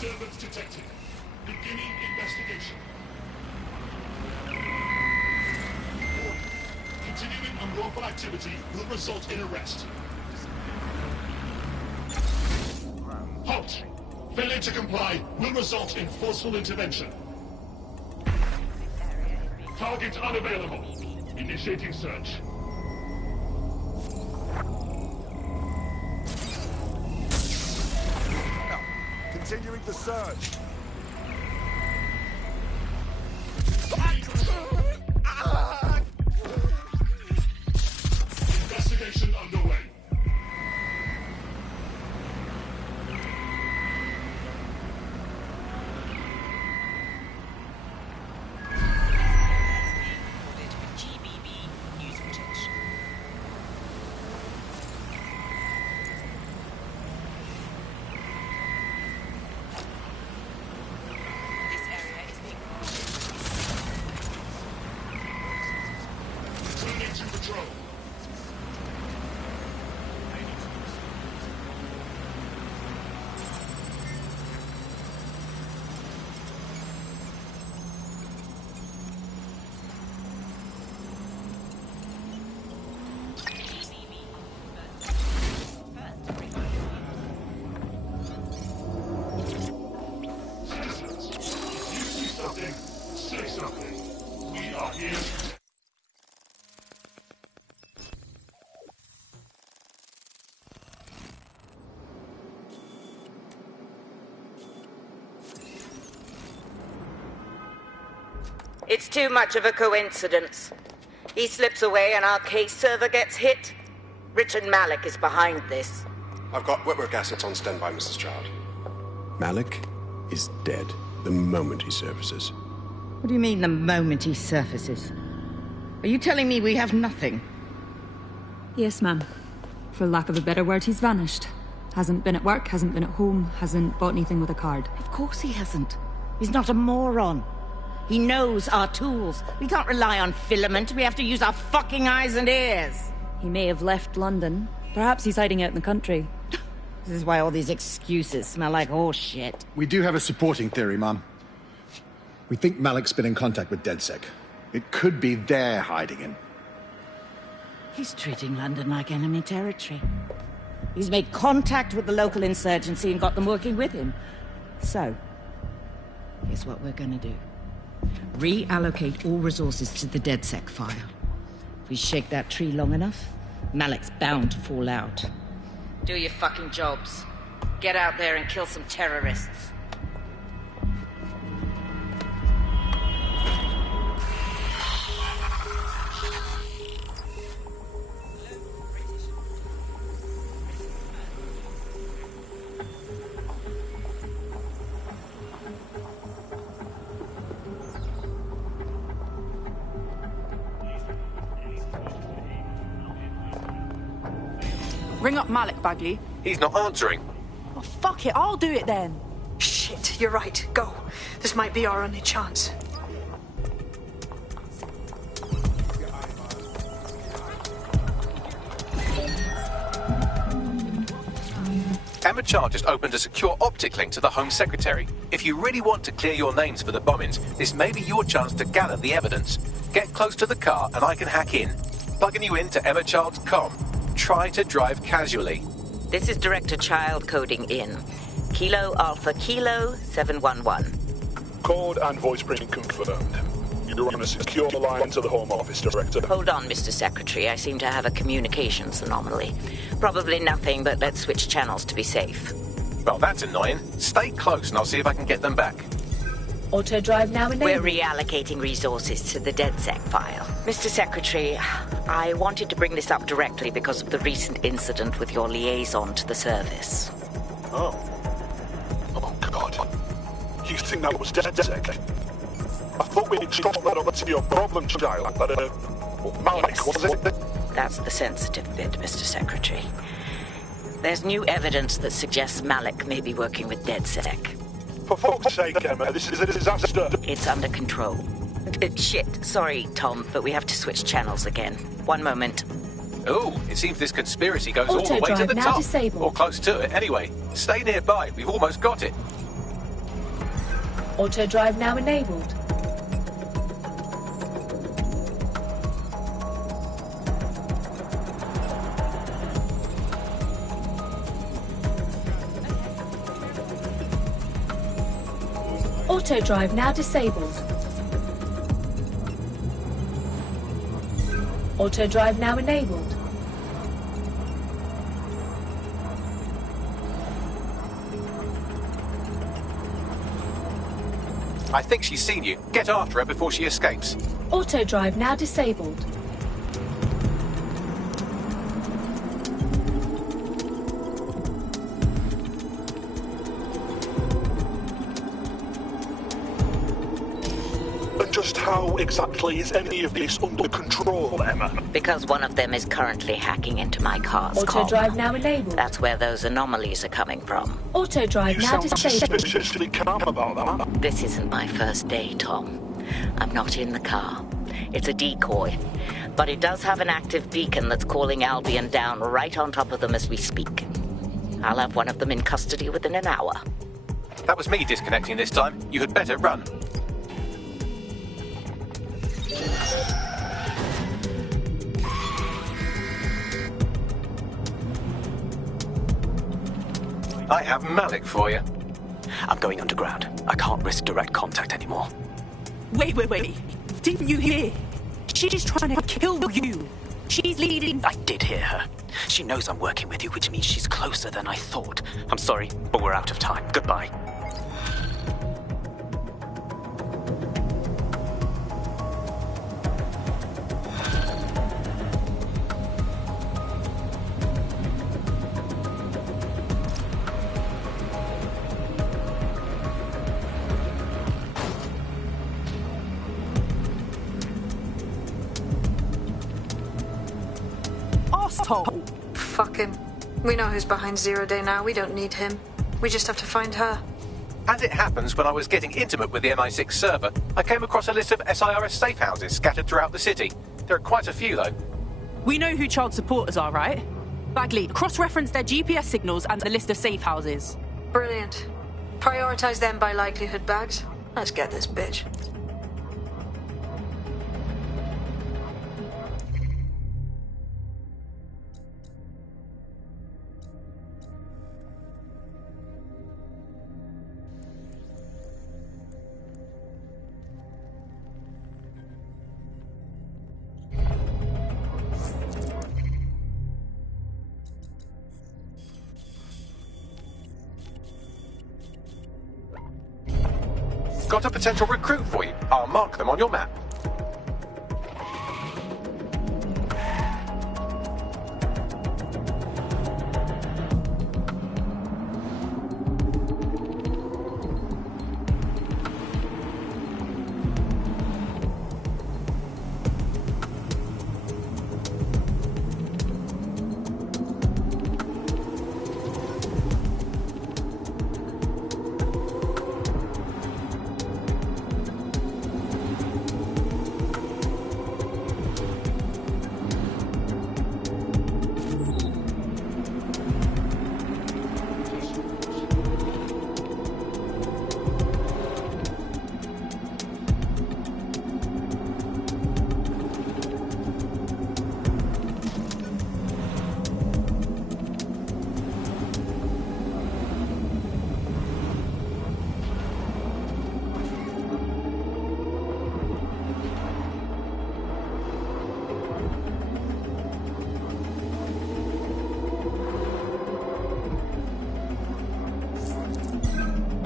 Disturbance detected. Beginning investigation. Warning. Continuing unlawful activity will result in arrest. Halt! Failure to comply will result in forceful intervention. Target unavailable. Initiating search. Continuing the search. Investigation underway. Turning to patrol. Citizens, if you see something, say something. We are here. It's too much of a coincidence. He slips away and our case server gets hit. Richard Malik is behind this. I've got wetwork assets on standby, Mrs. Child. Malik is dead the moment he surfaces. What do you mean, the moment he surfaces? Are you telling me we have nothing? Yes, ma'am. For lack of a better word, he's vanished. Hasn't been at work, hasn't been at home, hasn't bought anything with a card. Of course he hasn't. He's not a moron. He knows our tools. We can't rely on filament. We have to use our fucking eyes and ears. He may have left London. Perhaps he's hiding out in the country. This is why all these excuses smell like horse shit. We do have a supporting theory, Mum. We think Malik's been in contact with DedSec. It could be they're hiding him. He's treating London like enemy territory. He's made contact with the local insurgency and got them working with him. So, here's what we're gonna do. Reallocate all resources to the DedSec file. If we shake that tree long enough, Malik's bound to fall out. Do your fucking jobs. Get out there and kill some terrorists. Ring up Malik, Bagley. He's not answering. Oh, fuck it, I'll do it then. Shit, you're right. Go. This might be our only chance. Emma Chard just opened a secure optic link to the Home Secretary. If you really want to clear your names for the bombings, this may be your chance to gather the evidence. Get close to the car and I can hack in. Plugging you into Emma Child's comm. Try to drive casually. This is Director Child coding in. Kilo Alpha Kilo 711. Code and voice print confirmed. You're on a secure line to the Home Office, Director. Hold on, Mr. Secretary. I seem to have a communications anomaly. Probably nothing, but let's switch channels to be safe. Well, that's annoying. Stay close and I'll see if I can get them back. Auto drive now enabled. We're reallocating resources to the DedSec file. Mr. Secretary, I wanted to bring this up directly because of the recent incident with your liaison to the service. Oh. Oh, God. You think that was DedSec? I thought we'd chalk that up to your problem child. That, Malik, was it? That's the sensitive bit, Mr. Secretary. There's new evidence that suggests Malik may be working with DedSec. For fuck's sake, Emma, this is a disaster. It's under control. Shit, sorry, Tom, but we have to switch channels again. One moment. Oh, it seems this conspiracy goes all the way to the now top. Disabled. Or close to it, anyway. Stay nearby, we've almost got it. Auto drive now enabled. Auto drive now disabled. Auto drive now enabled. I think she's seen you. Get after her before she escapes. Auto drive now disabled. Just how exactly is any of this under control, Emma? Because one of them is currently hacking into my car's Auto comm. drive now enabled. That's where those anomalies are coming from. Auto drive You now sound disabled. suspiciously calm about that. This isn't my first day, Tom. I'm not in the car. It's a decoy. But it does have an active beacon that's calling Albion down right on top of them as we speak. I'll have one of them in custody within an hour. That was me disconnecting this time. You had better run. I have Malik for you. I'm going underground. I can't risk direct contact anymore. Wait. Didn't you hear? She's trying to kill you. She's leading. I did hear her. She knows I'm working with you, which means she's closer than I thought. I'm sorry, but we're out of time. Goodbye. Asshole. Fuck him. We know who's behind Zero Day now. We don't need him. We just have to find her. As it happens, when I was getting intimate with the MI6 server, I came across a list of SIRS safe houses scattered throughout the city. There are quite a few, though. We know who child supporters are, right? Bagley, cross-reference their GPS signals and the list of safe houses. Brilliant. Prioritize them by likelihood, Bags. Let's get this bitch. Got a potential recruit for you. I'll mark them on your map.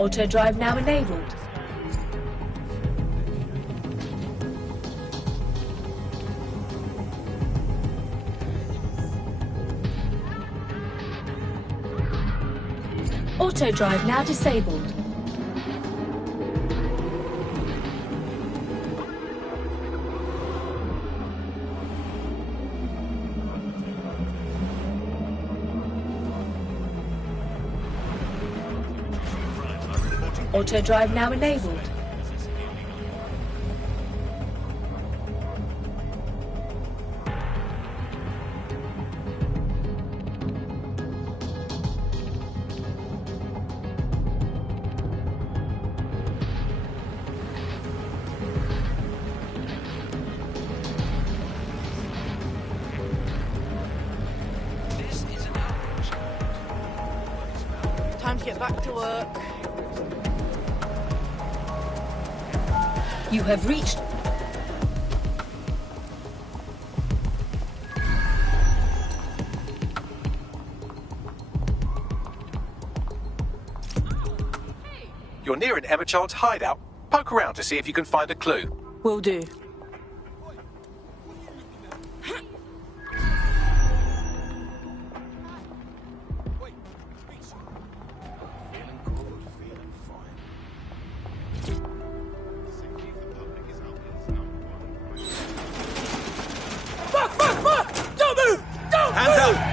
Auto drive now enabled. Auto drive now disabled. Auto drive now enabled. Time to get back to work. You have reached... You're near an Emma Child's hideout. Poke around to see if you can find a clue. Will do. Fuck! Don't move! Don't Hands move! Up!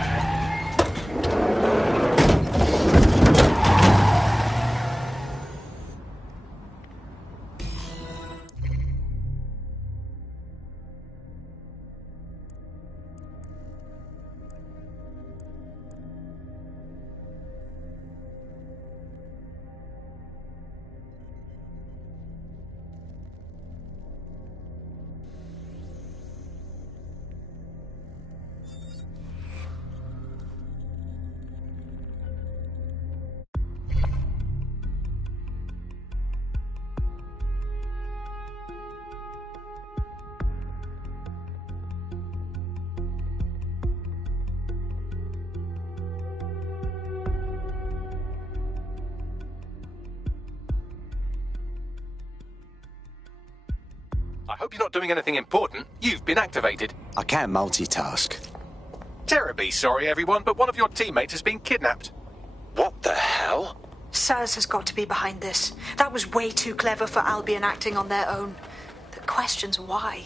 I hope you're not doing anything important. You've been activated. I can't multitask. Terribly sorry, everyone, but one of your teammates has been kidnapped. What the hell? SARS has got to be behind this. That was way too clever for Albion acting on their own. The question's why.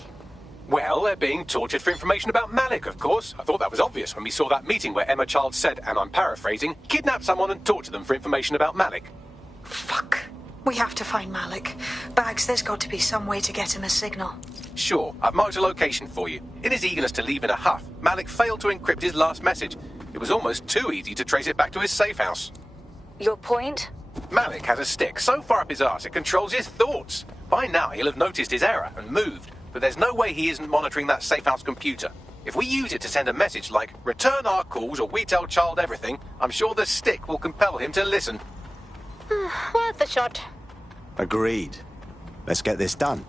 Well, they're being tortured for information about Malik, of course. I thought that was obvious when we saw that meeting where Emma Child said, and I'm paraphrasing, kidnap someone and torture them for information about Malik. Fuck. We have to find Malik. Bags, there's got to be some way to get him a signal. Sure, I've marked a location for you. In his eagerness to leave in a huff, Malik failed to encrypt his last message. It was almost too easy to trace it back to his safe house. Your point? Malik has a stick so far up his arse it controls his thoughts. By now he'll have noticed his error and moved, but there's no way he isn't monitoring that safe house computer. If we use it to send a message like, return our calls or we tell Child everything, I'm sure the stick will compel him to listen. Worth a shot. Agreed. Let's get this done.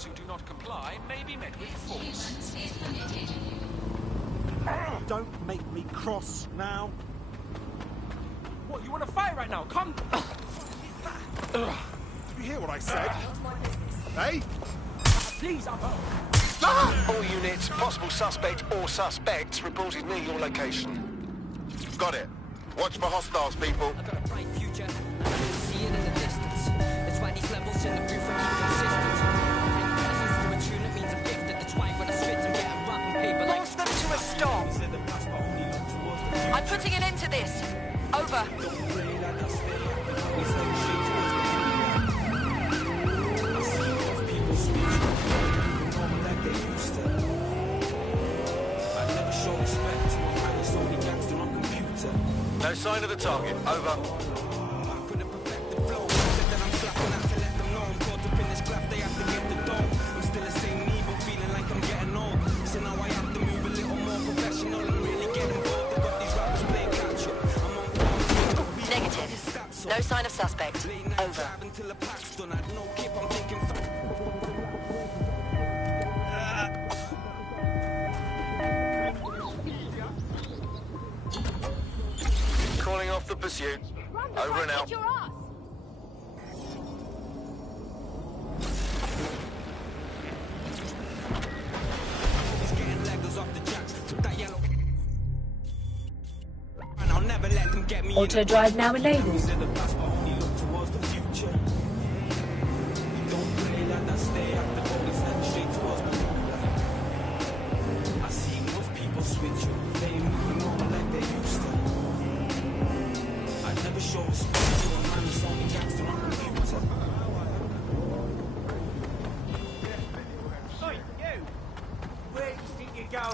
Citizens who do not comply may be met with force. Don't make me cross now. What, you want to fight right now? Come! Did you hear what I said? Hey? Please, I'm home. All units, possible suspect or suspects reported near your location. Got it. Watch for hostiles, people. I got a bright future. I can see it in the distance. That's why these levels in the booth are inconsistent. Bring presence to a tune, it means I'm gifted. That's why when I spit and get wrapping paper like... Force them to a stop. I'm putting an end to this. Over. No sign of the target. Over. Negative. No sign of suspect. Over. Calling off the pursuit. Over and out. Auto drive now enabled.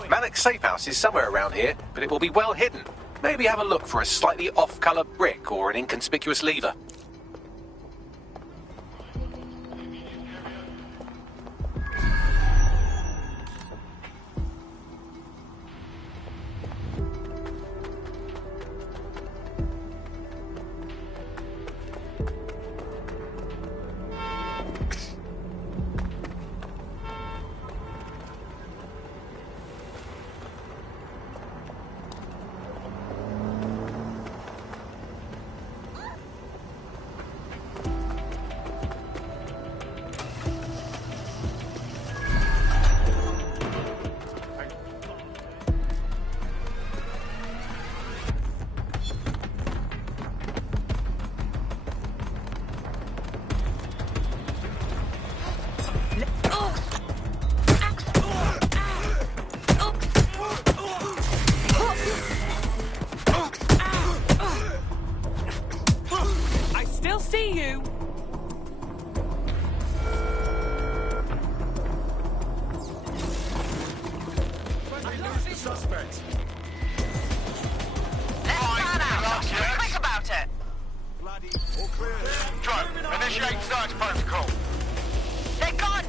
Malic's safe house is somewhere around here, but it will be well hidden. Maybe have a look for a slightly off-colour brick or an inconspicuous lever. Initiate search protocol. They're gone!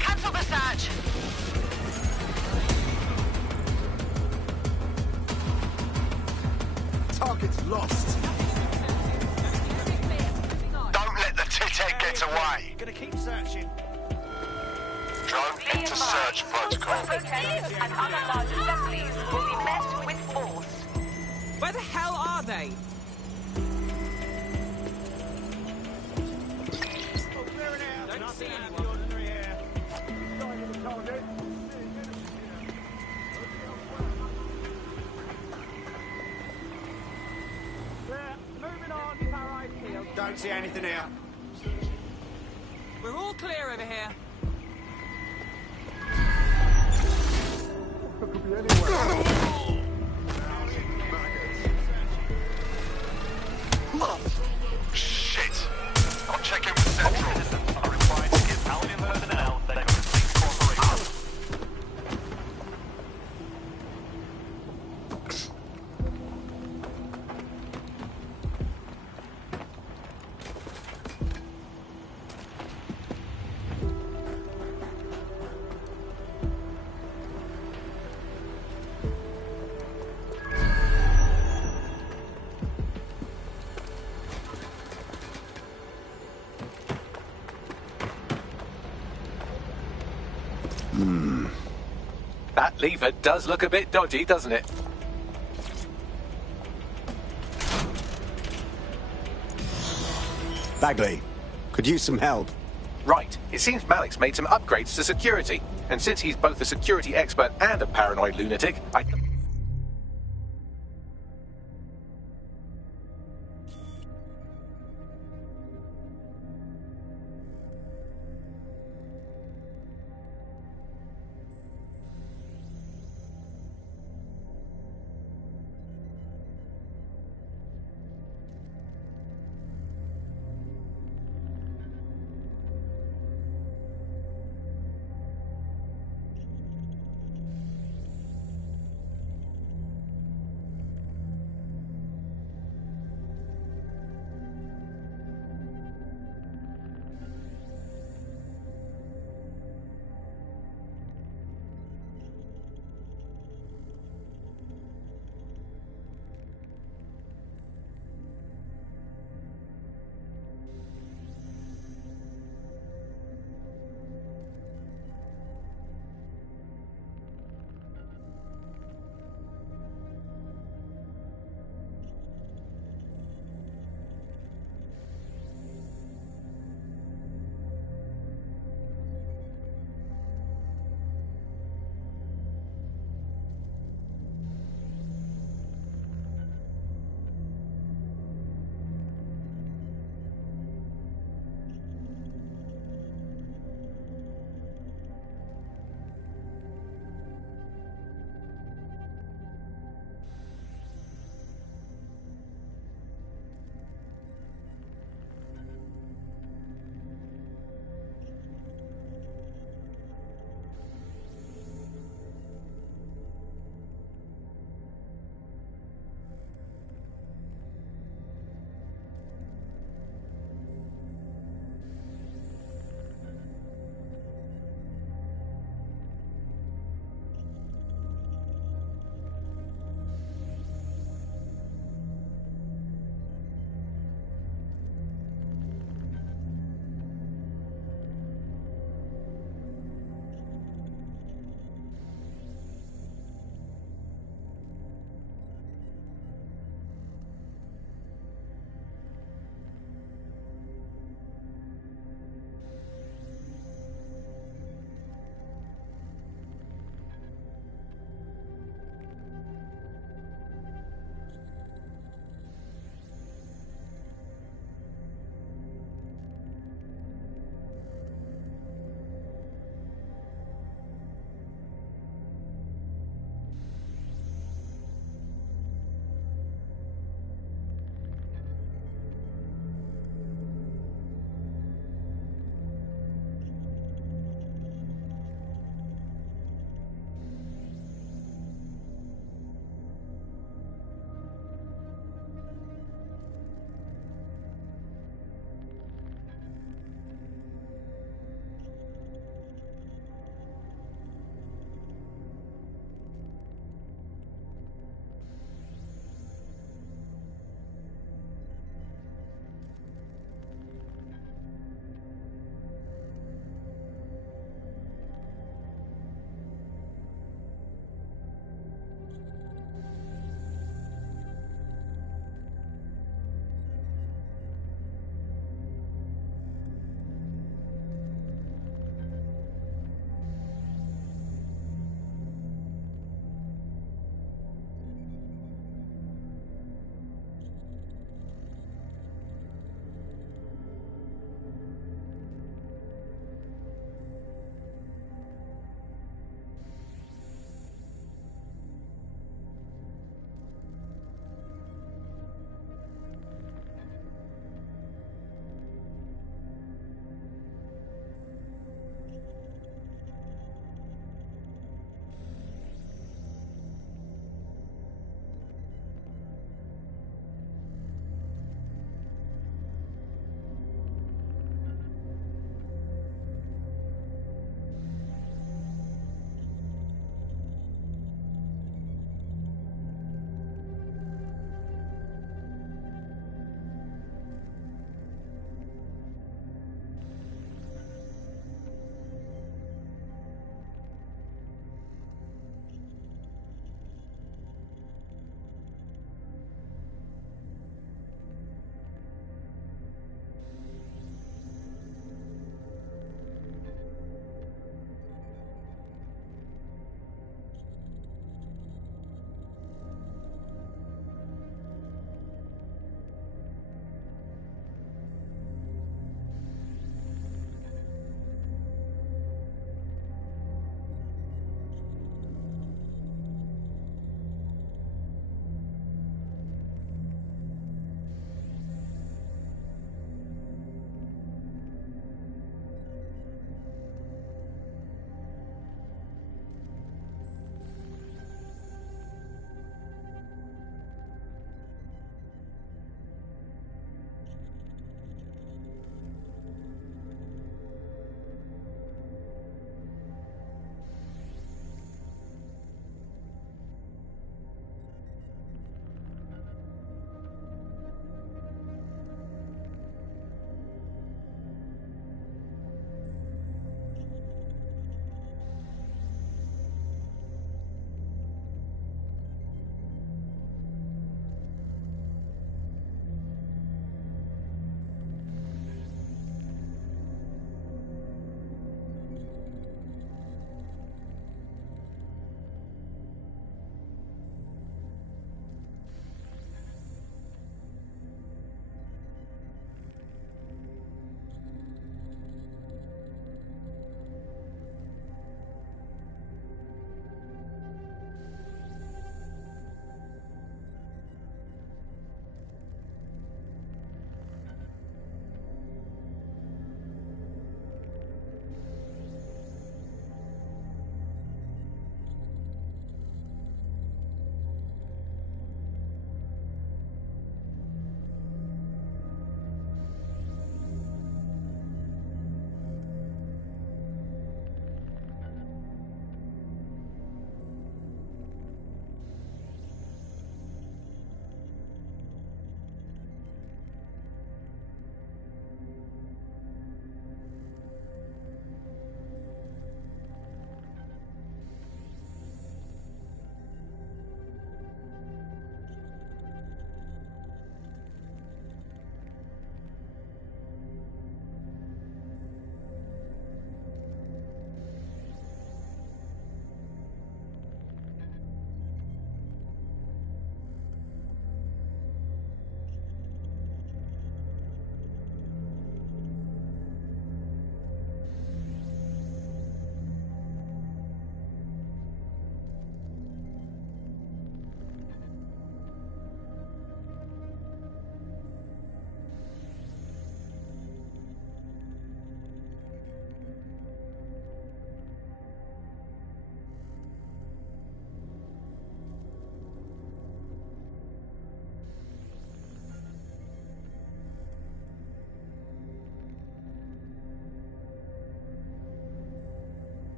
Cancel the search! Target's lost. Don't let the tit-head get away. Gonna keep searching. Drone into search protocol. And other large assemblies will be met with force. Where the hell are they? Don't see anyone. Ordinary here. Moving on, Paradise Field. Don't see anything here. We're all clear over here. Could be anywhere. Shit. I'm checking with Central. Are required to give Albion personnel their complete cooperation. Lever does look a bit dodgy, doesn't it? Bagley, could use some help. Right. It seems Malik's made some upgrades to security. And since he's both a security expert and a paranoid lunatic, I...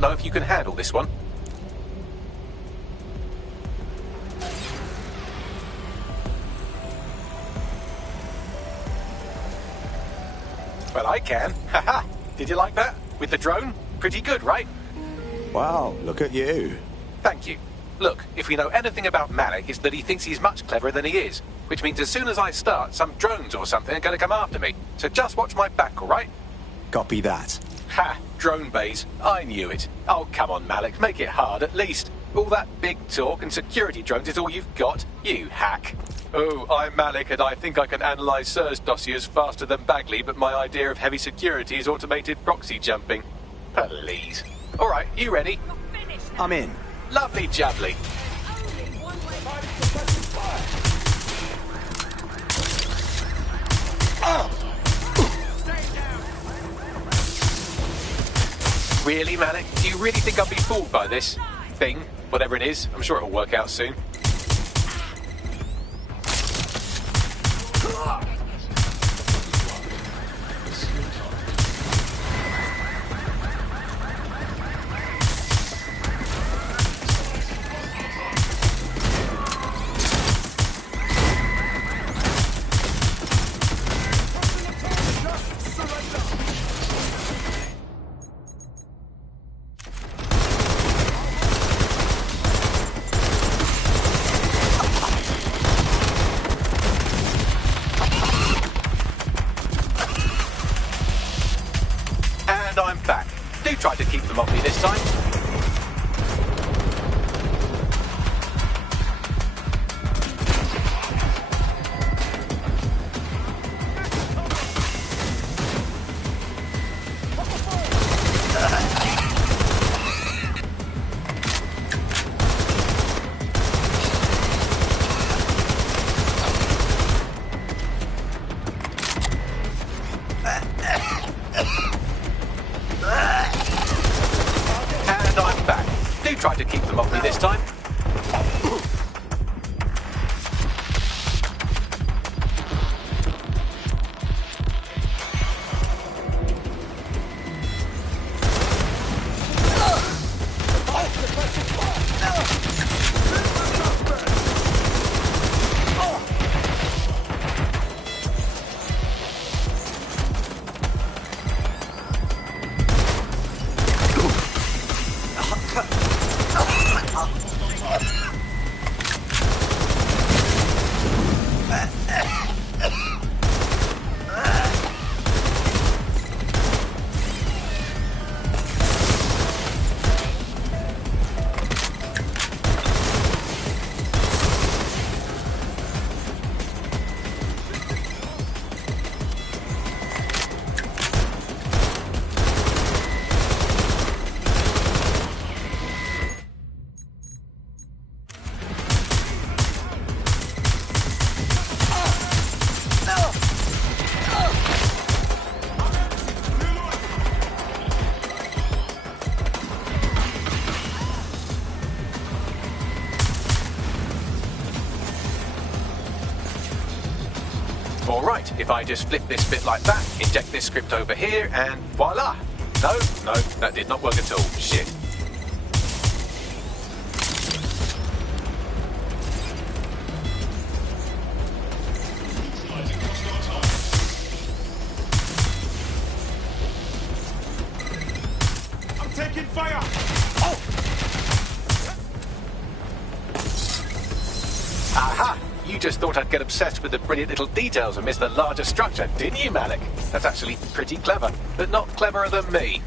don't know if you can handle this one. Well, I can. Haha. Did you like that? With the drone? Pretty good, right? Wow, look at you. Thank you. Look, if we know anything about Malik, it's that he thinks he's much cleverer than he is. Which means as soon as I start, some drones or something are going to come after me. So just watch my back, all right? Copy that. Ha! Drone bays. I knew it. Oh, come on, Malik. Make it hard, at least. All that big talk and security drones is all you've got? You hack. Oh, I'm Malik, and I think I can analyse SIRS dossiers faster than Bagley, but my idea of heavy security is automated proxy jumping. Please. All right, you ready? I'm in. Lovely jubbly. Really, Malik? Do you really think I'll be fooled by this thing? Whatever it is, I'm sure it'll work out soon. And I'm back. Do try to keep them off me this time. And I'm back. Do try to keep them off me this time. All right, if I just flip this bit like that, inject this script over here, and voila! No, that did not work at all. Shit. I'm taking fire! Aha! You just thought I'd get obsessed with the brilliant little details and miss the larger structure, didn't you, Malik? That's actually pretty clever, but not cleverer than me.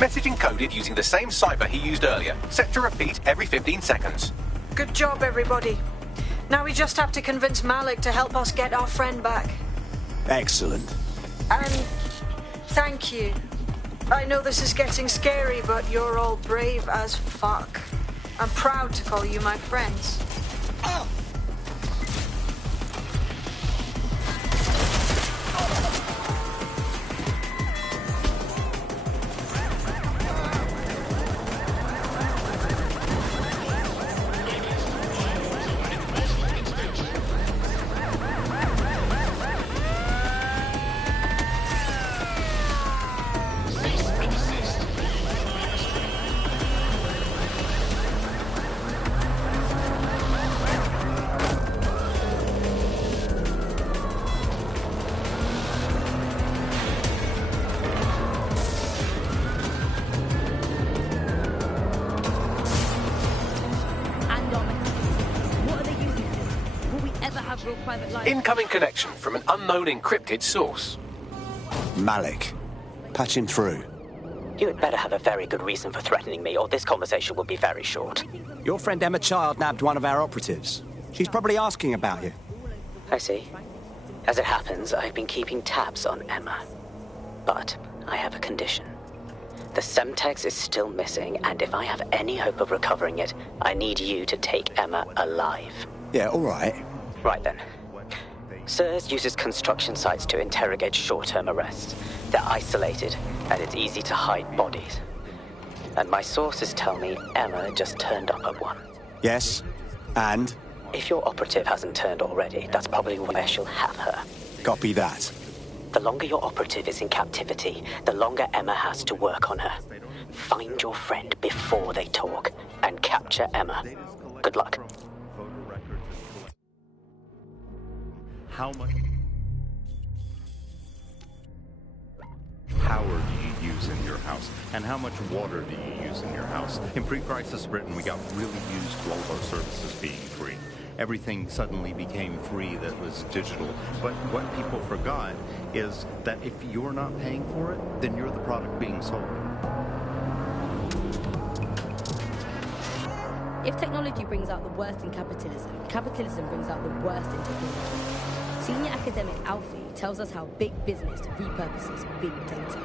Message encoded using the same cipher he used earlier, set to repeat every 15 seconds. Good job, everybody. Now we just have to convince Malik to help us get our friend back. Excellent. And thank you. I know this is getting scary, but you're all brave as fuck. I'm proud to call you my friends. Incoming connection from an unknown encrypted source. Malik. Patch him through. You had better have a very good reason for threatening me, or this conversation will be very short. Your friend Emma Child nabbed one of our operatives. She's probably asking about you. I see. As it happens, I've been keeping tabs on Emma. But I have a condition. The Semtex is still missing, and if I have any hope of recovering it, I need you to take Emma alive. Yeah, all right. Right then. SIRS uses construction sites to interrogate short-term arrests. They're isolated, and it's easy to hide bodies. And my sources tell me Emma just turned up at one. Yes, and? If your operative hasn't turned already, that's probably where she'll have her. Copy that. The longer your operative is in captivity, the longer Emma has to work on her. Find your friend before they talk, and capture Emma. Good luck. How much power do you use in your house? And how much water do you use in your house? In pre-crisis Britain, we got really used to all of our services being free. Everything suddenly became free that was digital. But what people forgot is that if you're not paying for it, then you're the product being sold. If technology brings out the worst in capitalism, capitalism brings out the worst in technology. Senior academic Alfie tells us how big business repurposes big data.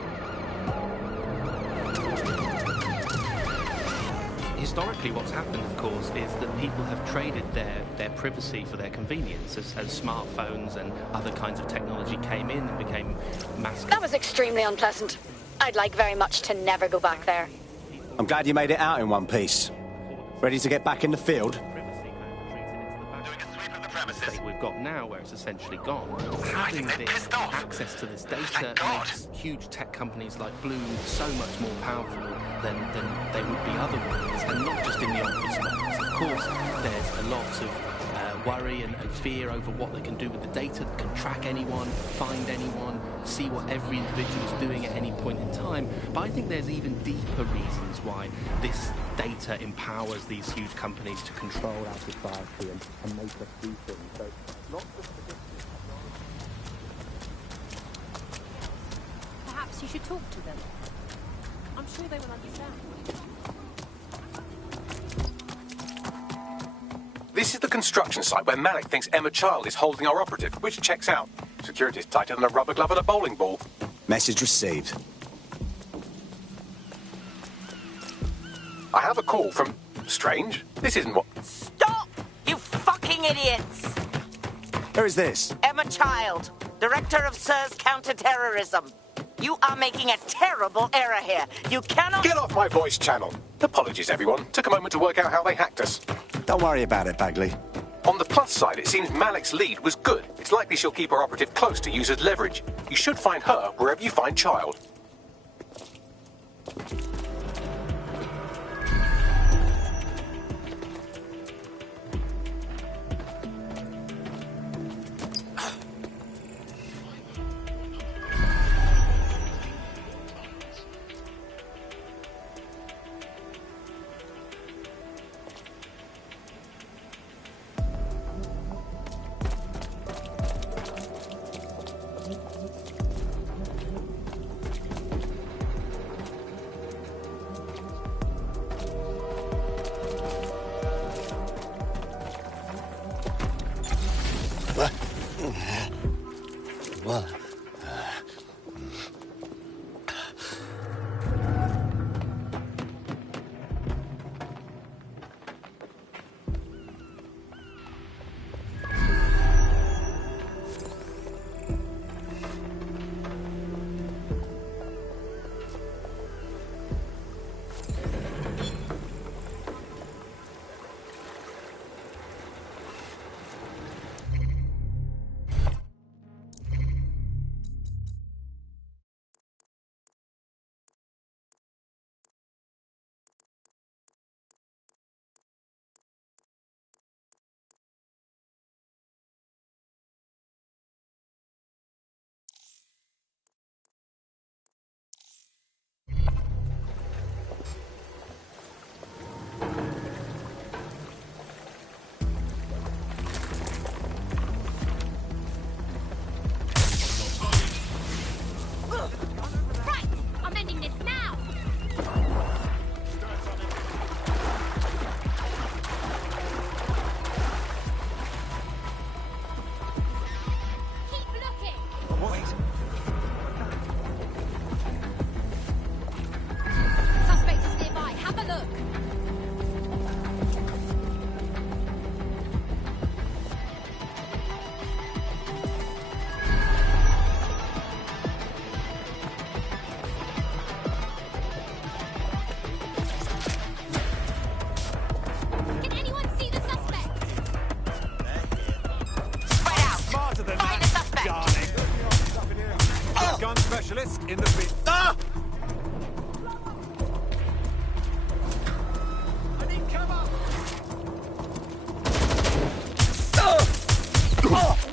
Historically, what's happened, of course, is that people have traded their privacy for their convenience as smartphones and other kinds of technology came in and became mass. That was extremely unpleasant. I'd like very much to never go back there. I'm glad you made it out in one piece. Ready to get back in the field? State we've got now, where it's essentially gone. Having this access to this data makes huge tech companies like Bloom so much more powerful than they would be otherwise, and not just in the obvious ways. Of course, there's a lot of worry and fear over what they can do with the data, can track anyone, find anyone, see what every individual is doing at any point in time. But I think there's even deeper reasons why this data empowers these huge companies to control our society and make us do things. So not just Perhaps you should talk to them. I'm sure they will understand. This is the construction site where Malik thinks Emma Child is holding our operative, which checks out. Security's tighter than a rubber glove at a bowling ball. Message received. I have a call from... Strange. This isn't what... Stop! You fucking idiots! Who is this? Emma Child, Director of SIRS Counter-Terrorism. You are making a terrible error here. You cannot... Get off my voice channel. Apologies, everyone. Took a moment to work out how they hacked us. Don't worry about it, Bagley. On the plus side, it seems Malik's lead was good. It's likely she'll keep her operative close to use as leverage. You should find her wherever you find Child. Specialist in the pit. Ah! I need cover! Oh!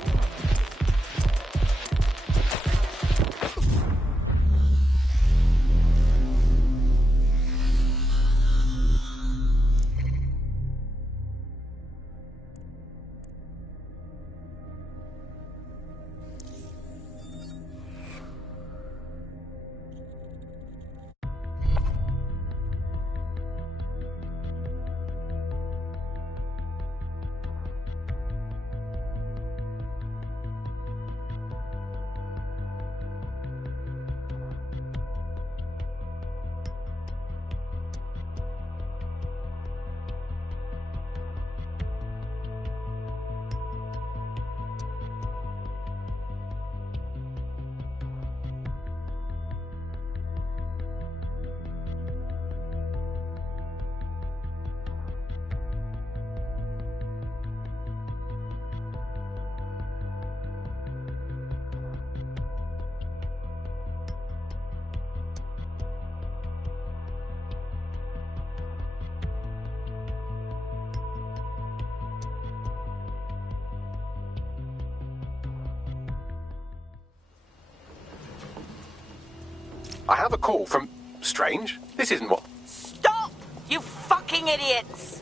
I have a call from... Strange. This isn't what... Stop! You fucking idiots!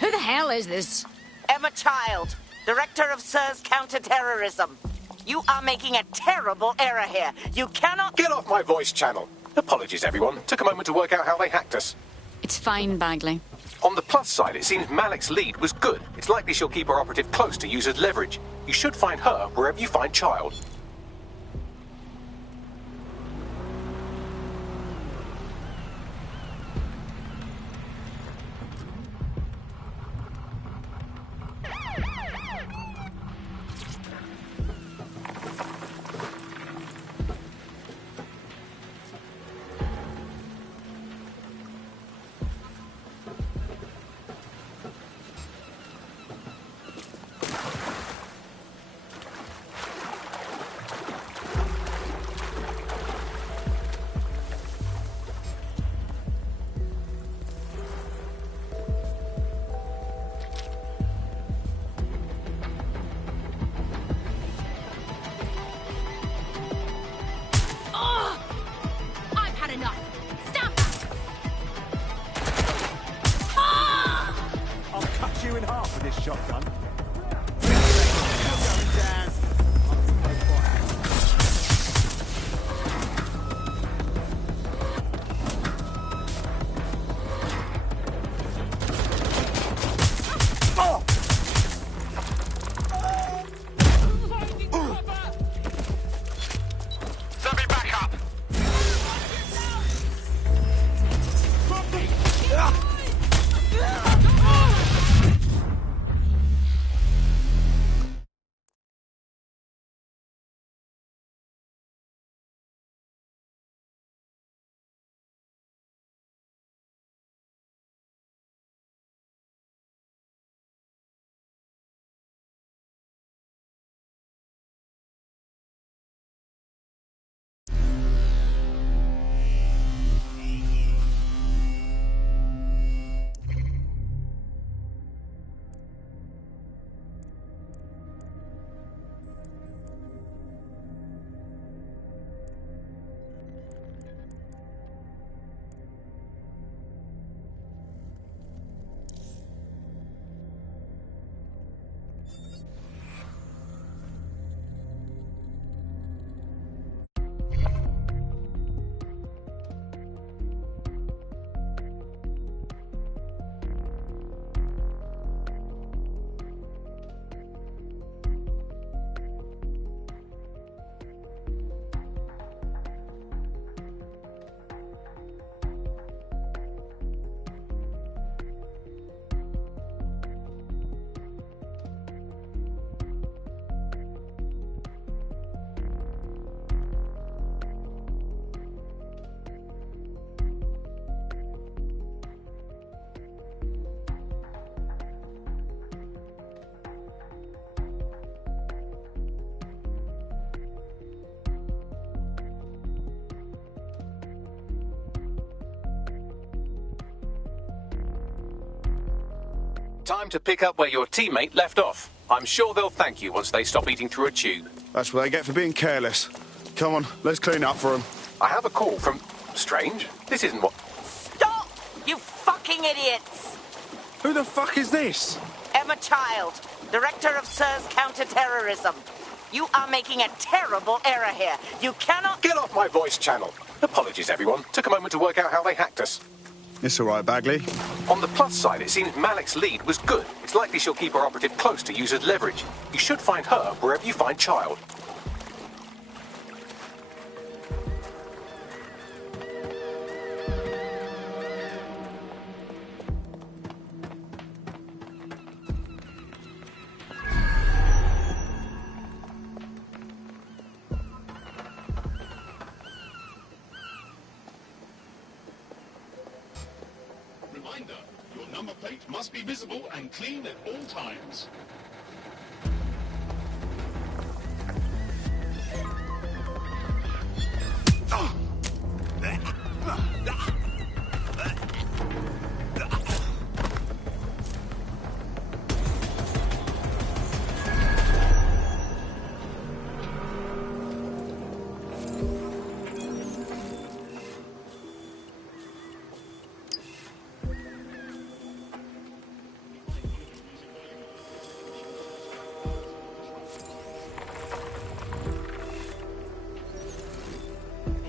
Who the hell is this? Emma Child, Director of SIR's Counter-Terrorism. You are making a terrible error here. You cannot... Get off my voice channel. Apologies, everyone. Took a moment to work out how they hacked us. It's fine, Bagley. On the plus side, it seems Malik's lead was good. It's likely she'll keep her operative close to use as leverage. You should find her wherever you find Child. Time to pick up where your teammate left off. I'm sure they'll thank you once they stop eating through a tube. That's what they get for being careless. Come on, let's clean up for them. I have a call from... Strange. This isn't what... Stop! You fucking idiots! Who the fuck is this? Emma Child, Director of SIRS Counter-Terrorism. You are making a terrible error here. You cannot... Get off my voice channel. Apologies, everyone. Took a moment to work out how they hacked us. It's all right, Bagley. On the plus side, it seems Malik's lead was good. It's likely she'll keep her operative close to use as leverage. You should find her wherever you find Child. Reminder, your number plate must be visible and clean at all times.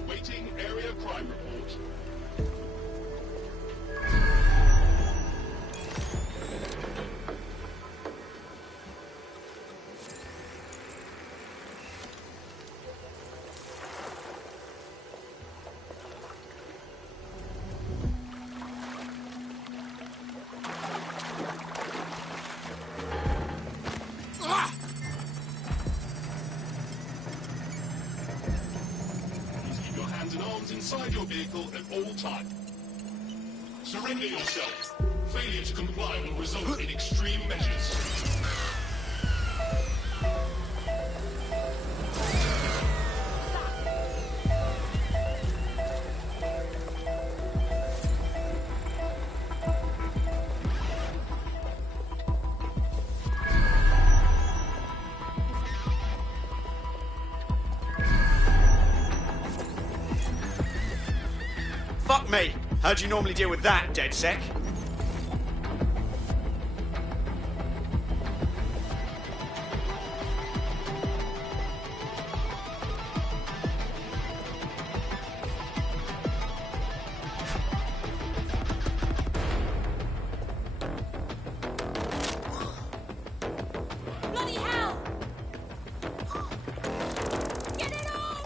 Awaiting area crime report. Please keep your hands and arms inside your vehicle at all times. Surrender yourself. Failure to comply will result in extreme measures. Fuck me! How'd you normally deal with that, DedSec? Bloody hell! Get it off!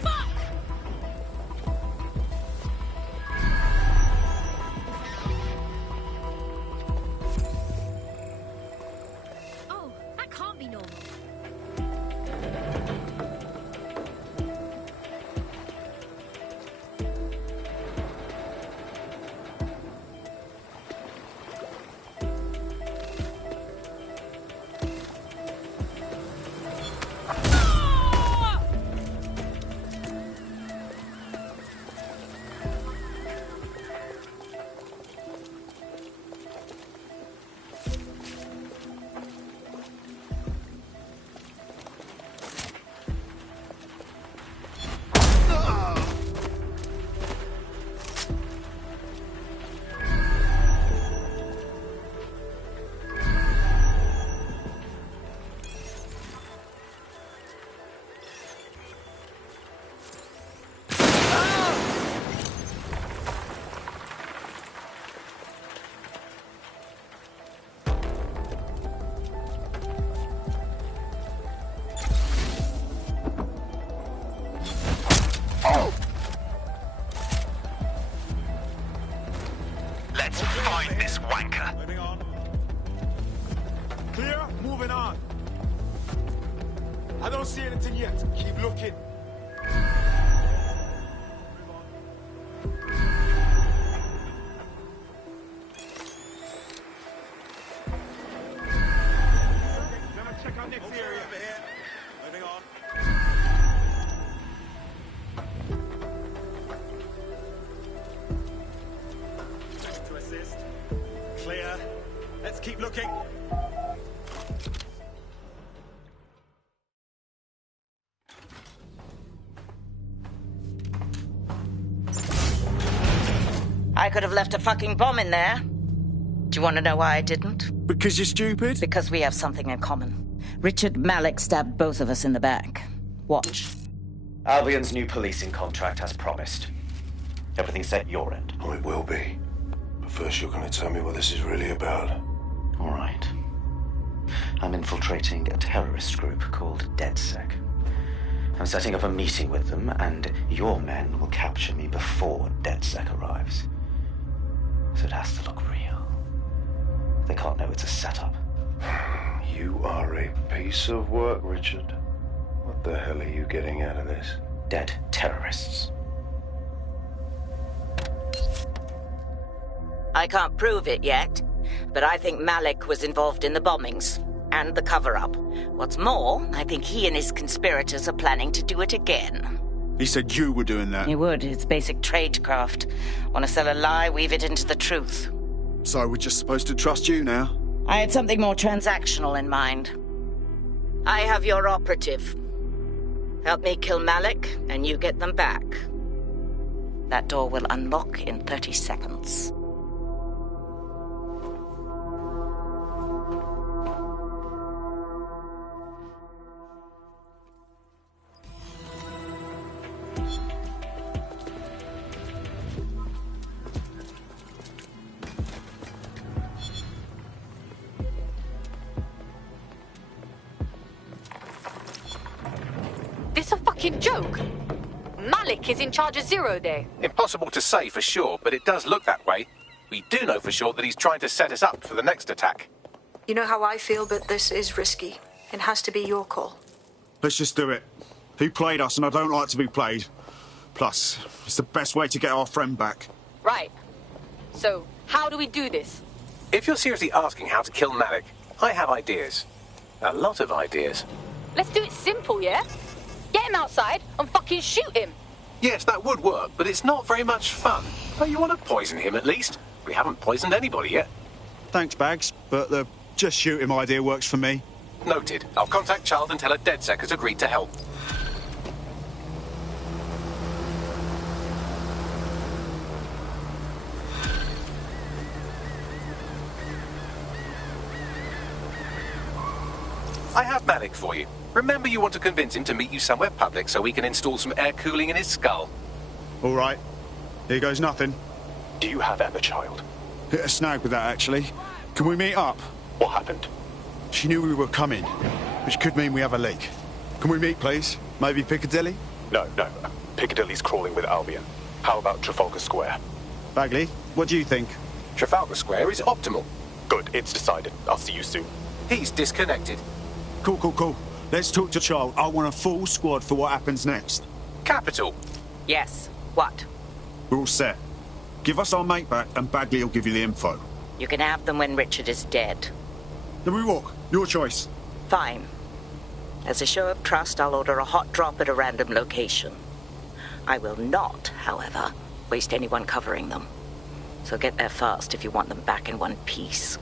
Fuck! Oh, that can't be normal. Let's find this wanker. Moving on. Clear, moving on. I don't see anything yet. Keep looking. Gonna check our next area over here. Moving on. I could have left a fucking bomb in there. Do you want to know why I didn't? Because you're stupid? Because we have something in common. Richard Malik stabbed both of us in the back. Watch. Albion's new policing contract has promised. Everything's set your end. Oh, it will be. But first you're going to tell me what this is really about. All right. I'm infiltrating a terrorist group called DedSec. I'm setting up a meeting with them, and your men will capture me before DedSec arrives. So it has to look real. They can't know it's a setup. You are a piece of work, Richard. What the hell are you getting out of this? Dead terrorists. I can't prove it yet, but I think Malik was involved in the bombings and the cover-up. What's more, I think he and his conspirators are planning to do it again. He said you were doing that. He would. It's basic tradecraft. Want to sell a lie, weave it into the truth. So we're just supposed to trust you now? I had something more transactional in mind. I have your operative. Help me kill Malik, and you get them back. That door will unlock in 30 seconds. This a fucking joke? Malik is in charge of Zero Day. Impossible to say for sure, but it does look that way. We do know for sure that he's trying to set us up for the next attack. You know how I feel, but this is risky. It has to be your call. Let's just do it. He played us, and I don't like to be played. Plus, it's the best way to get our friend back. Right. So, how do we do this? If you're seriously asking how to kill Malik, I have ideas. A lot of ideas. Let's do it simple, yeah? Get him outside and fucking shoot him. Yes, that would work, but it's not very much fun. But you want to poison him at least? We haven't poisoned anybody yet. Thanks, Bags, but the just shoot him idea works for me. Noted. I'll contact Child and tell her DedSec has agreed to help. I have Malik for you. Remember, you want to convince him to meet you somewhere public so we can install some air cooling in his skull. All right. Here goes nothing. Do you have Emma, Child? Hit a snag with that, actually. Can we meet up? What happened? She knew we were coming, which could mean we have a leak. Can we meet, please? Maybe Piccadilly? No. Piccadilly's crawling with Albion. How about Trafalgar Square? Bagley, what do you think? Trafalgar Square is optimal. Good, it's decided. I'll see you soon. He's disconnected. Cool. Let's talk to Child. I want a full squad for what happens next. Capital. Yes. What? We're all set. Give us our mate back, and Bagley will give you the info. You can have them when Richard is dead. Then we walk. Your choice. Fine. As a show of trust, I'll order a hot drop at a random location. I will not, however, waste anyone covering them. So get there fast if you want them back in one piece.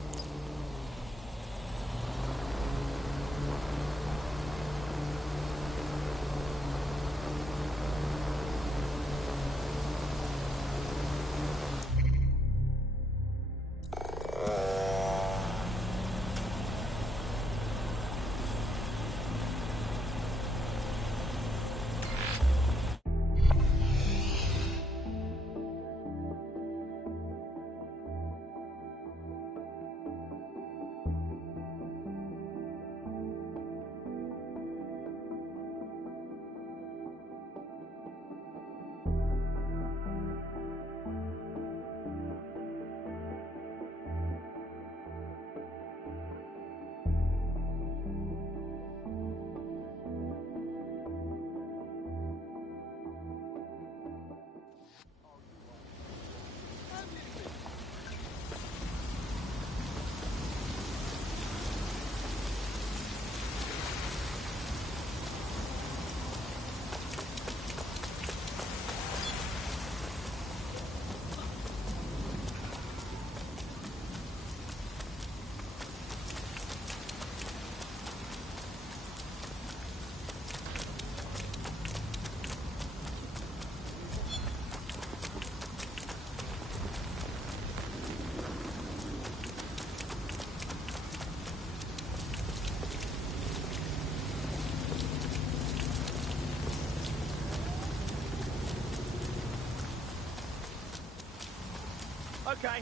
Okay,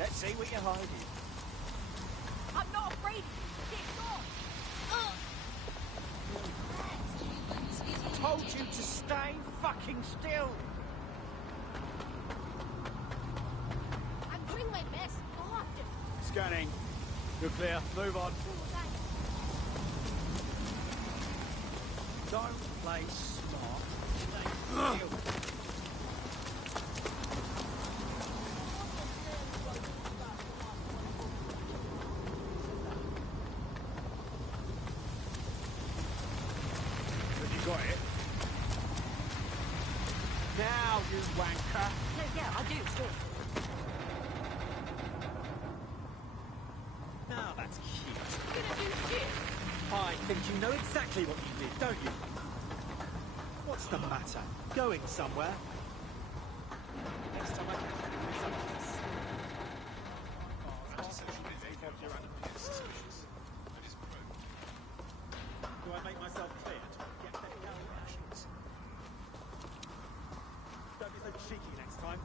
let's see what you're hiding. I'm not afraid of you. Get Told you to stay fucking still. I'm doing my best. God. Scanning. You're clear. Move on. Don't play smart. Stay still. Have you got it? Now, you wanker. Yeah, I do. Good. Now that's cute. Gonna do shit. I think you know exactly what you did, don't you? What's the matter? Going somewhere? Next time I can do something else. Do I make myself clear? Get the hell out. Don't be so cheeky next time.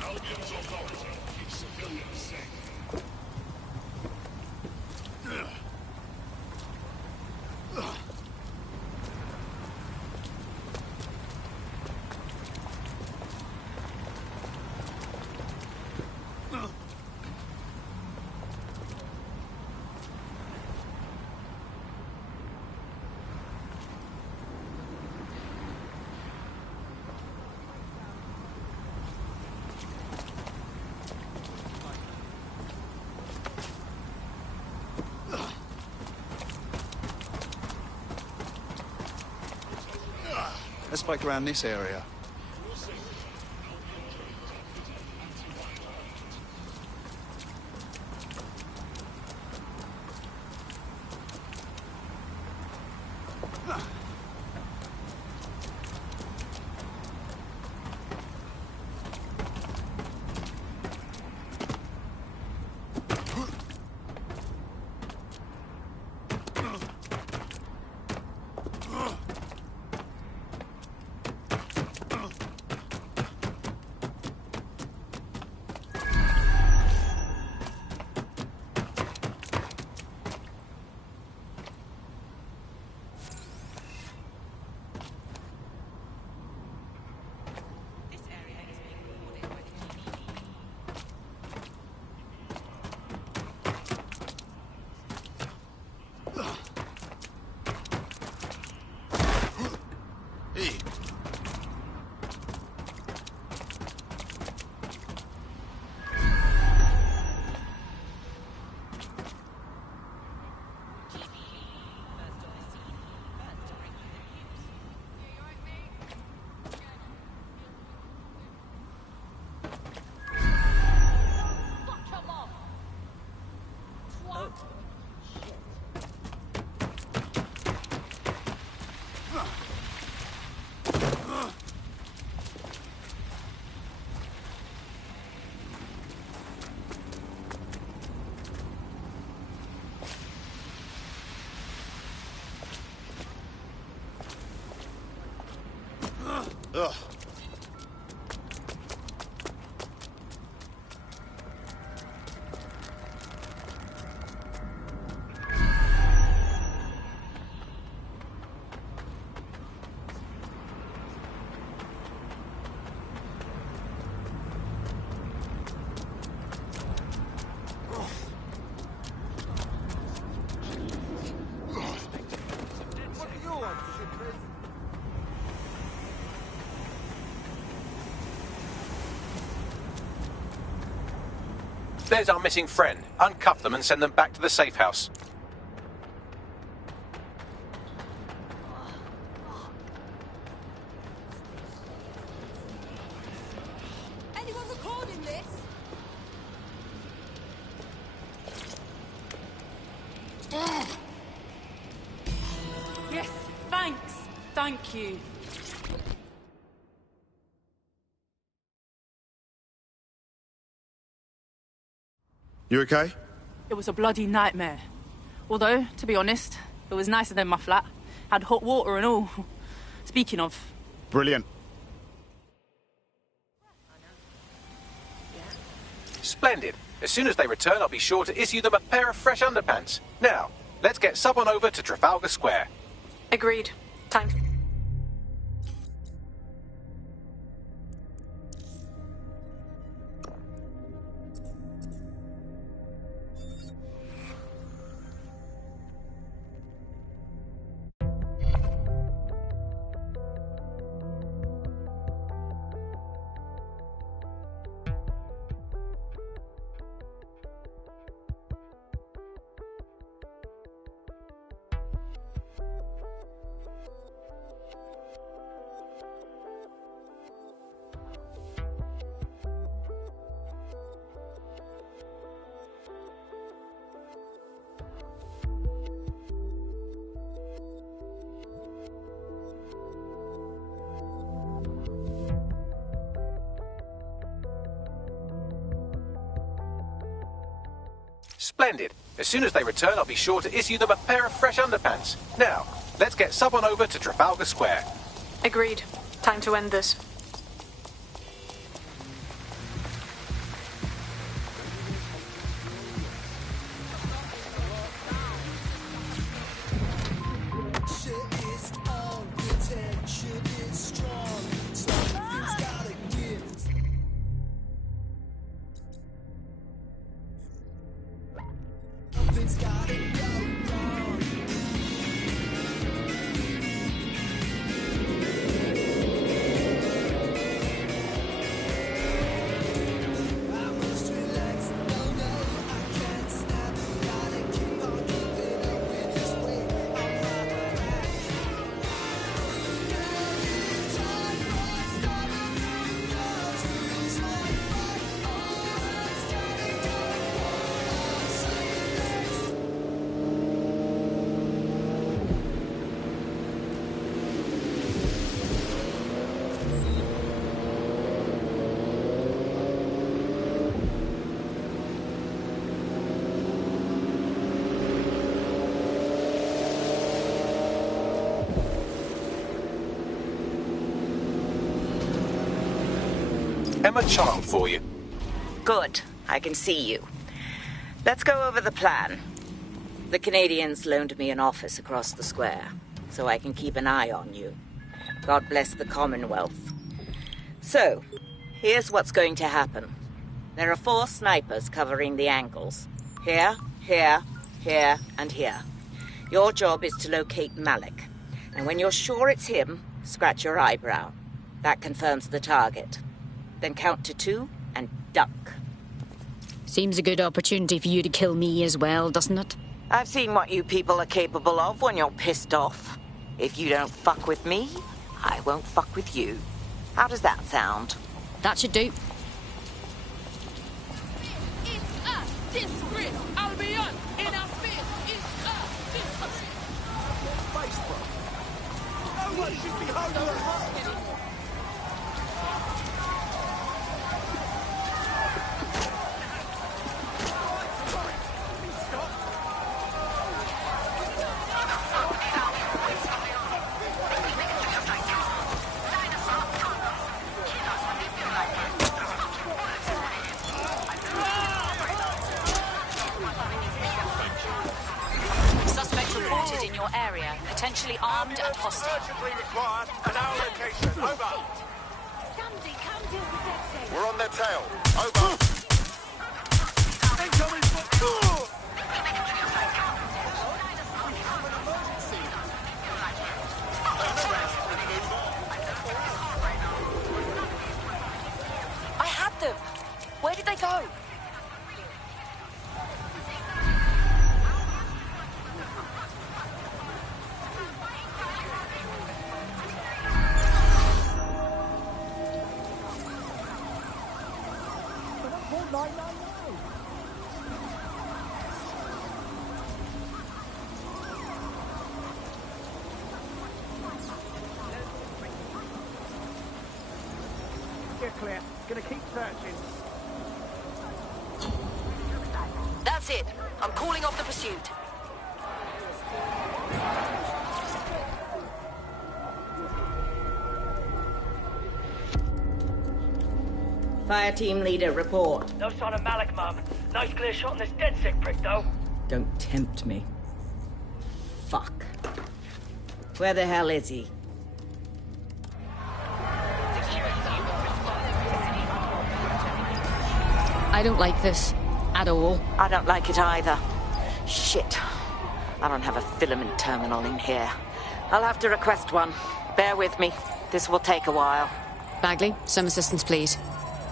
Albion's authority keeps civilians safe. Let's bike around this area. Ugh. There's our missing friend. Uncuff them and send them back to the safe house. Yes, thanks. Thank you. You okay? It was a bloody nightmare. Although, to be honest, it was nicer than my flat. Had hot water and all. Speaking of... Brilliant. Splendid. As soon as they return, I'll be sure to issue them a pair of fresh underpants. Now, let's get sub on over to Trafalgar Square. Agreed. Time. Splendid. As soon as they return, I'll be sure to issue them a pair of fresh underpants. Now, let's get sub on over to Trafalgar Square. Agreed. Time to end this. Emma Child for you. Good. I can see you. Let's go over the plan. The Canadians loaned me an office across the square, so I can keep an eye on you. God bless the Commonwealth. So, here's what's going to happen. There are 4 snipers covering the angles. Here, here, here, and here. Your job is to locate Malik. And when you're sure it's him, scratch your eyebrow. That confirms the target. Then count to 2 and duck. Seems a good opportunity for you to kill me as well, doesn't it? I've seen what you people are capable of when you're pissed off. If you don't fuck with me, I won't fuck with you. How does that sound? That should do. It's a disgrace. Albion in our space. It's a disgrace. Face, bro. No one should be holding her heart. Area, potentially armed and hostile. Urgently required an hour location. Over. We're on their tail. Over. Incoming. I had them. Where did they go? clear. Gonna keep searching. That's it. I'm calling off the pursuit. Fire team leader, report. No sign of Malik, Mum. Nice clear shot on this DedSec prick, though. Don't tempt me. Fuck. Where the hell is he? I don't like this. At all. I don't like it either. Shit. I don't have a filament terminal in here. I'll have to request one. Bear with me. This will take a while. Bagley, some assistance, please.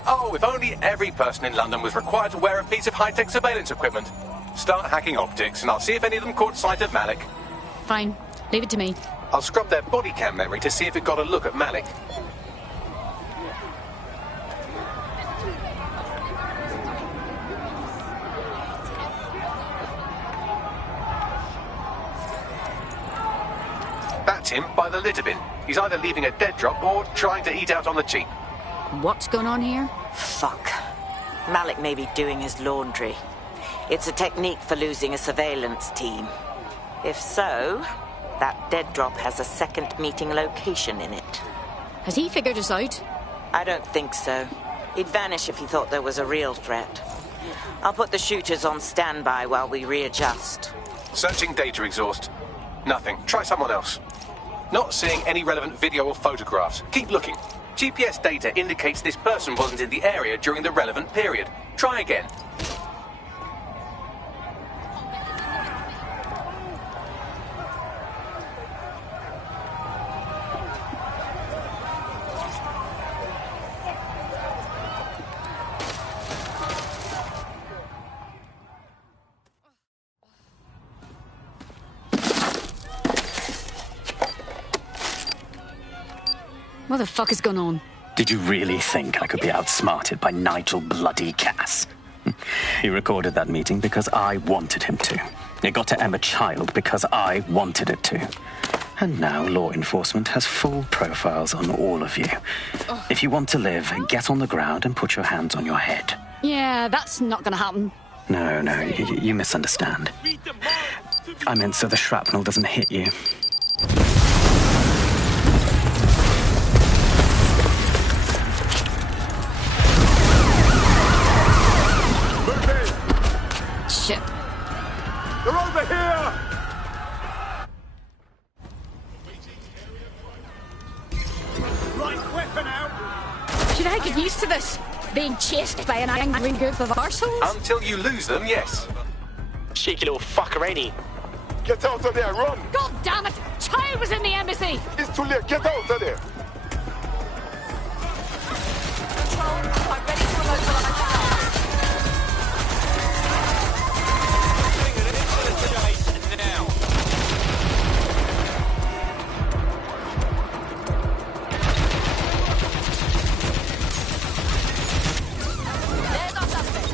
Oh, if only every person in London was required to wear a piece of high-tech surveillance equipment. Start hacking optics, and I'll see if any of them caught sight of Malik. Fine. Leave it to me. I'll scrub their body cam memory to see if it got a look at Malik. That's him by the litter bin. He's either leaving a dead drop or trying to eat out on the cheap. What's going on here? Fuck. Malik may be doing his laundry. It's a technique for losing a surveillance team. If so, that dead drop has a second meeting location in it. Has he figured us out? I don't think so. He'd vanish if he thought there was a real threat. I'll put the shooters on standby while we readjust. Searching data exhaust. Nothing. Try someone else. Not seeing any relevant video or photographs. Keep looking. GPS data indicates this person wasn't in the area during the relevant period. Try again. What the fuck is going on? Did you really think I could be outsmarted by Nigel bloody Cass? He recorded that meeting because I wanted him to. It got to Emma Child because I wanted it to. And now law enforcement has full profiles on all of you. If you want to live, get on the ground and put your hands on your head. Yeah, that's not gonna happen. No, you misunderstand. I meant so the shrapnel doesn't hit you. Shit. They're over here! Right, weapon out! Should I get used to this? Being chased by an angry group of arseholes? Until you lose them, yes. Cheeky little fucker, ain't he? Get out of there, run! God damn it! Child was in the embassy! It's too late, get out of there! Control, I'm ready to immobilize the tower. There's our suspect.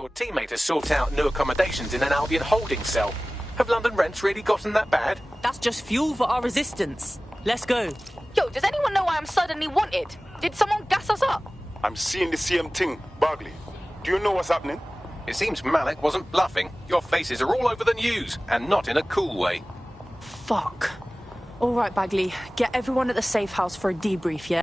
your teammate has sought out new accommodations in an Albion holding cell. Have London rents really gotten that bad? That's just fuel for our resistance. Let's go. Yo, does anyone know why I'm suddenly wanted? Did someone gas us up? I'm seeing the same thing, Bagley. Do you know what's happening? It seems Malik wasn't bluffing. Your faces are all over the news, and not in a cool way. Fuck. All right, Bagley. Get everyone at the safe house for a debrief, yeah?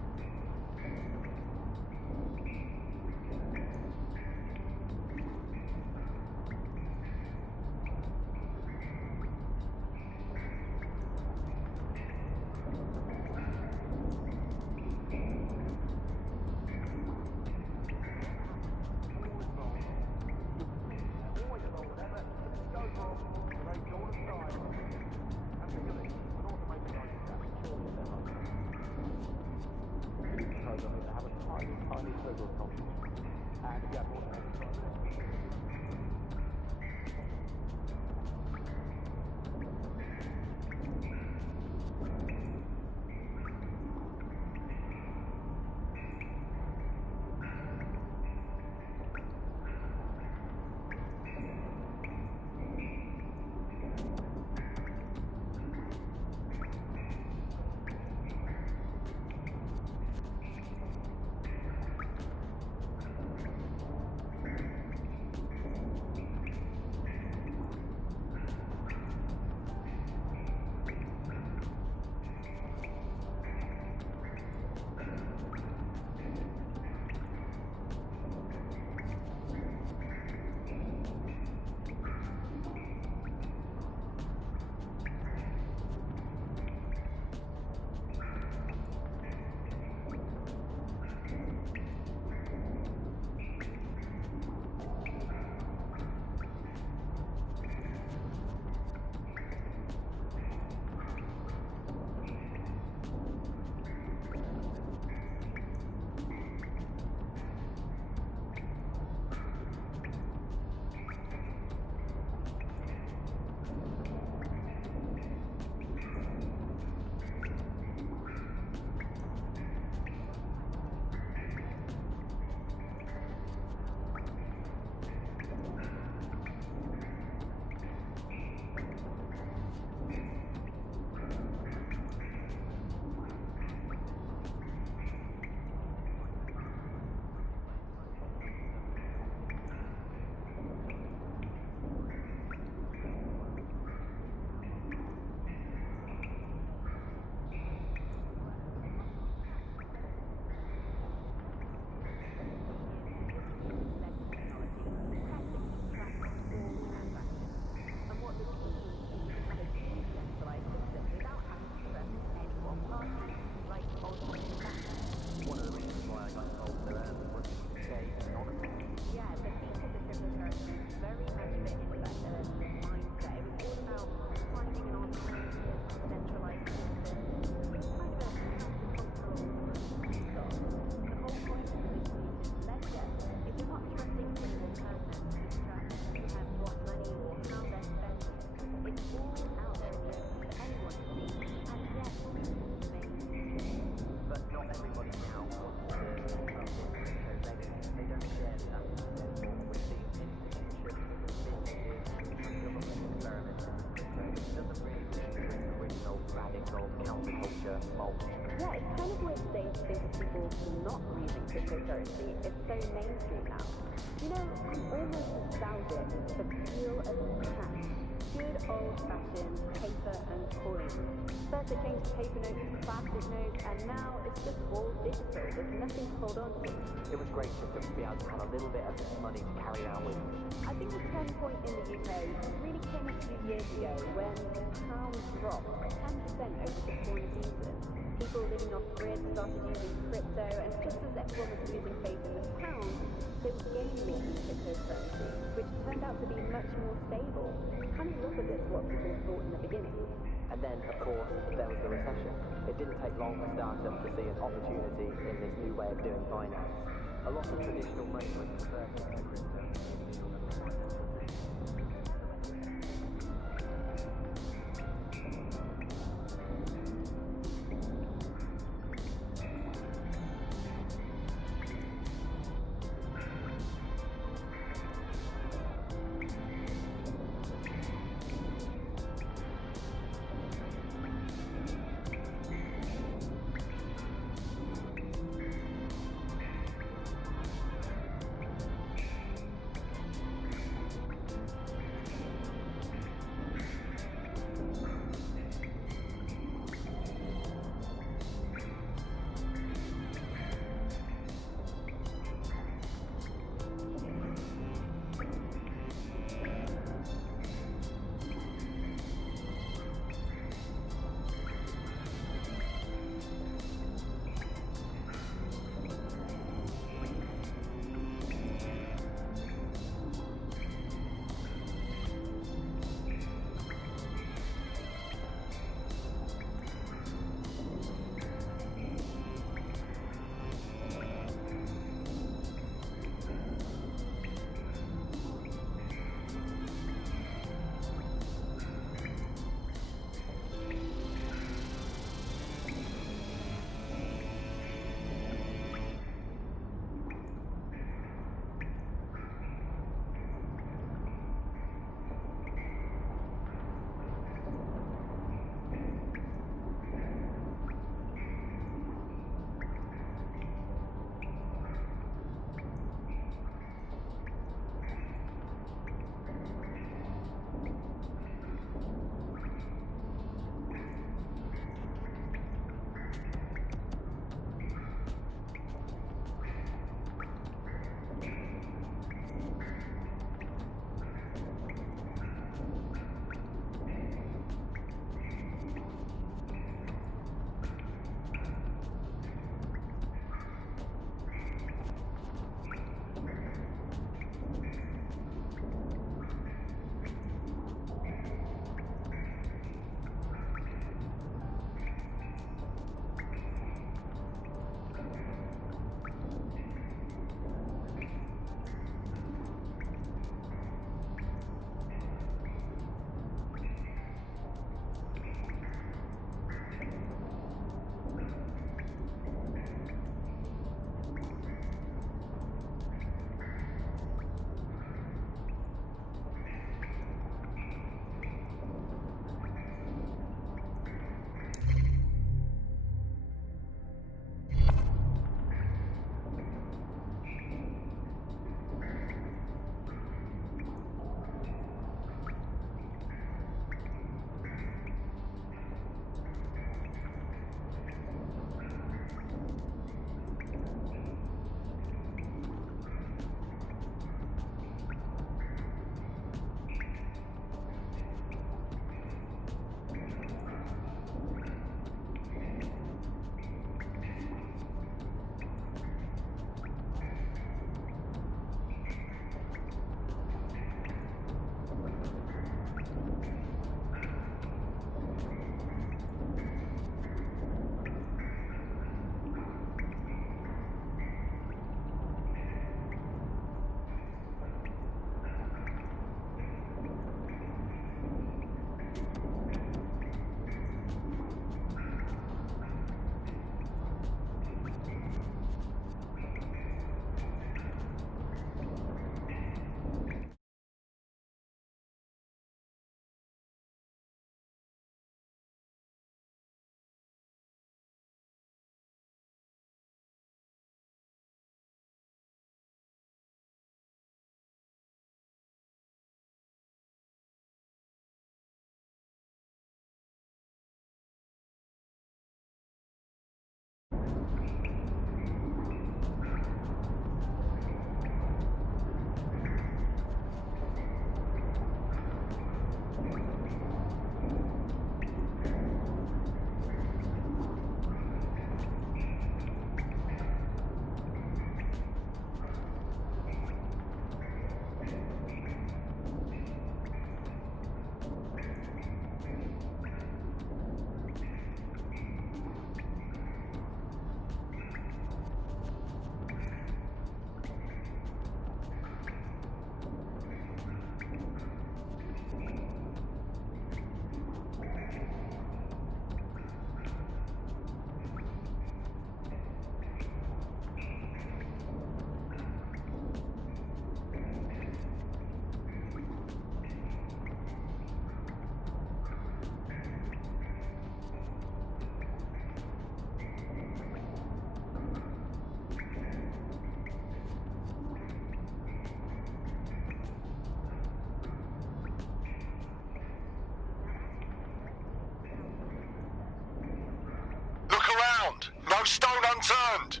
No stone unturned!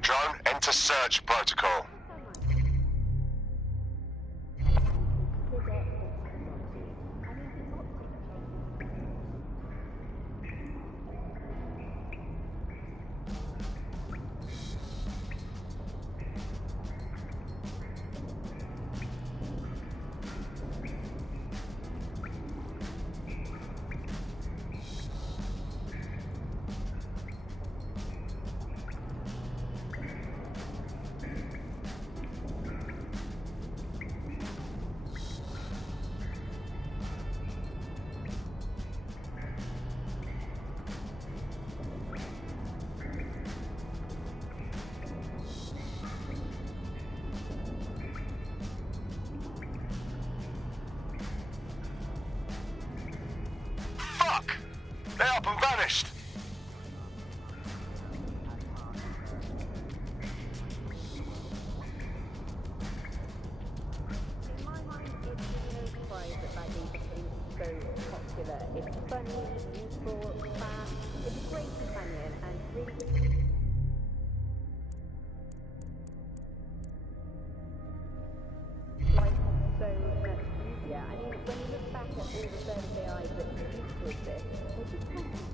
Drone, enter search protocol. They're up and vanished! In my mind, it's no surprise that Baggy became so popular. It's funny, useful, fast, it's a great companion, and really... life so much easier. I mean, when you look back at all the service AIs that used to exist, they just kind of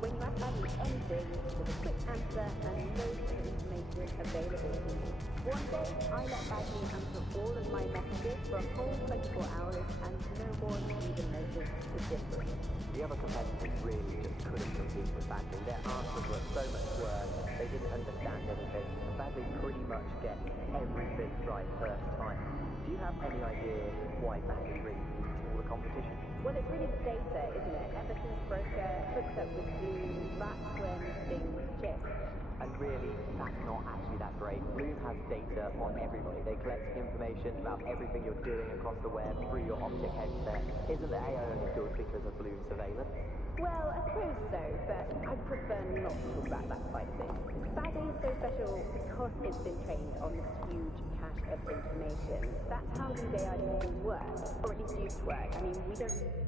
when you ask Baggy anything, there's a quick answer and loads of information available to you. One day, I let Baggy answer all of my messages for a whole 24 hours, and no one even noticed the difference. The other competitors really just couldn't compete with Baggy. Their answers were so much work, they didn't understand anything, and Baggy pretty much gets everything right first time. Do you have any idea why Baggy really beats all the competition? Well, it's really the data, isn't it? Ever since Broker hooked up with Bloom, that's when things changed. And really, that's not actually that great. Bloom has data on everybody. They collect information about everything you're doing across the web through your optic headset. Isn't the AI only good because of Bloom surveillance? Well, I suppose so, but I prefer not to talk about that side of things. Baggy is so special because it's been trained on this huge cache of information. That's how these AI systems work, or at least used to work. I mean, we don't know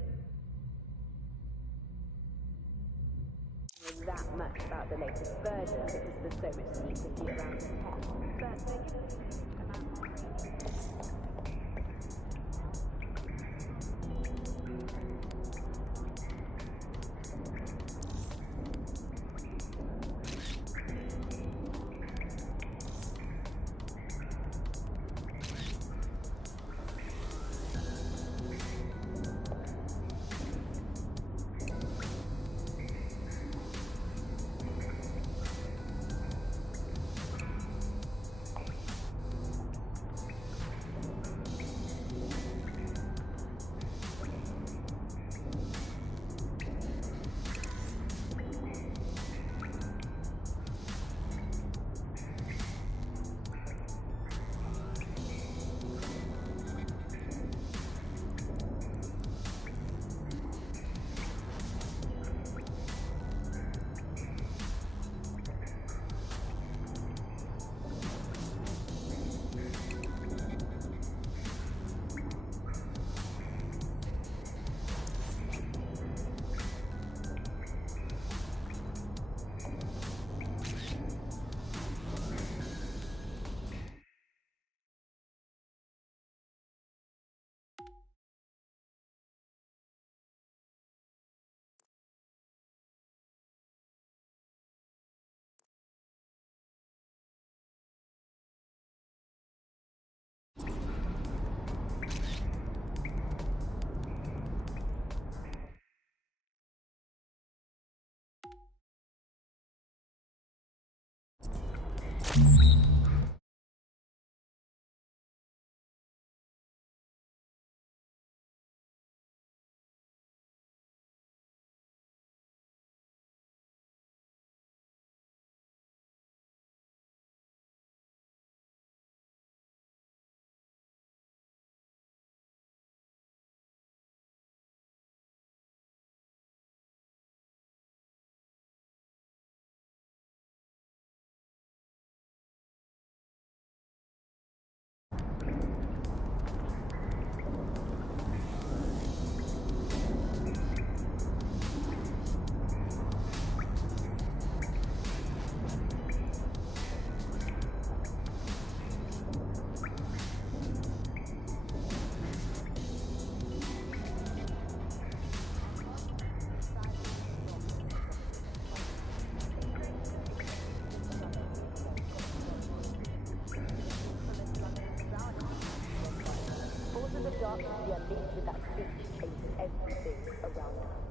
that much about the latest version because there's so much secrecy around the tech. But they give us Yeah, linked with that beach chasing everything around us.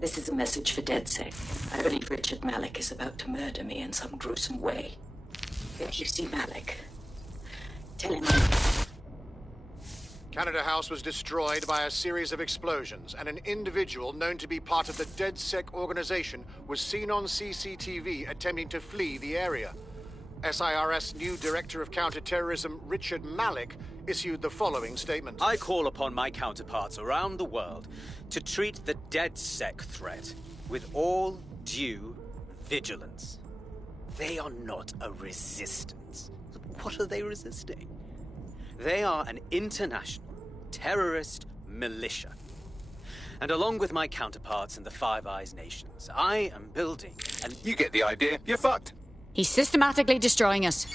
This is a message for DedSec. I believe Richard Malik is about to murder me in some gruesome way. If you see Malik, tell him Canada House was destroyed by a series of explosions, and an individual known to be part of the DedSec organization was seen on CCTV attempting to flee the area. SIRS new Director of Counterterrorism Richard Malik issued the following statement. I call upon my counterparts around the world to treat the DedSec threat with all due vigilance. They are not a resistance. What are they resisting? They are an international terrorist militia. And along with my counterparts in the Five Eyes nations, I am building an... You get the idea. You're fucked. He's systematically destroying us.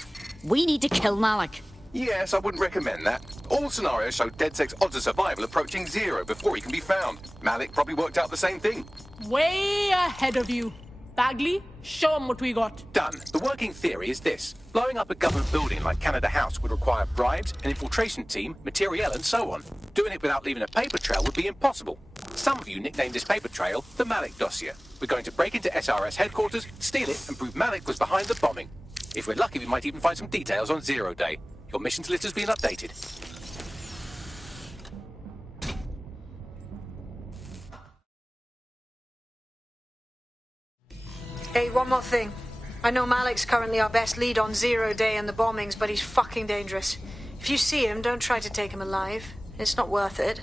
We need to kill Malik. Yes, I wouldn't recommend that. All scenarios show DedSec's odds of survival approaching 0 before he can be found. Malik probably worked out the same thing. Way ahead of you. Bagley, show him what we got. Done. The working theory is this. Blowing up a government building like Canada House would require bribes, an infiltration team, materiel, and so on. Doing it without leaving a paper trail would be impossible. Some of you nicknamed this paper trail the Malik dossier. We're going to break into SRS headquarters, steal it, and prove Malik was behind the bombing. If we're lucky, we might even find some details on 0 Day. Your missions list has been updated. Hey, one more thing. I know Malik's currently our best lead on 0 Day and the bombings, but he's fucking dangerous. If you see him, don't try to take him alive. It's not worth it.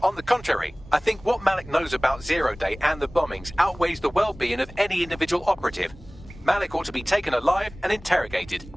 On the contrary, I think what Malik knows about 0 Day and the bombings outweighs the well-being of any individual operative. Malik ought to be taken alive and interrogated.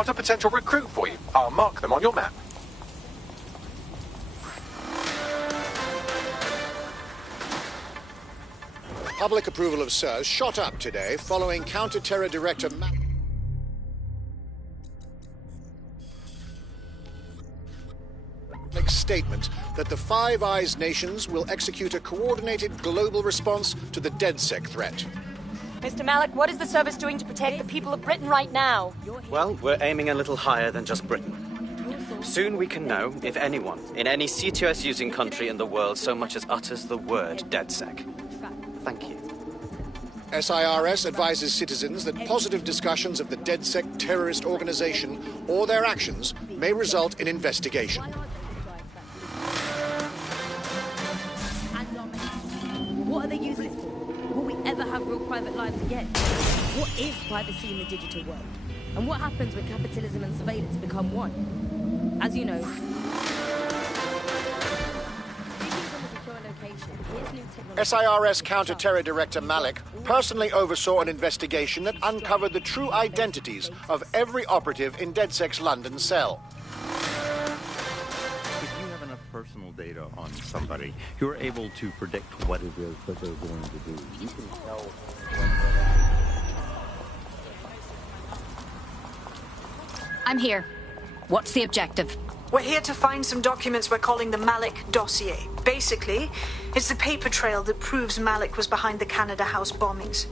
got a potential recruit for you. I'll mark them on your map. Public approval of SIRS shot up today following Counter-Terror Director Malik's statement that the Five Eyes nations will execute a coordinated global response to the DedSec threat. Mr. Malik, what is the service doing to protect the people of Britain right now? Well, we're aiming a little higher than just Britain. Soon we can know if anyone in any CTOS-using country in the world so much as utters the word DedSec. Thank you. SIRS advises citizens that positive discussions of the DedSec terrorist organization or their actions may result in investigation. What are they using it for? Will we ever have real private lives again? What is privacy in the digital world? And what happens when capitalism and surveillance become one? As you know, SIRS Counter-Terror Director Malik personally oversaw an investigation that uncovered the true identities of every operative in DedSec's London cell. If you have enough personal data on somebody, you're able to predict what it is that they're going to do. You can tell. I'm here. What's the objective? We're here to find some documents we're calling the Malik dossier. Basically, it's the paper trail that proves Malik was behind the Canada House bombings.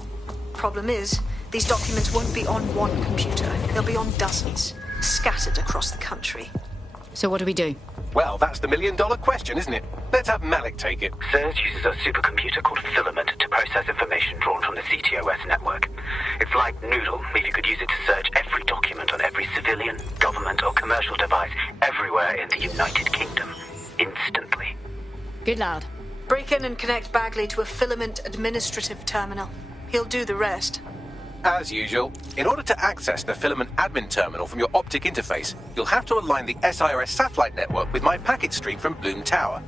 Problem is, these documents won't be on one computer. They'll be on dozens, scattered across the country. So what do we do? Well, that's the million-dollar question, isn't it? Let's have Malik take it. SIRS uses a supercomputer called Filament to process information drawn from the CTOS network. It's like Noodle, if you could use it to search every document on every civilian, government or commercial device everywhere in the United Kingdom, instantly. Good lad. Break in and connect Bagley to a Filament administrative terminal. He'll do the rest. As usual, in order to access the Filament admin terminal from your optic interface, you'll have to align the SIRS satellite network with my packet stream from Bloom Tower.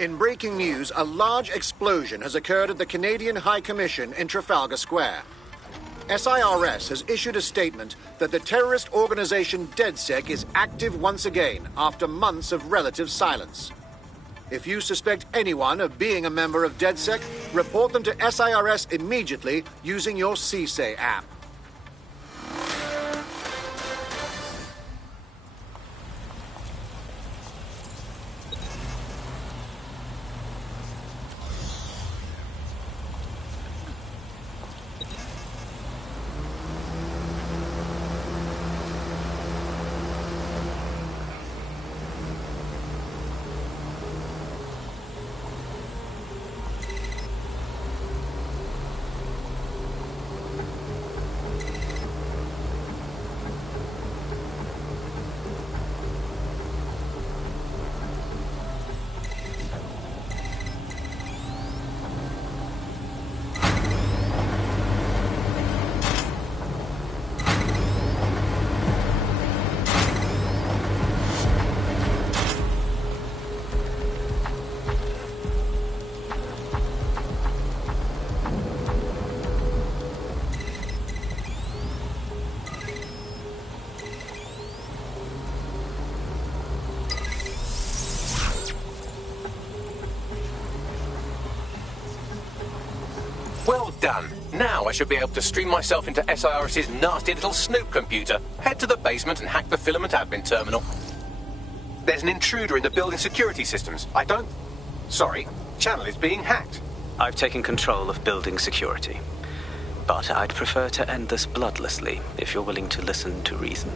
In breaking news, a large explosion has occurred at the Canadian High Commission in Trafalgar Square. SIRS has issued a statement that the terrorist organization DedSec is active once again after months of relative silence. If you suspect anyone of being a member of DedSec, report them to SIRS immediately using your CSAY app. Well done. Now I should be able to stream myself into SIRS's nasty little snoop computer, head to the basement and hack the filament admin terminal. There's an intruder in the building security systems. Sorry, channel is being hacked. I've taken control of building security. But I'd prefer to end this bloodlessly, if you're willing to listen to reason.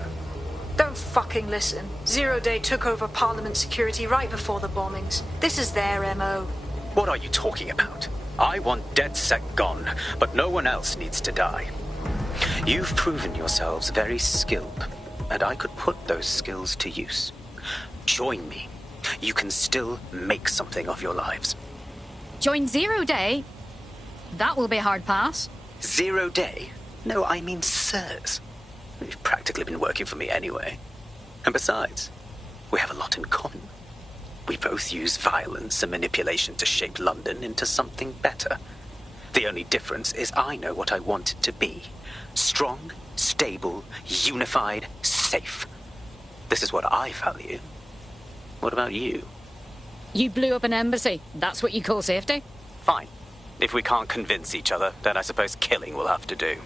Don't fucking listen. Zero Day took over Parliament security right before the bombings. This is their MO. What are you talking about? I want DedSec gone, but no one else needs to die. You've proven yourselves very skilled, and I could put those skills to use. Join me. You can still make something of your lives. Join Zero Day? That will be a hard pass. 0 Day? No, I mean SIRS. You've practically been working for me anyway. And besides, we have a lot in common. We both use violence and manipulation to shape London into something better. The only difference is I know what I want it to be. Strong, stable, unified, safe. This is what I value. What about you? You blew up an embassy. That's what you call safety? Fine. If we can't convince each other, then I suppose killing will have to do.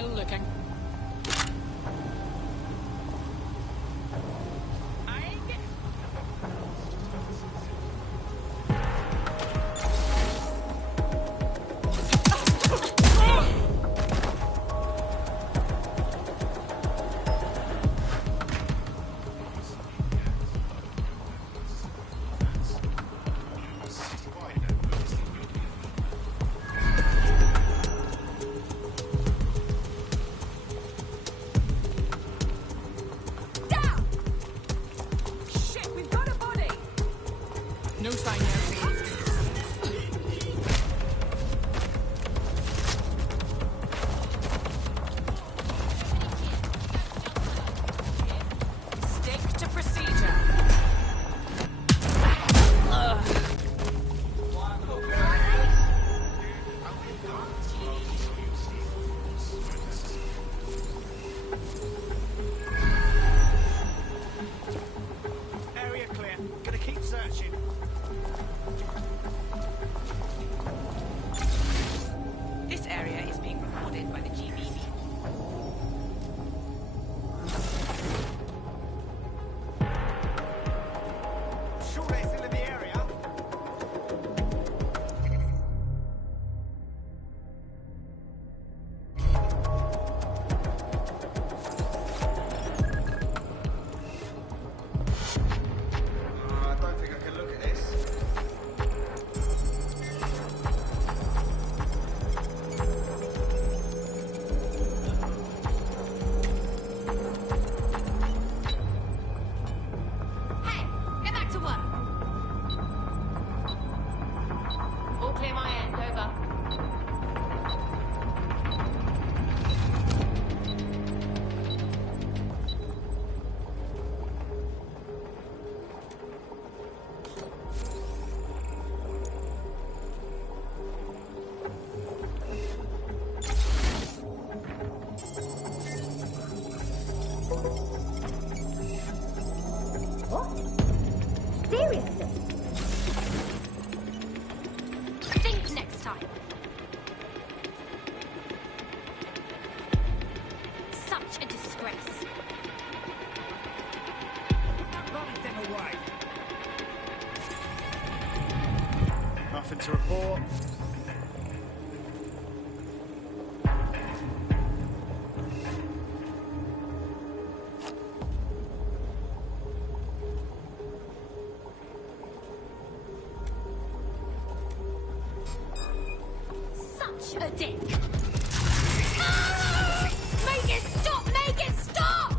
Still looking. No sign yet. Stick to procedure. Area clear. Gonna keep searching. This area is being recorded by the GBB. Sure they're still in the area. I don't think I can look at this. Hey, get back to work. All clear my end, over. Seriously? Think next time. Such a disgrace. That bloody thing away. Nothing to report. Such a dick. Ah! Make it stop! Make it stop!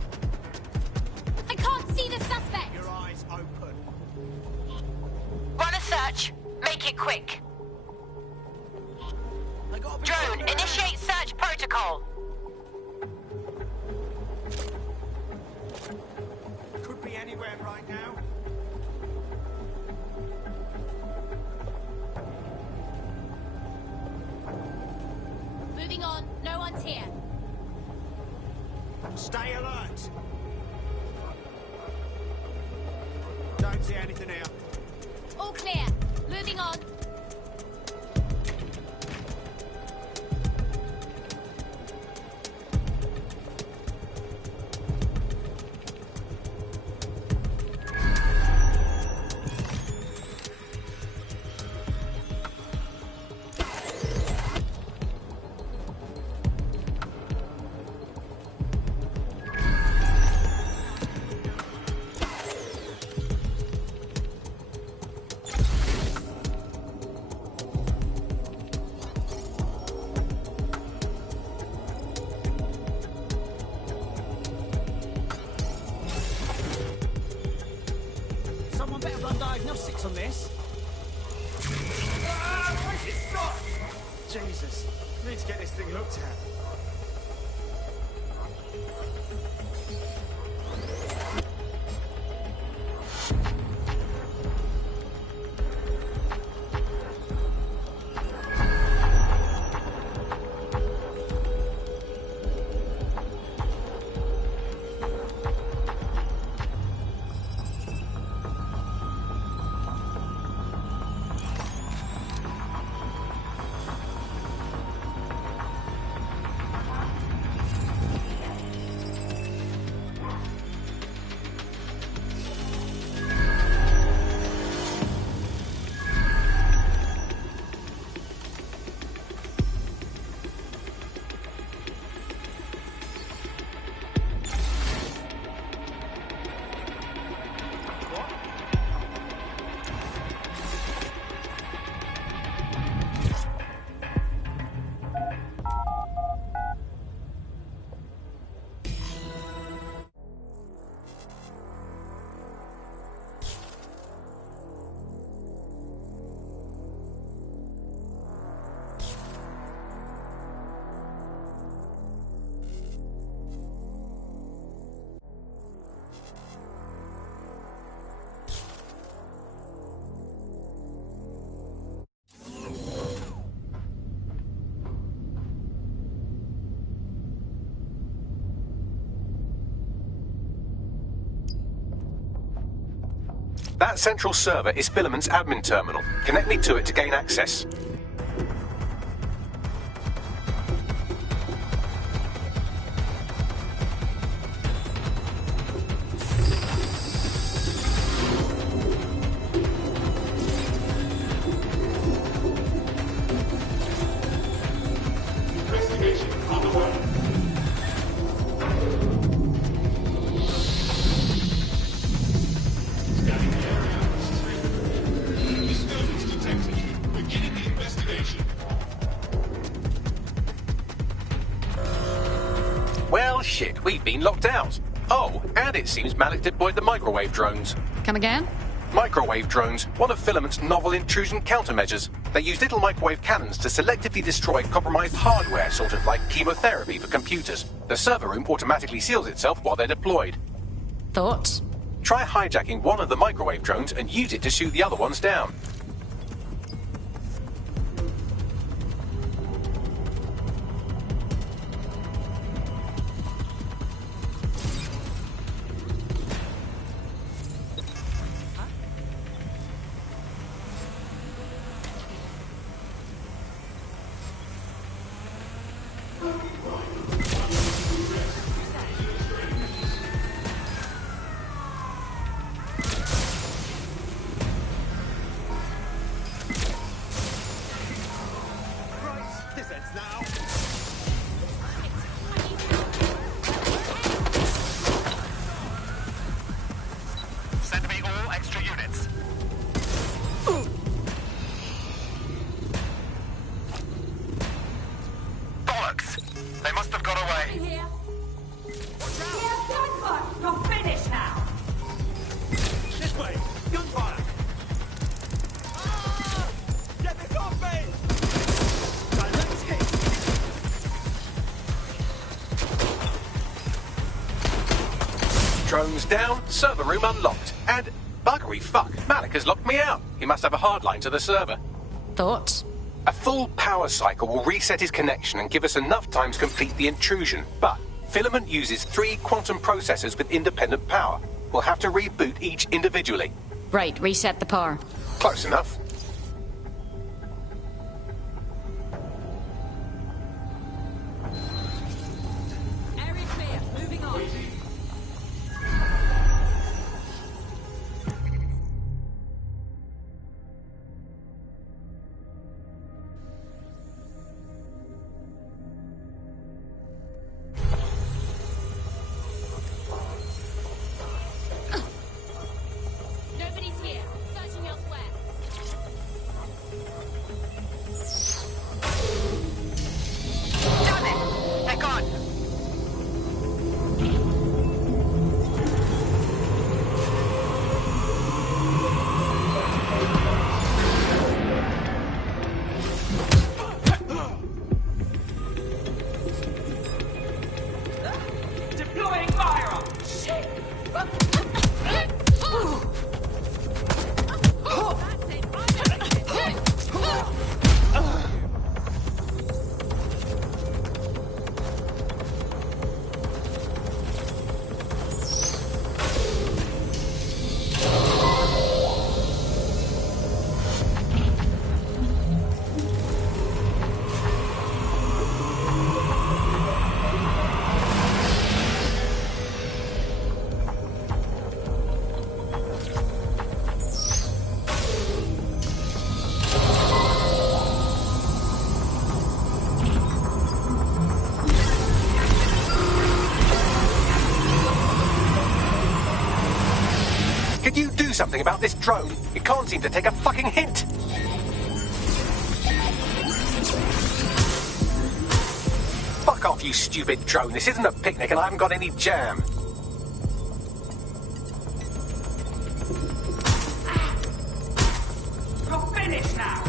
I can't see the suspect. Your eyes open. Run a search. Make it quick. Drone, initiate search protocol. Could be anywhere right now. Moving on. No one's here. Stay alert. Don't see anything here. All clear. Moving on. Someone better run diagnostics on this. Ah, make it stop! Jesus, I need to get this thing looked at. That central server is Filament's admin terminal. Connect me to it to gain access. Well, shit, we've been locked out. Oh, and it seems Malik deployed the microwave drones. Come again? Microwave drones, one of Filament's novel intrusion countermeasures. They use little microwave cannons to selectively destroy compromised hardware, sort of like chemotherapy for computers. The server room automatically seals itself while they're deployed. Thoughts? Try hijacking one of the microwave drones and use it to shoot the other ones down. Send me all extra units. Bollocks! They must have got away. You're finished now. This way! Gunfire! Get this off me! Direct hit! Drones down, server room unlocked, and buggery fuck, Malik has locked me out. He must have a hard line to the server. Thoughts? A full power cycle will reset his connection and give us enough time to complete the intrusion, but Filament uses 3 quantum processors with independent power. We'll have to reboot each individually. Right, reset the power. Close enough. Area clear. Moving on. Nobody's here. Searching elsewhere. Damn it! They're gone! Deploying firearm. Shit. Could you do something about this drone? It can't seem to take a fucking hint. Fuck off, you stupid drone. This isn't a picnic and I haven't got any jam. You're finished now.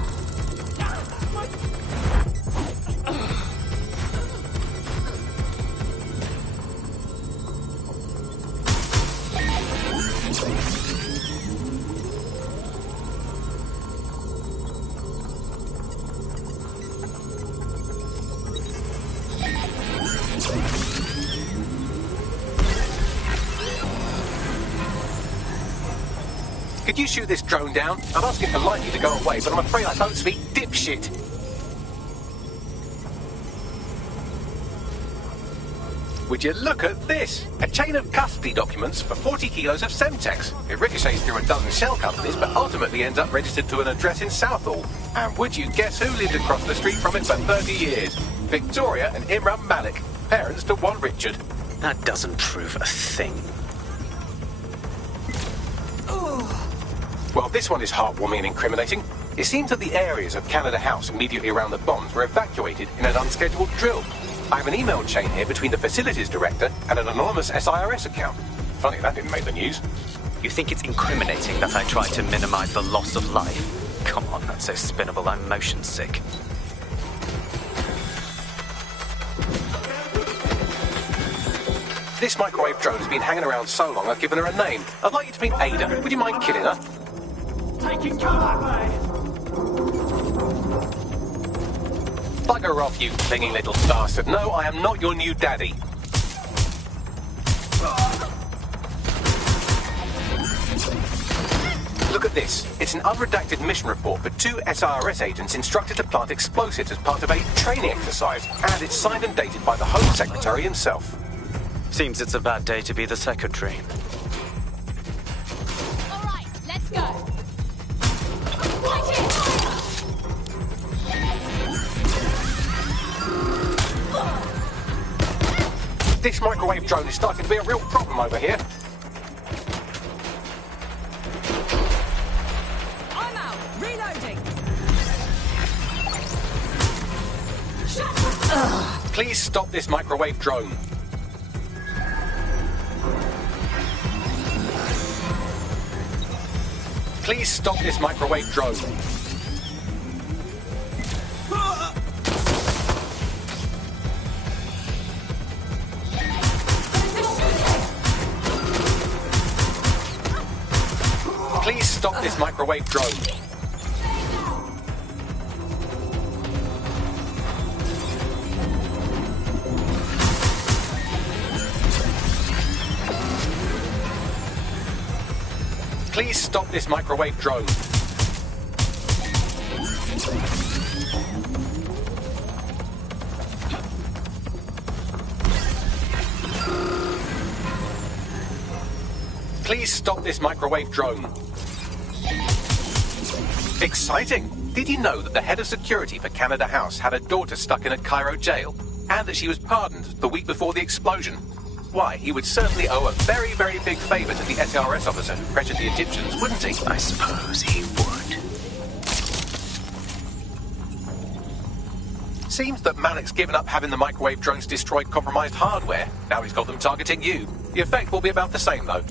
Could you shoot this drone down? I'd ask it politely to go away, but I'm afraid I don't speak dipshit. Would you look at this? A chain of custody documents for 40 kilos of Semtex. It ricochets through a dozen shell companies, but ultimately ends up registered to an address in Southall. And would you guess who lived across the street from it for 30 years? Victoria and Imran Malik, parents to one Richard. That doesn't prove a thing. Well, this one is heartwarming and incriminating. It seems that the areas of Canada House immediately around the bombs were evacuated in an unscheduled drill. I have an email chain here between the facilities director and an anonymous SIRS account. Funny that didn't make the news. You think it's incriminating that I tried to minimize the loss of life? Come on, that's so spinnable, I'm motion sick. This microwave drone's been hanging around so long I've given her a name. I'd like you to meet Ada. Would you mind killing her? Taking cover, Bugger off, you clinging little bastard. No, I am not your new daddy. Look at this. It's an unredacted mission report for 2 SIRS agents instructed to plant explosives as part of a training exercise. And it's signed and dated by the Home Secretary himself. Seems it's a bad day to be the secretary. All right, let's go. This microwave drone is starting to be a real problem over here. I'm out. Reloading. Please stop this microwave drone. Please stop this microwave drone. Please stop this microwave drone. Please stop this microwave drone. Please stop this microwave drone. Exciting! Did you know that the head of security for Canada House had a daughter stuck in a Cairo jail? And that she was pardoned the week before the explosion? Why, he would certainly owe a very, very big favour to the SRS officer who pressured the Egyptians, wouldn't he? I suppose he would. Seems that Malik's given up having the microwave drones destroy compromised hardware. Now he's got them targeting you. The effect will be about the same, though.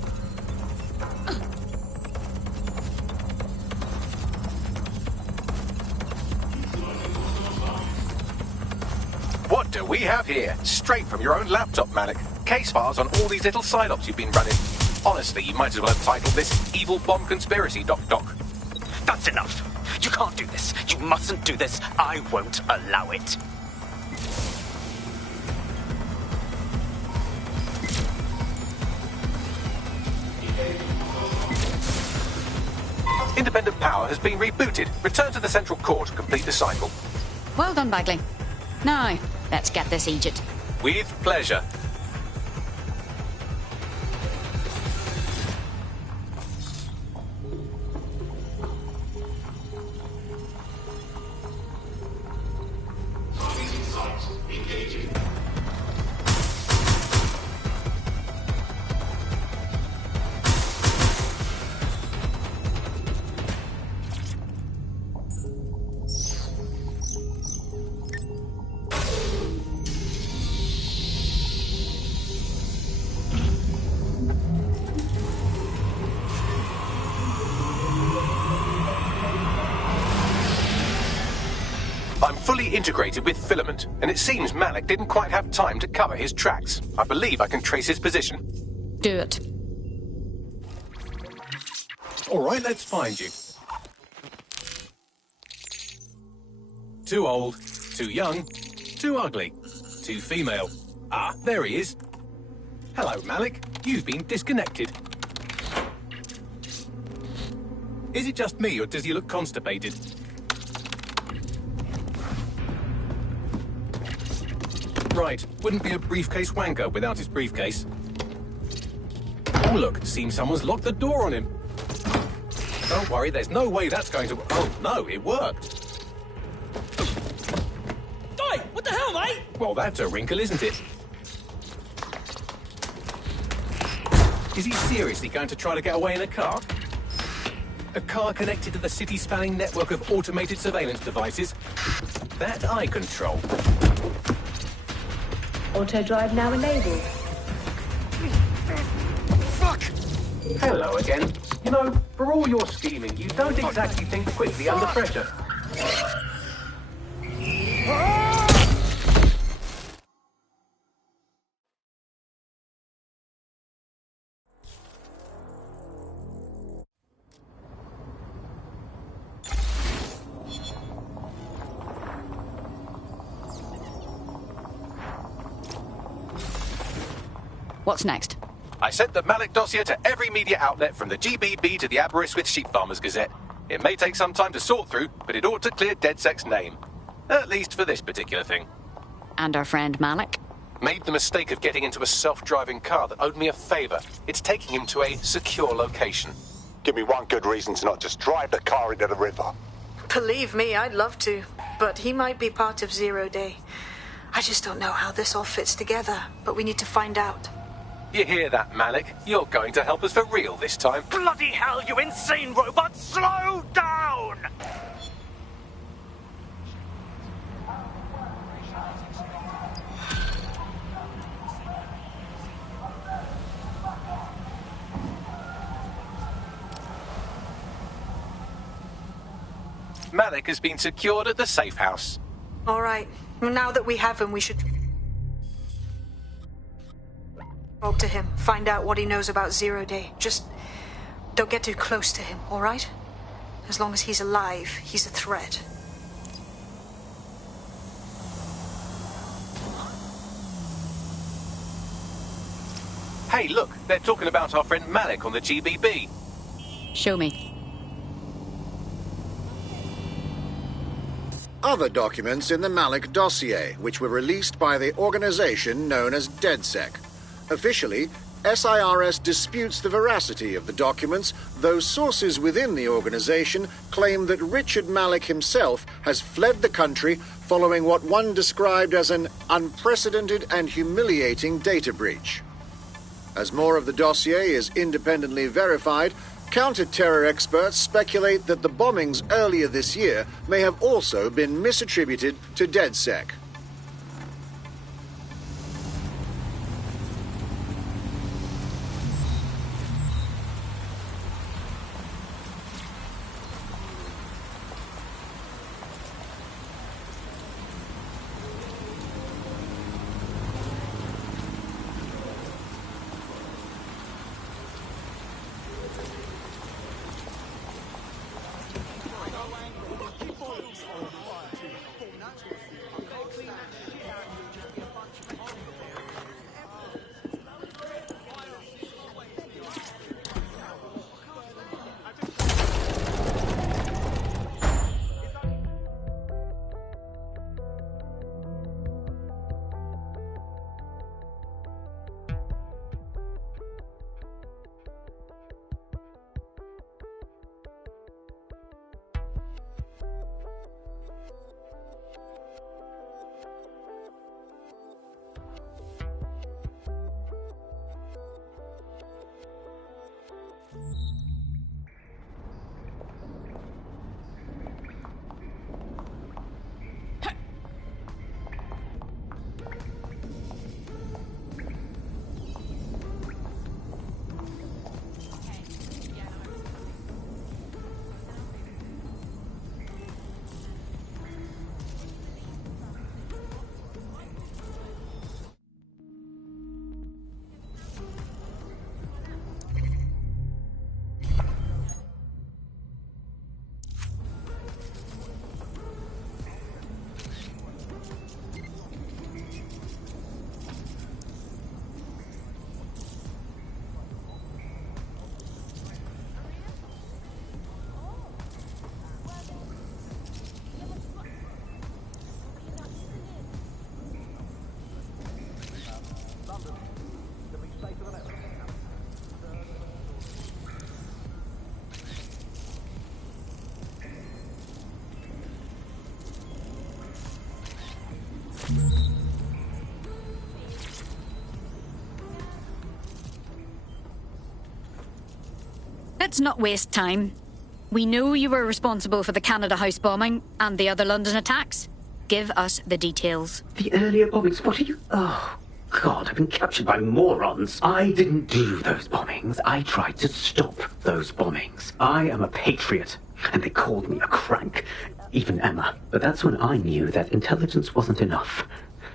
What do we have here? Straight from your own laptop, Malik. Case files on all these little side ops you've been running. Honestly, you might as well have titled this Evil Bomb Conspiracy, Doc. That's enough. You can't do this. You mustn't do this. I won't allow it. Independent power has been rebooted. Return to the central core to complete the cycle. Well done, Bagley. Now, let's get this Egypt. With pleasure. Integrated with filament, and it seems Malik didn't quite have time to cover his tracks. I believe I can trace his position. Do it. All right, let's find you. Too old, too young, too ugly, too female. Ah, there he is. Hello, Malik. You've been disconnected. Is it just me, or does he look constipated? Right, wouldn't be a briefcase wanker without his briefcase. Oh look, seems someone's locked the door on him. Don't worry, there's no way that's going to... Oh no, it worked. Oi, what the hell, mate? Well, that's a wrinkle, isn't it? Is he seriously going to try to get away in a car? A car connected to the city-spanning network of automated surveillance devices? That I control. Auto drive now enabled. Fuck! Hello again. You know, for all your scheming, you don't exactly think quickly under pressure. What's next? I sent the Malik dossier to every media outlet from the GBB to the Aberystwyth Sheep Farmers Gazette. It may take some time to sort through, but it ought to clear DedSec's name. At least for this particular thing. And our friend Malik? Made the mistake of getting into a self-driving car that owed me a favour. It's taking him to a secure location. Give me one good reason to not just drive the car into the river. Believe me, I'd love to. But he might be part of Zero Day. I just don't know how this all fits together, but we need to find out. You hear that, Malik? You're going to help us for real this time. Bloody hell, you insane robot! Slow down! Malik has been secured at the safe house. All right. Now that we have him, we should talk to him, find out what he knows about Zero Day. Just don't get too close to him, all right? As long as he's alive, he's a threat. Hey, look, they're talking about our friend Malik on the GBB. Show me. Other documents in the Malik dossier, which were released by the organization known as DedSec. Officially, SIRS disputes the veracity of the documents, though sources within the organization claim that Richard Malik himself has fled the country following what one described as an unprecedented and humiliating data breach. As more of the dossier is independently verified, counter-terror experts speculate that the bombings earlier this year may have also been misattributed to DedSec. Let's not waste time. We know you were responsible for the Canada House bombing and the other London attacks. Give us the details. The earlier bombings, what are you... Oh, God, I've been captured by morons. I didn't do those bombings. I tried to stop those bombings. I am a patriot, and they called me a crank. Even Emma. But that's when I knew that intelligence wasn't enough.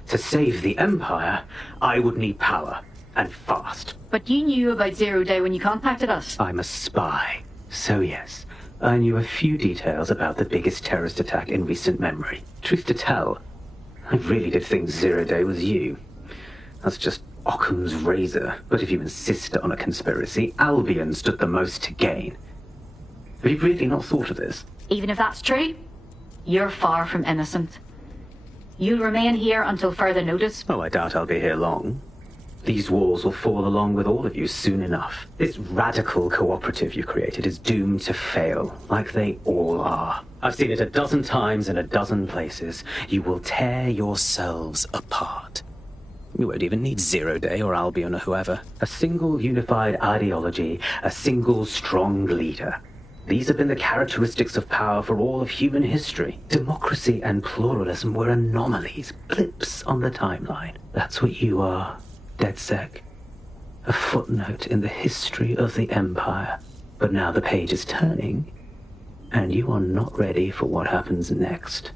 To save the Empire, I would need power, and fast. But you knew about Zero Day when you contacted us. I'm a spy. So yes, I knew a few details about the biggest terrorist attack in recent memory. Truth to tell, I really did think Zero Day was you. That's just Occam's razor. But if you insist on a conspiracy, Albion stood the most to gain. Have you really not thought of this? Even if that's true, you're far from innocent. You'll remain here until further notice. Oh, I doubt I'll be here long. These walls will fall along with all of you soon enough. This radical cooperative you created is doomed to fail, like they all are. I've seen it a dozen times in a dozen places. You will tear yourselves apart. You won't even need Zero Day or Albion or whoever. A single unified ideology, a single strong leader. These have been the characteristics of power for all of human history. Democracy and pluralism were anomalies, blips on the timeline. That's what you are, DedSec. A footnote in the history of the Empire. But now the page is turning, and you are not ready for what happens next.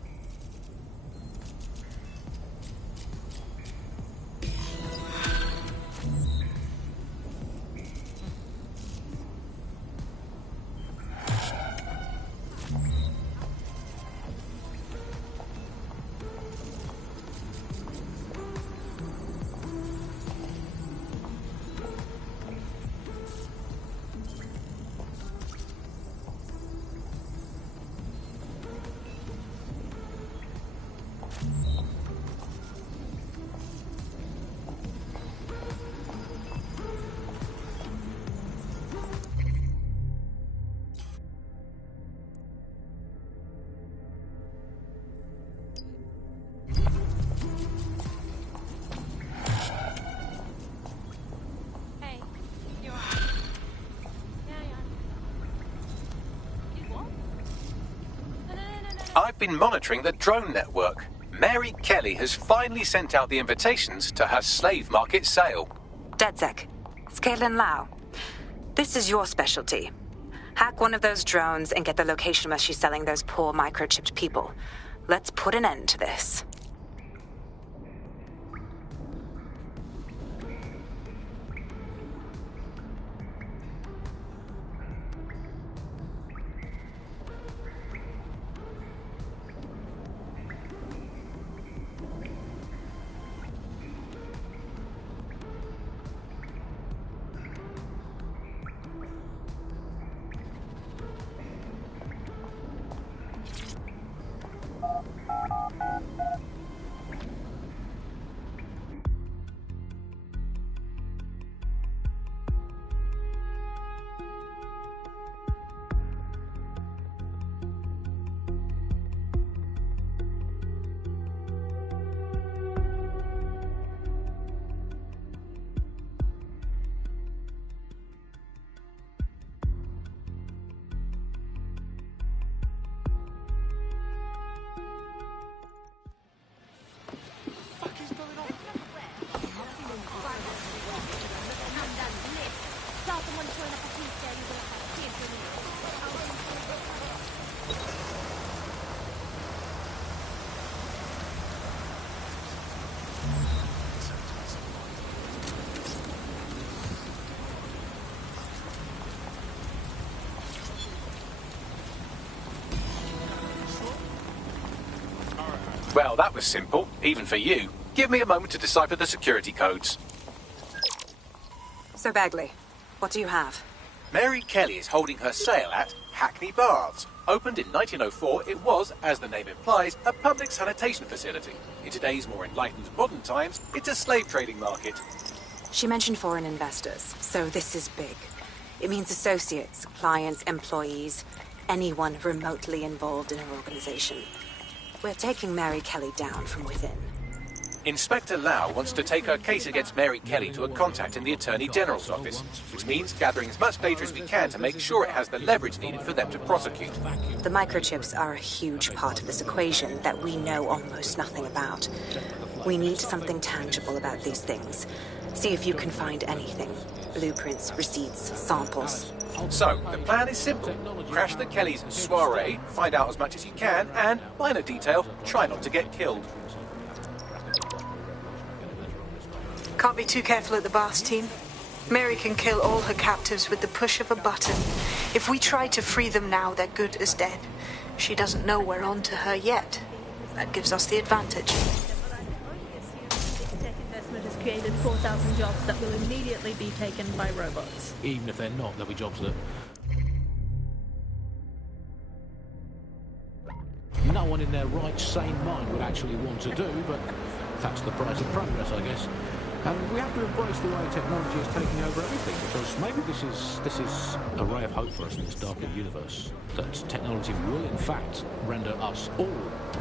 I've been monitoring the drone network. Mary Kelly has finally sent out the invitations to her slave market sale. DedSec, it's Caitlin Lau. This is your specialty. Hack one of those drones and get the location where she's selling those poor microchipped people. Let's put an end to this. Well, that was simple, even for you. Give me a moment to decipher the security codes. So, Bagley, what do you have? Mary Kelly is holding her sale at Hackney Baths. Opened in 1904, it was, as the name implies, a public sanitation facility. In today's more enlightened modern times, it's a slave trading market. She mentioned foreign investors, so this is big. It means associates, clients, employees, anyone remotely involved in her organization. We're taking Mary Kelly down from within. Inspector Lau wants to take her case against Mary Kelly to a contact in the Attorney General's office, which means gathering as much data as we can to make sure it has the leverage needed for them to prosecute. The microchips are a huge part of this equation that we know almost nothing about. We need something tangible about these things. See if you can find anything. Blueprints, receipts, samples. So, the plan is simple. Crash the Kellys' soiree, find out as much as you can, and, minor detail, try not to get killed. Can't be too careful at the boss team. Mary can kill all her captives with the push of a button. If we try to free them now, they're good as dead. She doesn't know we're on to her yet. That gives us the advantage. This tech investment has created 4,000 jobs that will immediately be taken by robots. Even if they're not, there'll be jobs that no one in their right, sane mind would actually want to do, but that's the price of progress, I guess. And we have to embrace the way technology is taking over everything, because maybe this is a ray of hope for us in this darker universe, that technology will in fact render us all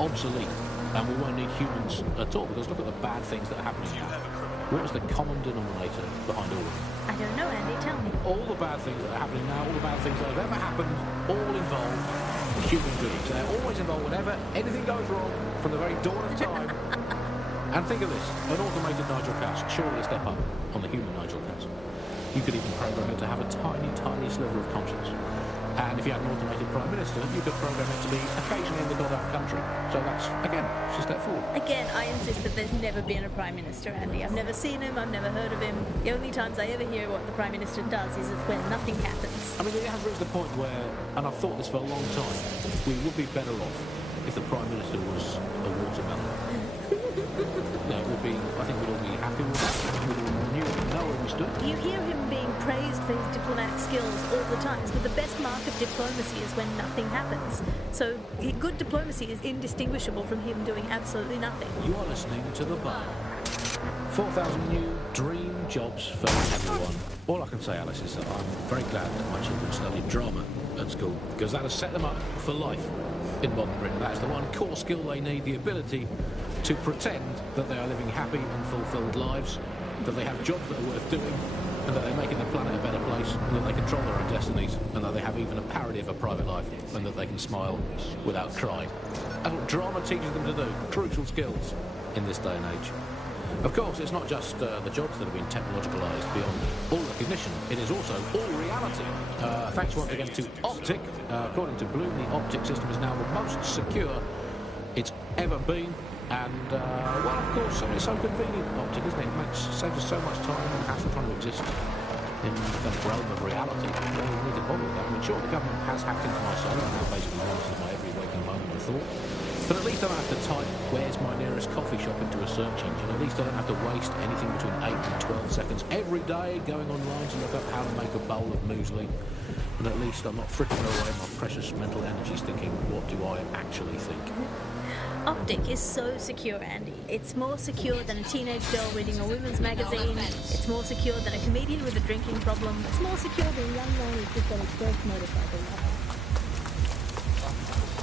obsolete, and we won't need humans at all, because look at the bad things that are happening now. What is the common denominator behind all of them? I don't know, Andy, tell me. All the bad things that are happening now, all the bad things that have ever happened, all involve human beings. They're always involved whenever anything goes wrong from the very dawn of time. And think of this, an automated Nigel Cass, surely a step up on the human Nigel Cass. You could even program it to have a tiny, tiny sliver of conscience. And if you had an automated Prime Minister, you could program it to be occasionally in the goddamn country. So that's, again, it's a step forward. Again, I insist that there's never been a Prime Minister, Andy. I've never seen him, I've never heard of him. The only times I ever hear what the Prime Minister does is when nothing happens. I mean, it has reached the point where, and I've thought this for a long time, we would be better off if the Prime Minister was a watermelon. No, it would be, I think we'd all be happy with that. We'd all know where we stood. You hear him being praised for his diplomatic skills all the time, but the best mark of diplomacy is when nothing happens. So good diplomacy is indistinguishable from him doing absolutely nothing. You are listening to The Bar. 4,000 new dream jobs for everyone. All I can say, Alice, is that I'm very glad that my children studied drama at school, because that has set them up for life in modern Britain. That's the one core skill they need, the ability to pretend that they are living happy and fulfilled lives, that they have jobs that are worth doing, and that they're making the planet a better place, and that they control their own destinies, and that they have even a parody of a private life, and that they can smile without crying. That's what drama teaches them to do. Crucial skills in this day and age. Of course, it's not just the jobs that have been technologicalised beyond all recognition. It is also all reality. Thanks once again to Optic. According to Bloom, the Optic system is now the most secure it's ever been. And, well, of course, it's so convenient, Optic, isn't it? It saves us so much time and hassle trying to exist in the realm of reality. We don't need to bother with that. I mean, sure, the government has hacked into my soul and now basically monitors my every waking moment and thought. But at least I don't have to type, where's my nearest coffee shop, into a search engine. At least I don't have to waste anything between 8 and 12 seconds every day going online to look up how to make a bowl of muesli. And at least I'm not frittering away my precious mental energies thinking, what do I actually think? Optic is so secure, Andy. It's more secure than a teenage girl reading a women's magazine. It's more secure than a comedian with a drinking problem. It's more secure than a young man who's just got his first motorcycle.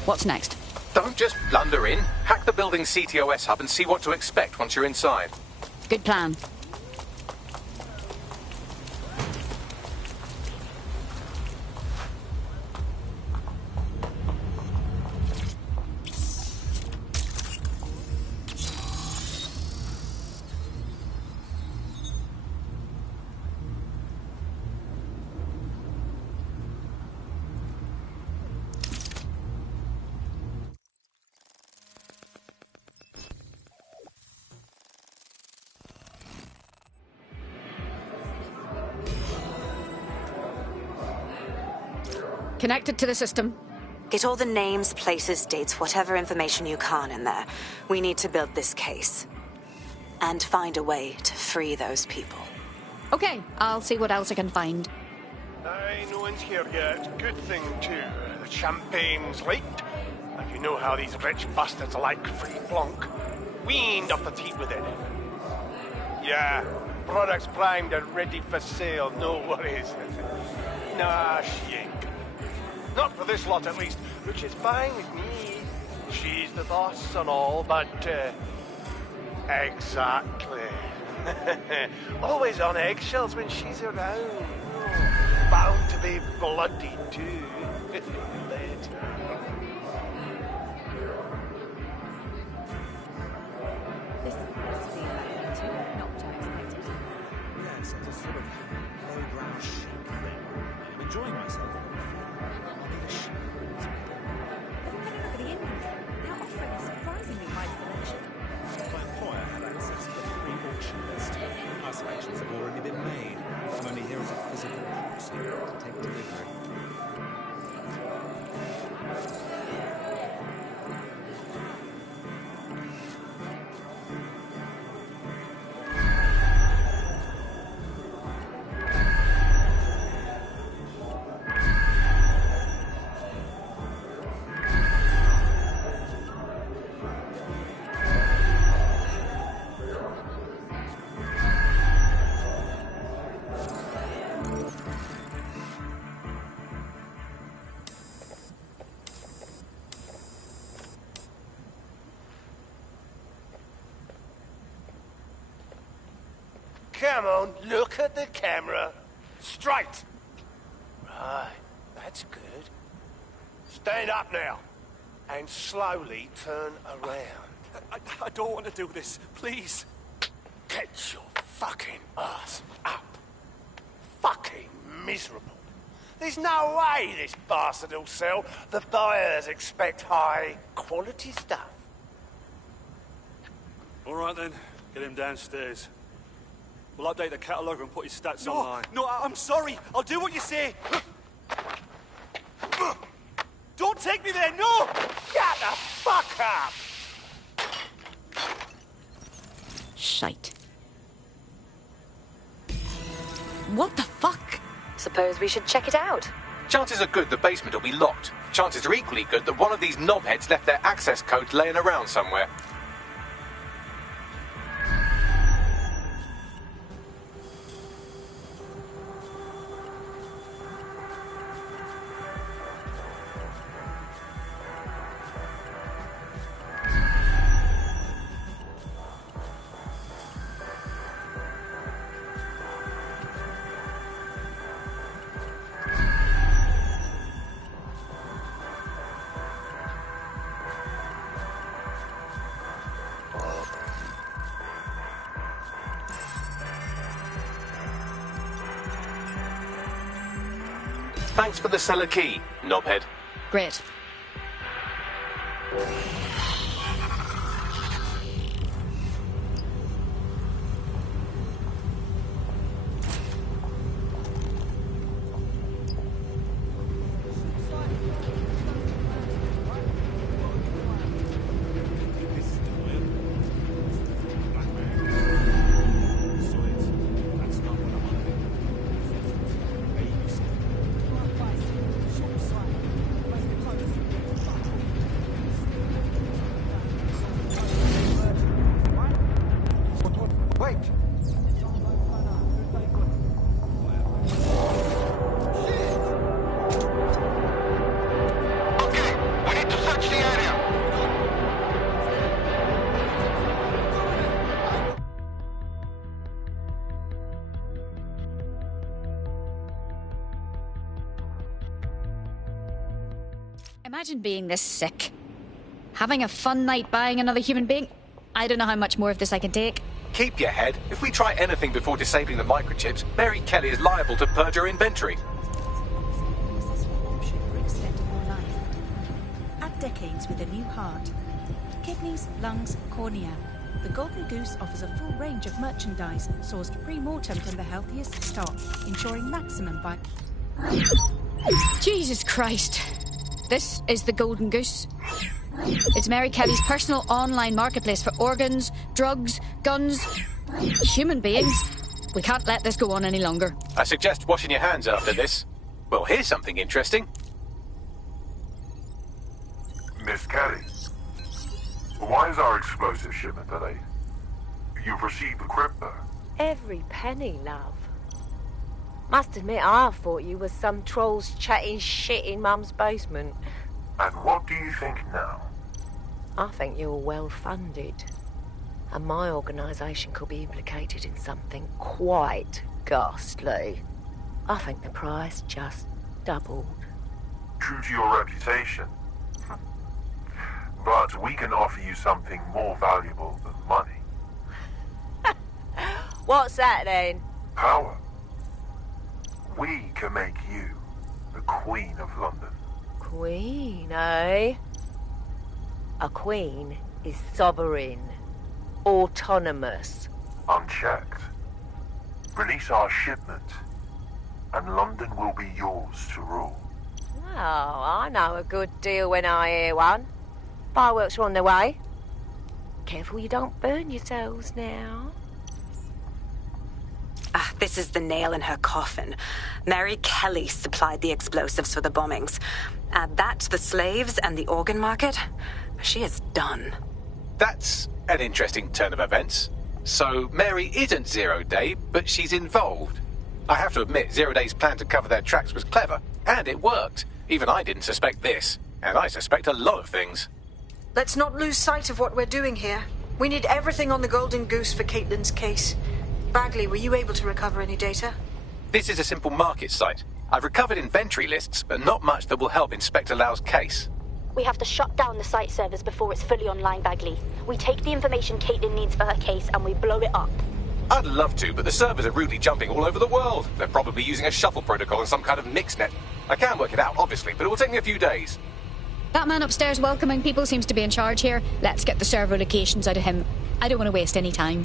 What's next? Don't just blunder in. Hack the building's CTOS hub and see what to expect once you're inside. Good plan. Connected to the system. Get all the names, places, dates, whatever information you can in there. We need to build this case. And find a way to free those people. Okay, I'll see what else I can find. Aye, no one's here yet. Good thing, too. The champagne's leaked. And you know how these rich bastards like free plonk. Weaned off the teat with it. Yeah, products primed and ready for sale, no worries. Nah, she ain't. Not for this lot, at least, which is fine with me. She's the boss and all, but, Exactly. Always on eggshells when she's around. Bound to be bloody too. Later. This recipe is like not what I expected. Yes, it's a sort of low-brow chic thing. I'm enjoying myself. I'll need a sheet. Look at the inventory. Our offering is surprisingly high selection. My employer had access to the pre-auction list. Our selections have already been made. I'm only here as a physical proxy to take delivery. Come on, look at the camera. Straight. Right, that's good. Stand up now. And slowly turn around. I don't want to do this. Please. Get your fucking ass up. Fucking miserable. There's no way this bastard will sell. The buyers expect high quality stuff. All right then, get him downstairs. We'll update the catalogue and put his stats online. No, I'm sorry. I'll do what you say. Don't take me there, no! Shut the fuck up! Shite. What the fuck? Suppose we should check it out. Chances are good the basement will be locked. Chances are equally good that one of these knobheads left their access codes laying around somewhere. Thanks for the cellar key, knobhead. Great. Imagine being this sick. Having a fun night buying another human being. I don't know how much more of this I can take. Keep your head. If we try anything before disabling the microchips, Mary Kelly is liable to purge her inventory. Add decades with a new heart. Kidneys, lungs, cornea. The Golden Goose offers a full range of merchandise sourced pre-mortem from the healthiest stock, ensuring maximum Jesus Christ. This is the Golden Goose. It's Mary Kelly's personal online marketplace for organs, drugs, guns, human beings. We can't let this go on any longer. I suggest washing your hands after this. Well, here's something interesting. Miss Kelly, why is our explosive shipment delayed? You've received the crypto. Every penny, love. Must admit, I thought you was some trolls chatting shit in Mum's basement. And what do you think now? I think you're well funded. And my organisation could be implicated in something quite ghastly. I think the price just doubled. True to your reputation. But we can offer you something more valuable than money. What's that then? Power. We can make you the Queen of London. Queen, eh? A queen is sovereign, autonomous. Unchecked. Release our shipment, and London will be yours to rule. Oh, I know a good deal when I hear one. Fireworks are on their way. Careful you don't burn yourselves now. Ah, this is the nail in her coffin. Mary Kelly supplied the explosives for the bombings. Add that to the slaves and the organ market, she is done. That's an interesting turn of events. So Mary isn't Zero Day, but she's involved. I have to admit, Zero Day's plan to cover their tracks was clever, and it worked. Even I didn't suspect this, and I suspect a lot of things. Let's not lose sight of what we're doing here. We need everything on the Golden Goose for Caitlin's case. Bagley, were you able to recover any data? This is a simple market site. I've recovered inventory lists, but not much that will help Inspector Lau's case. We have to shut down the site servers before it's fully online, Bagley. We take the information Caitlin needs for her case and we blow it up. I'd love to, but the servers are rudely jumping all over the world. They're probably using a shuffle protocol and some kind of mixnet. I can work it out, obviously, but it will take me a few days. That man upstairs welcoming people seems to be in charge here. Let's get the server locations out of him. I don't want to waste any time.